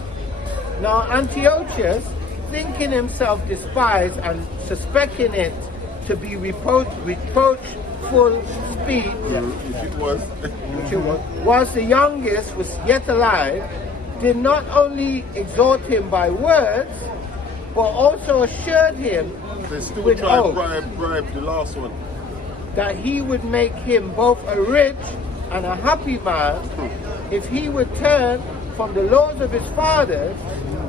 Now Antiochus, thinking himself despised and suspecting it to be reproachful speech, Which it was. whilst the youngest was yet alive, did not only exhort him by words, but also assured him They still with try oath to bribe the last one. that he would make him both a rich and a happy man if he would turn from the laws of his fathers,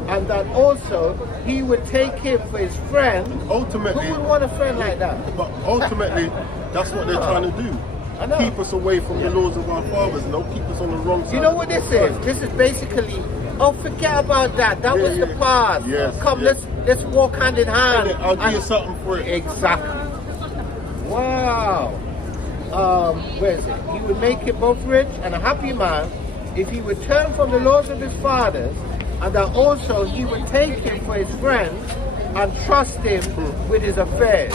and that also he would take him for his friend. Ultimately, Who would want a friend like that? but ultimately, that's what they're trying to do. I know. Keep us away from the laws of our fathers, keep us on the wrong side. You know what this is? This is basically, oh, forget about that. That was the past. Yes, Come, yes. let's walk hand in hand. I'll give you something for it. Exactly. Wow. Where is it? He would make him both rich and a happy man if he would turn from the laws of his fathers, and that also he would take him for his friends and trust him with his affairs.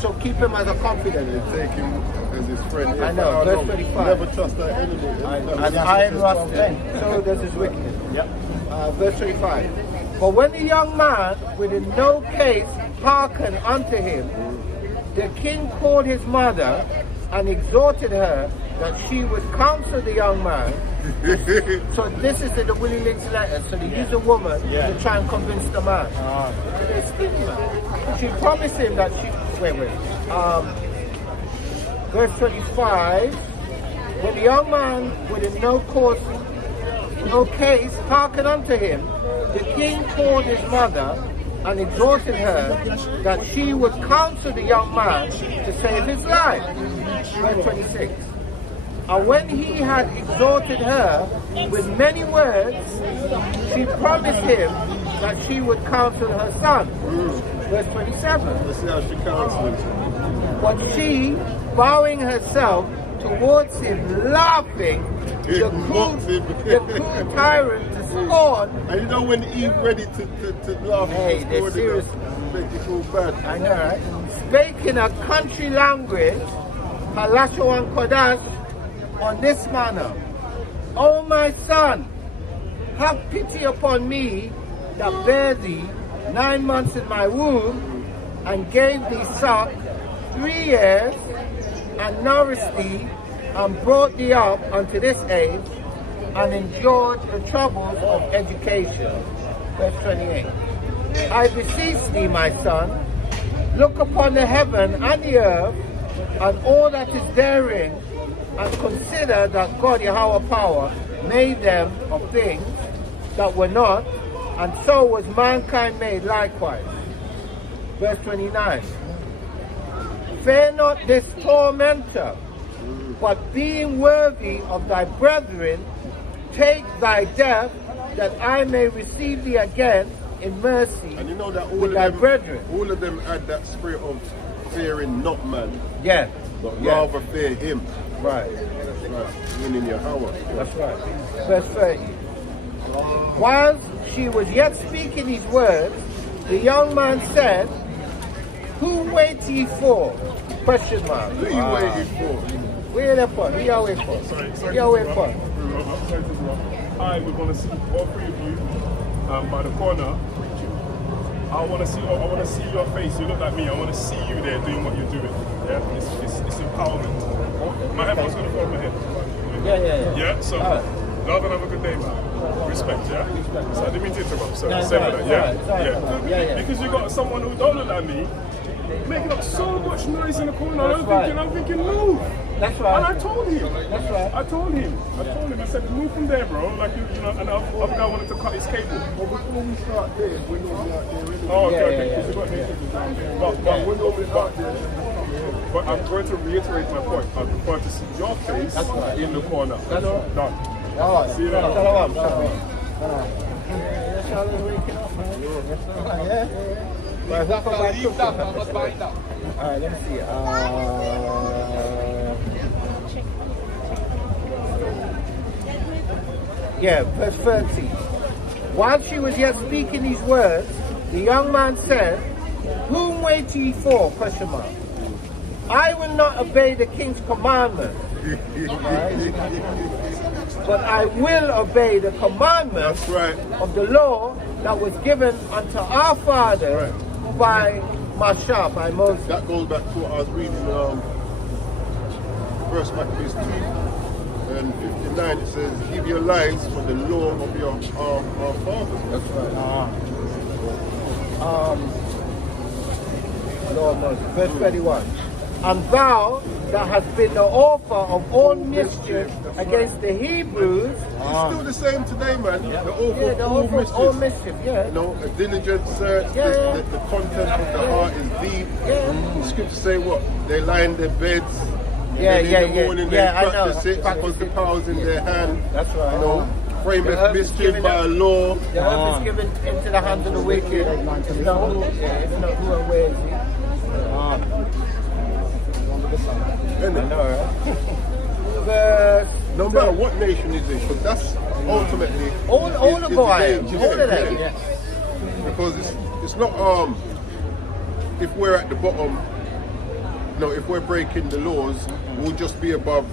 So keep him as a confidant. Take him as his friend. I know, verse 35. Never trust our enemy. As iron rust so does his wickedness. Yep. Verse 35. But when the young man would in no case hearken unto him, the king called his mother and exhorted her that she would counsel the young man. So this is in the Willie Link's letter. So they use a woman to try and convince the man. She promised him that she... Wait. Verse 25. When the young man would in no case hearken unto him, the king called his mother and exhorted her that she would counsel the young man to save his life. Verse 26. And when he had exhorted her with many words, she promised him that she would counsel her son. Verse 27. Let's see how she counsels. But she, bowing herself towards him, laughing, the cruel tyrant to scorn. And you know when Eve ready to laugh, Hey, they're serious. Make you feel bad. I know, right? Spake in a country language, Halashoan Kodash, on this manner. O my son, have pity upon me that bare thee 9 months in my womb, and gave thee suck 3 years, and nourished thee, and brought thee up unto this age, and endured the troubles of education. Verse 28. I beseech thee, my son, look upon the heaven and the earth, and all that is therein, and consider that God, Yahweh Power, made them of things that were not, and so was mankind made likewise. Verse 29. Fear not this tormentor, but being worthy of thy brethren, take thy death, that I may receive thee again in mercy. And you know that with thy brethren. All of them had that spirit of fearing not man, Yeah. but rather fear him. Right. Meaning Yahweh. That's right. Verse 30. Whilst she was yet speaking these words, the young man said, Who wait ye for? Question mark. Who are you waiting for? Where are for? Who are waiting for? Sorry. Who are waiting for? I would want to see all 3 of you by the corner preaching. I want to see your face. You look like me. I want to see you there doing what you're doing. Yeah, it's empowerment. My headphone's gonna fall on my head. Yeah. Yeah. So, love and have a good day, man. Respect. Yeah. So I didn't mean to interrupt. So say that. Yeah. Because you got someone who don't look like me, making up so much noise in the corner. I'm thinking, move. That's right. And I told him. That's right. I told him. I said, move from there, bro. Like, you know, and the other guy wanted to cut his cable. Well, before we start there, we're normally out there anyway. Oh, okay. Yeah. Because you got me. But We're normally out there. but I'm going to reiterate my point. I prefer to see your face in the corner. That's right. Done. All right. See you later. Shalom. That's how they're waking up, man. Yeah. Well, that's what I took. All right, let me see. Verse 30. While she was yet speaking these words, the young man said, Whom wait ye for? Question mark. I will not obey the king's commandment, but I will obey the commandment That's right. of the law that was given unto our fathers by Mashah, by Moses. That goes back to what I was reading, First Maccabees 2 and 59. It says, give your lives for the law of your our fathers. That's right. Law of Moses. Verse 31. And thou that hast been the author of all mischief against the Hebrews. It's still the same today, man. The author Yeah, of the all author of mischief. all mischief, yeah. You know, a diligent search, Yeah, yeah. the content of the heart is deep. Yeah. The scriptures say what? They lie in their beds. Yeah, and then yeah, in the yeah. morning Yeah, I they know. practice it Practice because the it. power's in their hand. That's right. You know, The frameth earth is mischief given by up. a law. The earth is given into the hands of the wicked. If not, if not, who and where is he? I know, right? Verse No matter what nation is it, because that's ultimately all is of the them, game. all of them. Yeah. Because it's not if we're at the bottom, no, if we're breaking the laws, we'll just be above.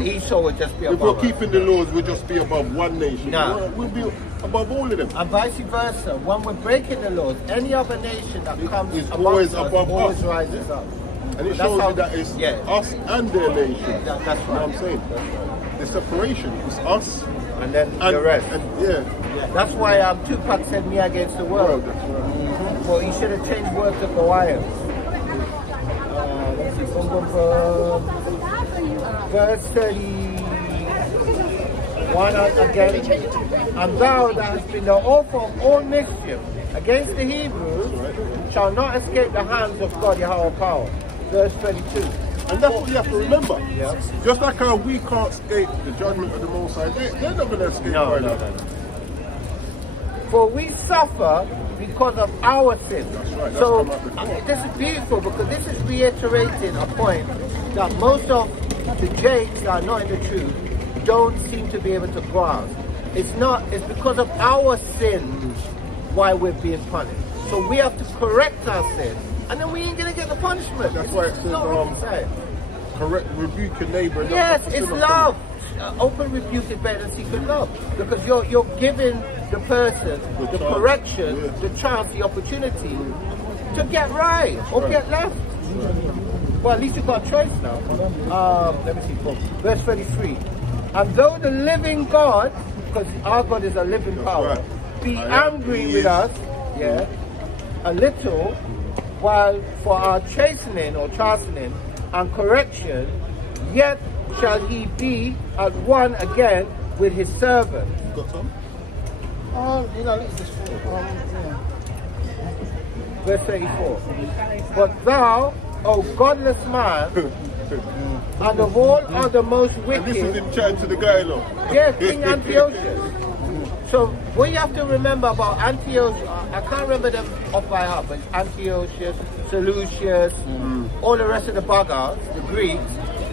Esau would just be If above we're us. keeping the laws, we'll just be above one nation. No. We'll be above all of them. And vice versa. When we're breaking the laws, any other nation that comes It's above always us above always us. rises up. And it That's shows how- you that it's yeah. us and their nation. That's You know what I'm right. saying? The separation is us And then and the rest. And, yeah. That's why Tupac said me against the world. That's right. Well, he should have changed words to Goliath. Let's see, verse 31 again. And thou that hast been the author of all mischief against the Hebrews shall not escape the hands of God, Yahweh power. Verse 32. And that's what you have to remember. Yeah. Just like how we can't escape the judgment of the Most High, they're not going to escape No, right no, now. no. For we suffer because of our sin. That's right, that's So come up before. this is beautiful because this is reiterating a point that most of the Jakes that are not in the truth don't seem to be able to grasp. It's because of our sin why we're being punished. So we have to correct our sin, and then we ain't gonna get the punishment. That's why it says, not rocket science. Correct, rebuke your neighbor. and Yes, not it's sin of love. Open rebuke is better than secret love because you're giving the person the chance. correction, Yeah. the chance, the opportunity to get right or get left. Well, at least you've got a choice now. Let me see, verse 33. And though the living God, because our God is a living power, right. be I am, angry he with is. us, yeah, a little, while for our chastening or chastening and correction, yet shall he be at one again with his servant. Got some? Let's just verse 34. But thou, O godless man, and of all other most And this is wicked, him chatting to the guy, look. yeah, King Antiochus. So what you have to remember about Antiochus, I can't remember them off by heart, but Antiochus, Seleucus, all the rest of the buggers, the Greeks,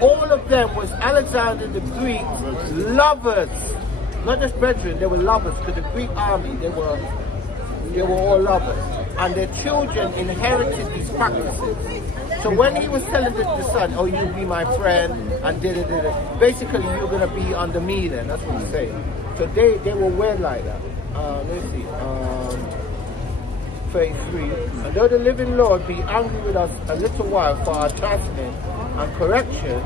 all of them was Alexander the Greeks lovers, not just brethren, they were lovers, because the Greek army, they were all lovers. And their children inherited these practices. So when he was telling the son, oh, you'll be my friend, and basically you're going to be under me then, that's what he's saying. So they were weird like that. Let's see, 33. And though the living Lord be angry with us a little while for our chastening and correction,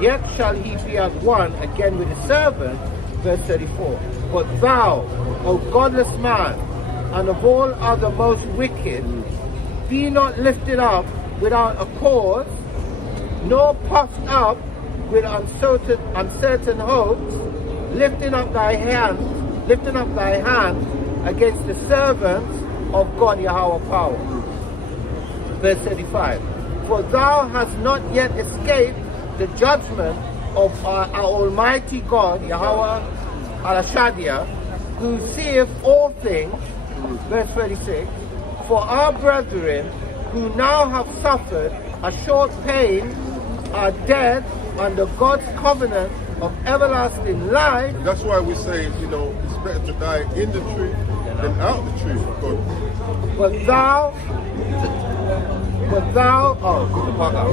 yet shall he be at one again with his servant. Verse 34. But thou, O godless man, and of all other most wicked, be not lifted up without a cause, nor puffed up with uncertain hopes, lifting up thy hand against the servants of God Yahweh power. Verse 35. For thou hast not yet escaped the judgment of our Almighty God Yahweh Al-Shadia, who seeth all things. Verse 36. For our brethren who now have suffered a short pain are dead under God's covenant of everlasting life. That's why we say, it's better to die in the truth than out the truth of God. But thou, oh, the bugger.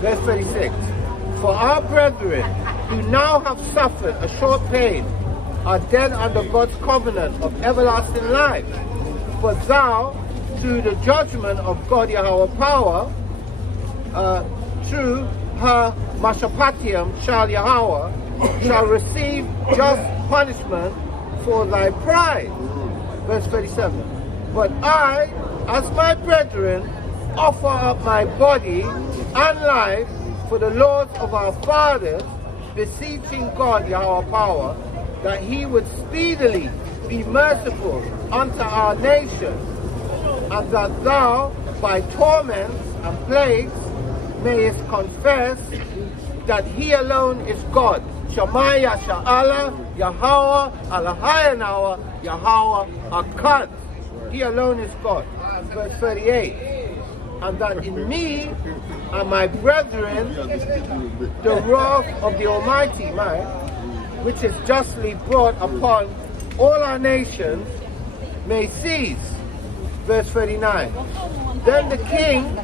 Verse 36. For our brethren who now have suffered a short pain are dead under God's covenant of everlasting life. But thou, through the judgment of God Yahweh power, true, her Mashapatium shall Yahweh shall receive just punishment for thy pride. Verse 37. But I, as my brethren, offer up my body and life for the lords of our fathers, beseeching God Yahweh power, that he would speedily be merciful unto our nation, and that thou by torments and plagues mayest confess that he alone is God. Shemaya Sha'ala, Yahweh, Alahayanawa, Yahweh, Akkad. He alone is God. Verse 38. And that in me and my brethren, the wrath of the Almighty, which is justly brought upon all our nations, may cease. Verse 39. Then the king,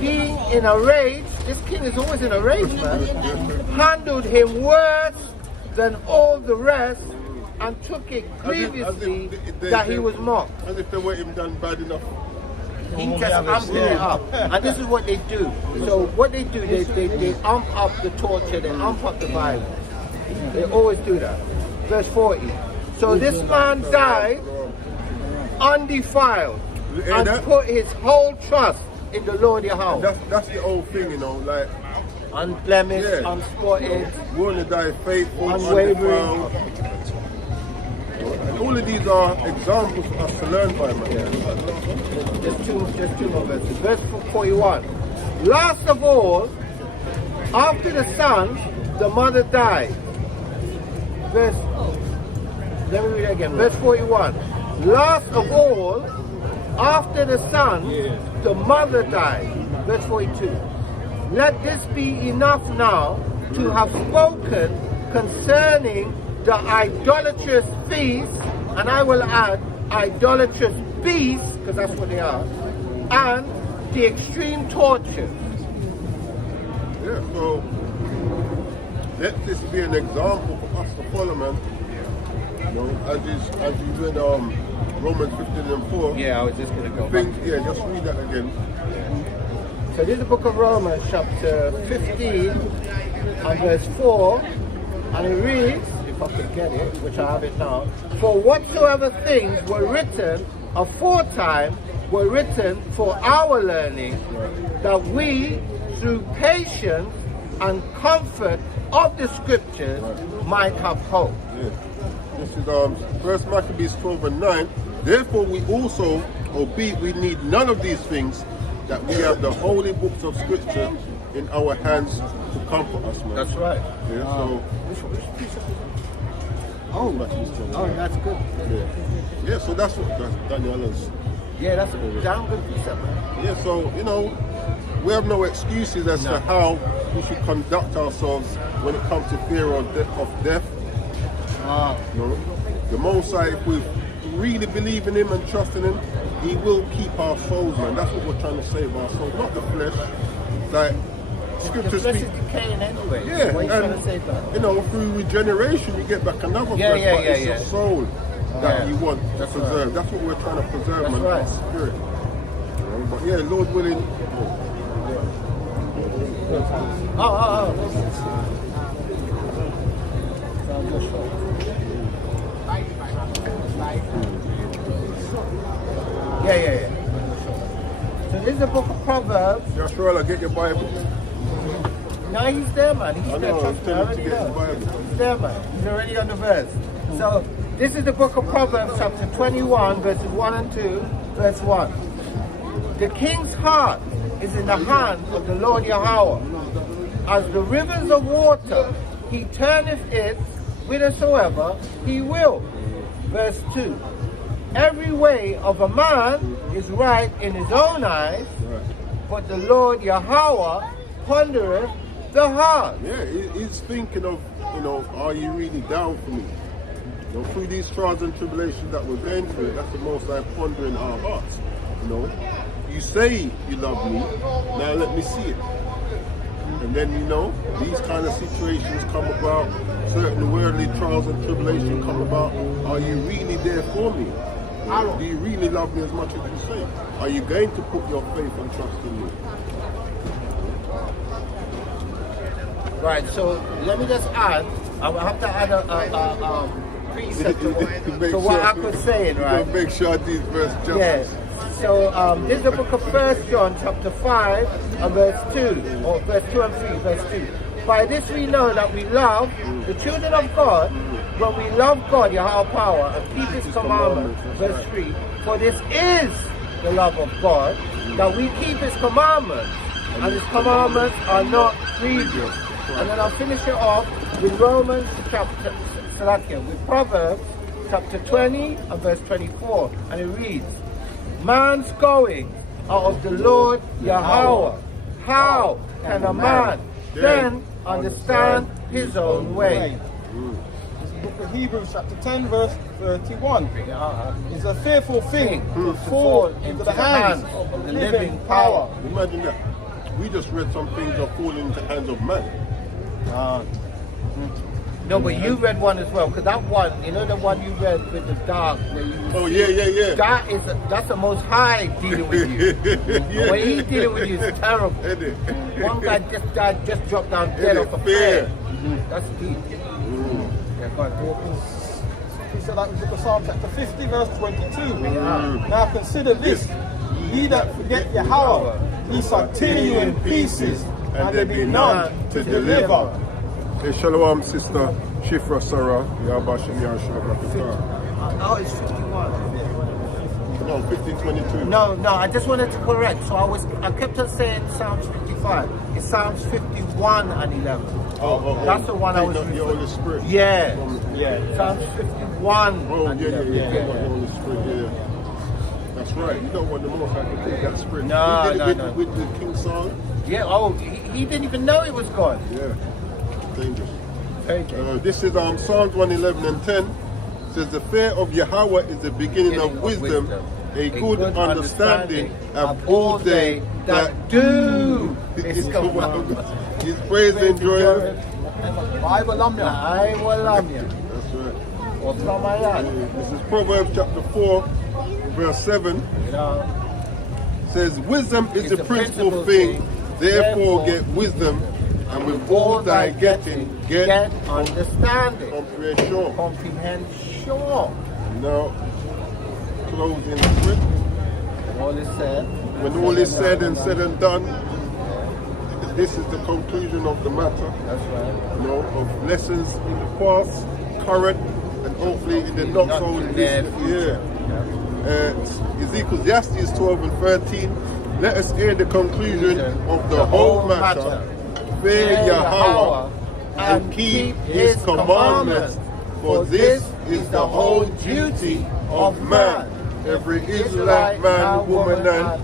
being in a rage, this king is always in a rage, man, handled him worse than all the rest, and took it grievously that he was mocked. As if they weren't even done bad enough. He just amped it up. And this is what they do. So what they do, they amp up the torture, they amp up the violence. They always do that. Verse 40. So this man died undefiled and put his whole trust in the Lord Yahweh. That's the old thing, you know, like unblemished, unspotted, we want to die faithful, unwavering. And all of these are examples for us to learn by, man. Just two more verses. Verse 41. Last of all, after the son, the mother died. Let me read it again. Verse 41. Last of all, after the son, the mother died. Verse 42. Let this be enough now to have spoken concerning the idolatrous feasts, and I will add idolatrous beasts, because that's what they are, and the extreme torture. Yeah, so let this be an example for us to follow, man. You know, as you read Romans 15 and 4. Yeah, I was just going to go back. Yeah, just read that again. So this is the book of Romans, chapter 15, and verse 4, and it reads, if I could get it, which I have it now, for whatsoever things were written aforetime were written for our learning, that we, through patience and comfort of the scriptures, might have hope. Yeah. This is 1 Maccabees 12 and 9. Therefore we also, albeit we need none of these things, that we have the holy books of scripture in our hands to comfort us, man. That's right. Yeah, so that's good. Yeah, so that's Daniel Allen's. Yeah, that's a damn good precept, man. Yeah, so, you know, we have no excuses as to how we should conduct ourselves when it comes to fear of death. You know, the Most High, if we really believe in him and trust in him, he will keep our souls, man. That's what we're trying to save our souls, not the flesh. Like, scripture the flesh speaks. is decaying anyway. Yeah, What are you trying to save that? you know, through regeneration, you get back another flesh, but it's your soul that you want to preserve. That's what we're trying to preserve, That's man, right. our spirit. You know, but yeah, Lord willing. Yeah. So this is the book of Proverbs. Joshua, get your Bible. No, he's there, man. He's I there. know, Trust me, I I'm already telling you to get know. the Bible. He's there, man. He's already on the verse. So this is the book of Proverbs, chapter 21, verses 1 and 2, verse 1. The king's heart is in the hand of the Lord Yahweh. As the rivers of water, he turneth it whithersoever he will. Verse 2. Every way of a man is right in his own eyes, but the Lord Yahweh pondereth the heart. Yeah, he's thinking of, you know, are you really down for me? You know, through these trials and tribulations that we're going through, that's the most I'm pondering our hearts. You know, you say you love me, now let me see it. And then, you know, these kind of situations come about, certain worldly trials and tribulations come about. Are you really there for me? Do you really love me as much as you say? Are you going to put your faith and trust in me? Right, so let me just add, I will have to add a precept to what I was saying, right? Make sure these verse justice. Yes. So this is the book of 1 John chapter 5 and verse 2, or verse 2 and 3, verse 2. By this we know that we love the children of God, when we love God, Yahweh power, and keep his commandments, verse 3. For this is the love of God, that we keep his commandments, and his commandments are not grievous. And then I'll finish it off with Romans chapter, with Proverbs chapter 20 and verse 24. And it reads, man's goings are of the Lord Yahweh. How can a man then understand his own way? This is the book of Hebrews chapter 10 verse 31. It's a fearful thing to fall into the hands of the living power. Imagine that. We just read some things are falling into the hands of man. No, but you read one as well, because that one, you know the one you read with the dark, where you yeah. That's the Most High dealing with you. Yeah. When he dealing with you, it's terrible. One guy just died, just dropped down dead off a fear. That's deep. Yeah, God. He said that in the book of Psalm chapter 50 verse 22. Now consider this, ye that forget Yahweh, he shall tear you in pieces, and there be none to deliver. Hey, Shalom, sister Shifra Sarah. Oh, it's 51. No, 1522. No, I just wanted to correct. So I kept on saying Psalms 55. It's Psalms 51 and 11. That's the one I was the Holy Spirit. Yeah. Psalms 51. Oh, yeah. The Holy Spirit, yeah. That's right. You don't want the Most High to take that spirit. No. With King Saul. Yeah, he didn't even know it was gone. Yeah. Dangerous. Very dangerous. This is Psalms 111 and 10. It says, the fear of Yahweh is the beginning of wisdom, a good understanding of all they that do his commandments. His praise endureth. Bible Lamia. That's right. This is Proverbs chapter 4, verse 7. It says, wisdom is the principal thing, therefore get wisdom, and with all thy getting, get understanding. Comprehension. Now, closing script. All is said. When all is said and done, this is the conclusion of the matter. That's right. Of lessons in the past, current, and hopefully in the not so distant. Ecclesiastes 12 and 13. Let us hear the conclusion of the whole matter. Fear Yahweh and keep his commandments, for this is the whole duty of man. Every Israelite man, woman, and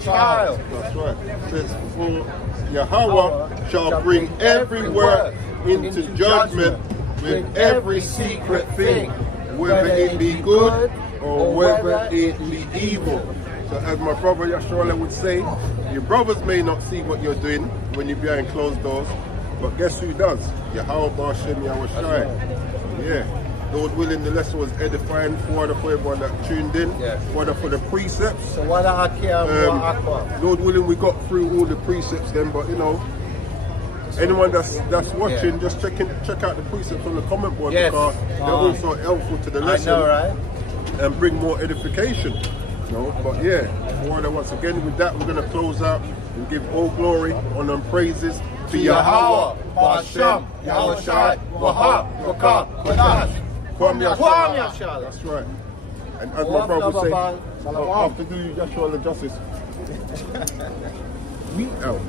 child. That's right. It says, for Yahweh shall bring every work into judgment with every secret thing, whether it be good or whether it be evil. So as my brother Yashua would say, your brothers may not see what you're doing when you're behind closed doors, but guess who does? Yahweh Bashem Yahweh Shai. Yeah. Lord willing, the lesson was edifying for everyone that tuned in, for the precepts. So what Lord willing, we got through all the precepts then, but anyone that's watching, just check out the precepts on the comment board, because they're also helpful to the lesson. I know, right? And bring more edification. But once again, with that, we're going to close out and give all glory, honor, and praises to Yahweh, Bashem, Yahweh Shai, Wahab, Wakar, Kodash, Kwam Yashar. That's right. And as my brother would say, I have to do you Yashua the justice. We out.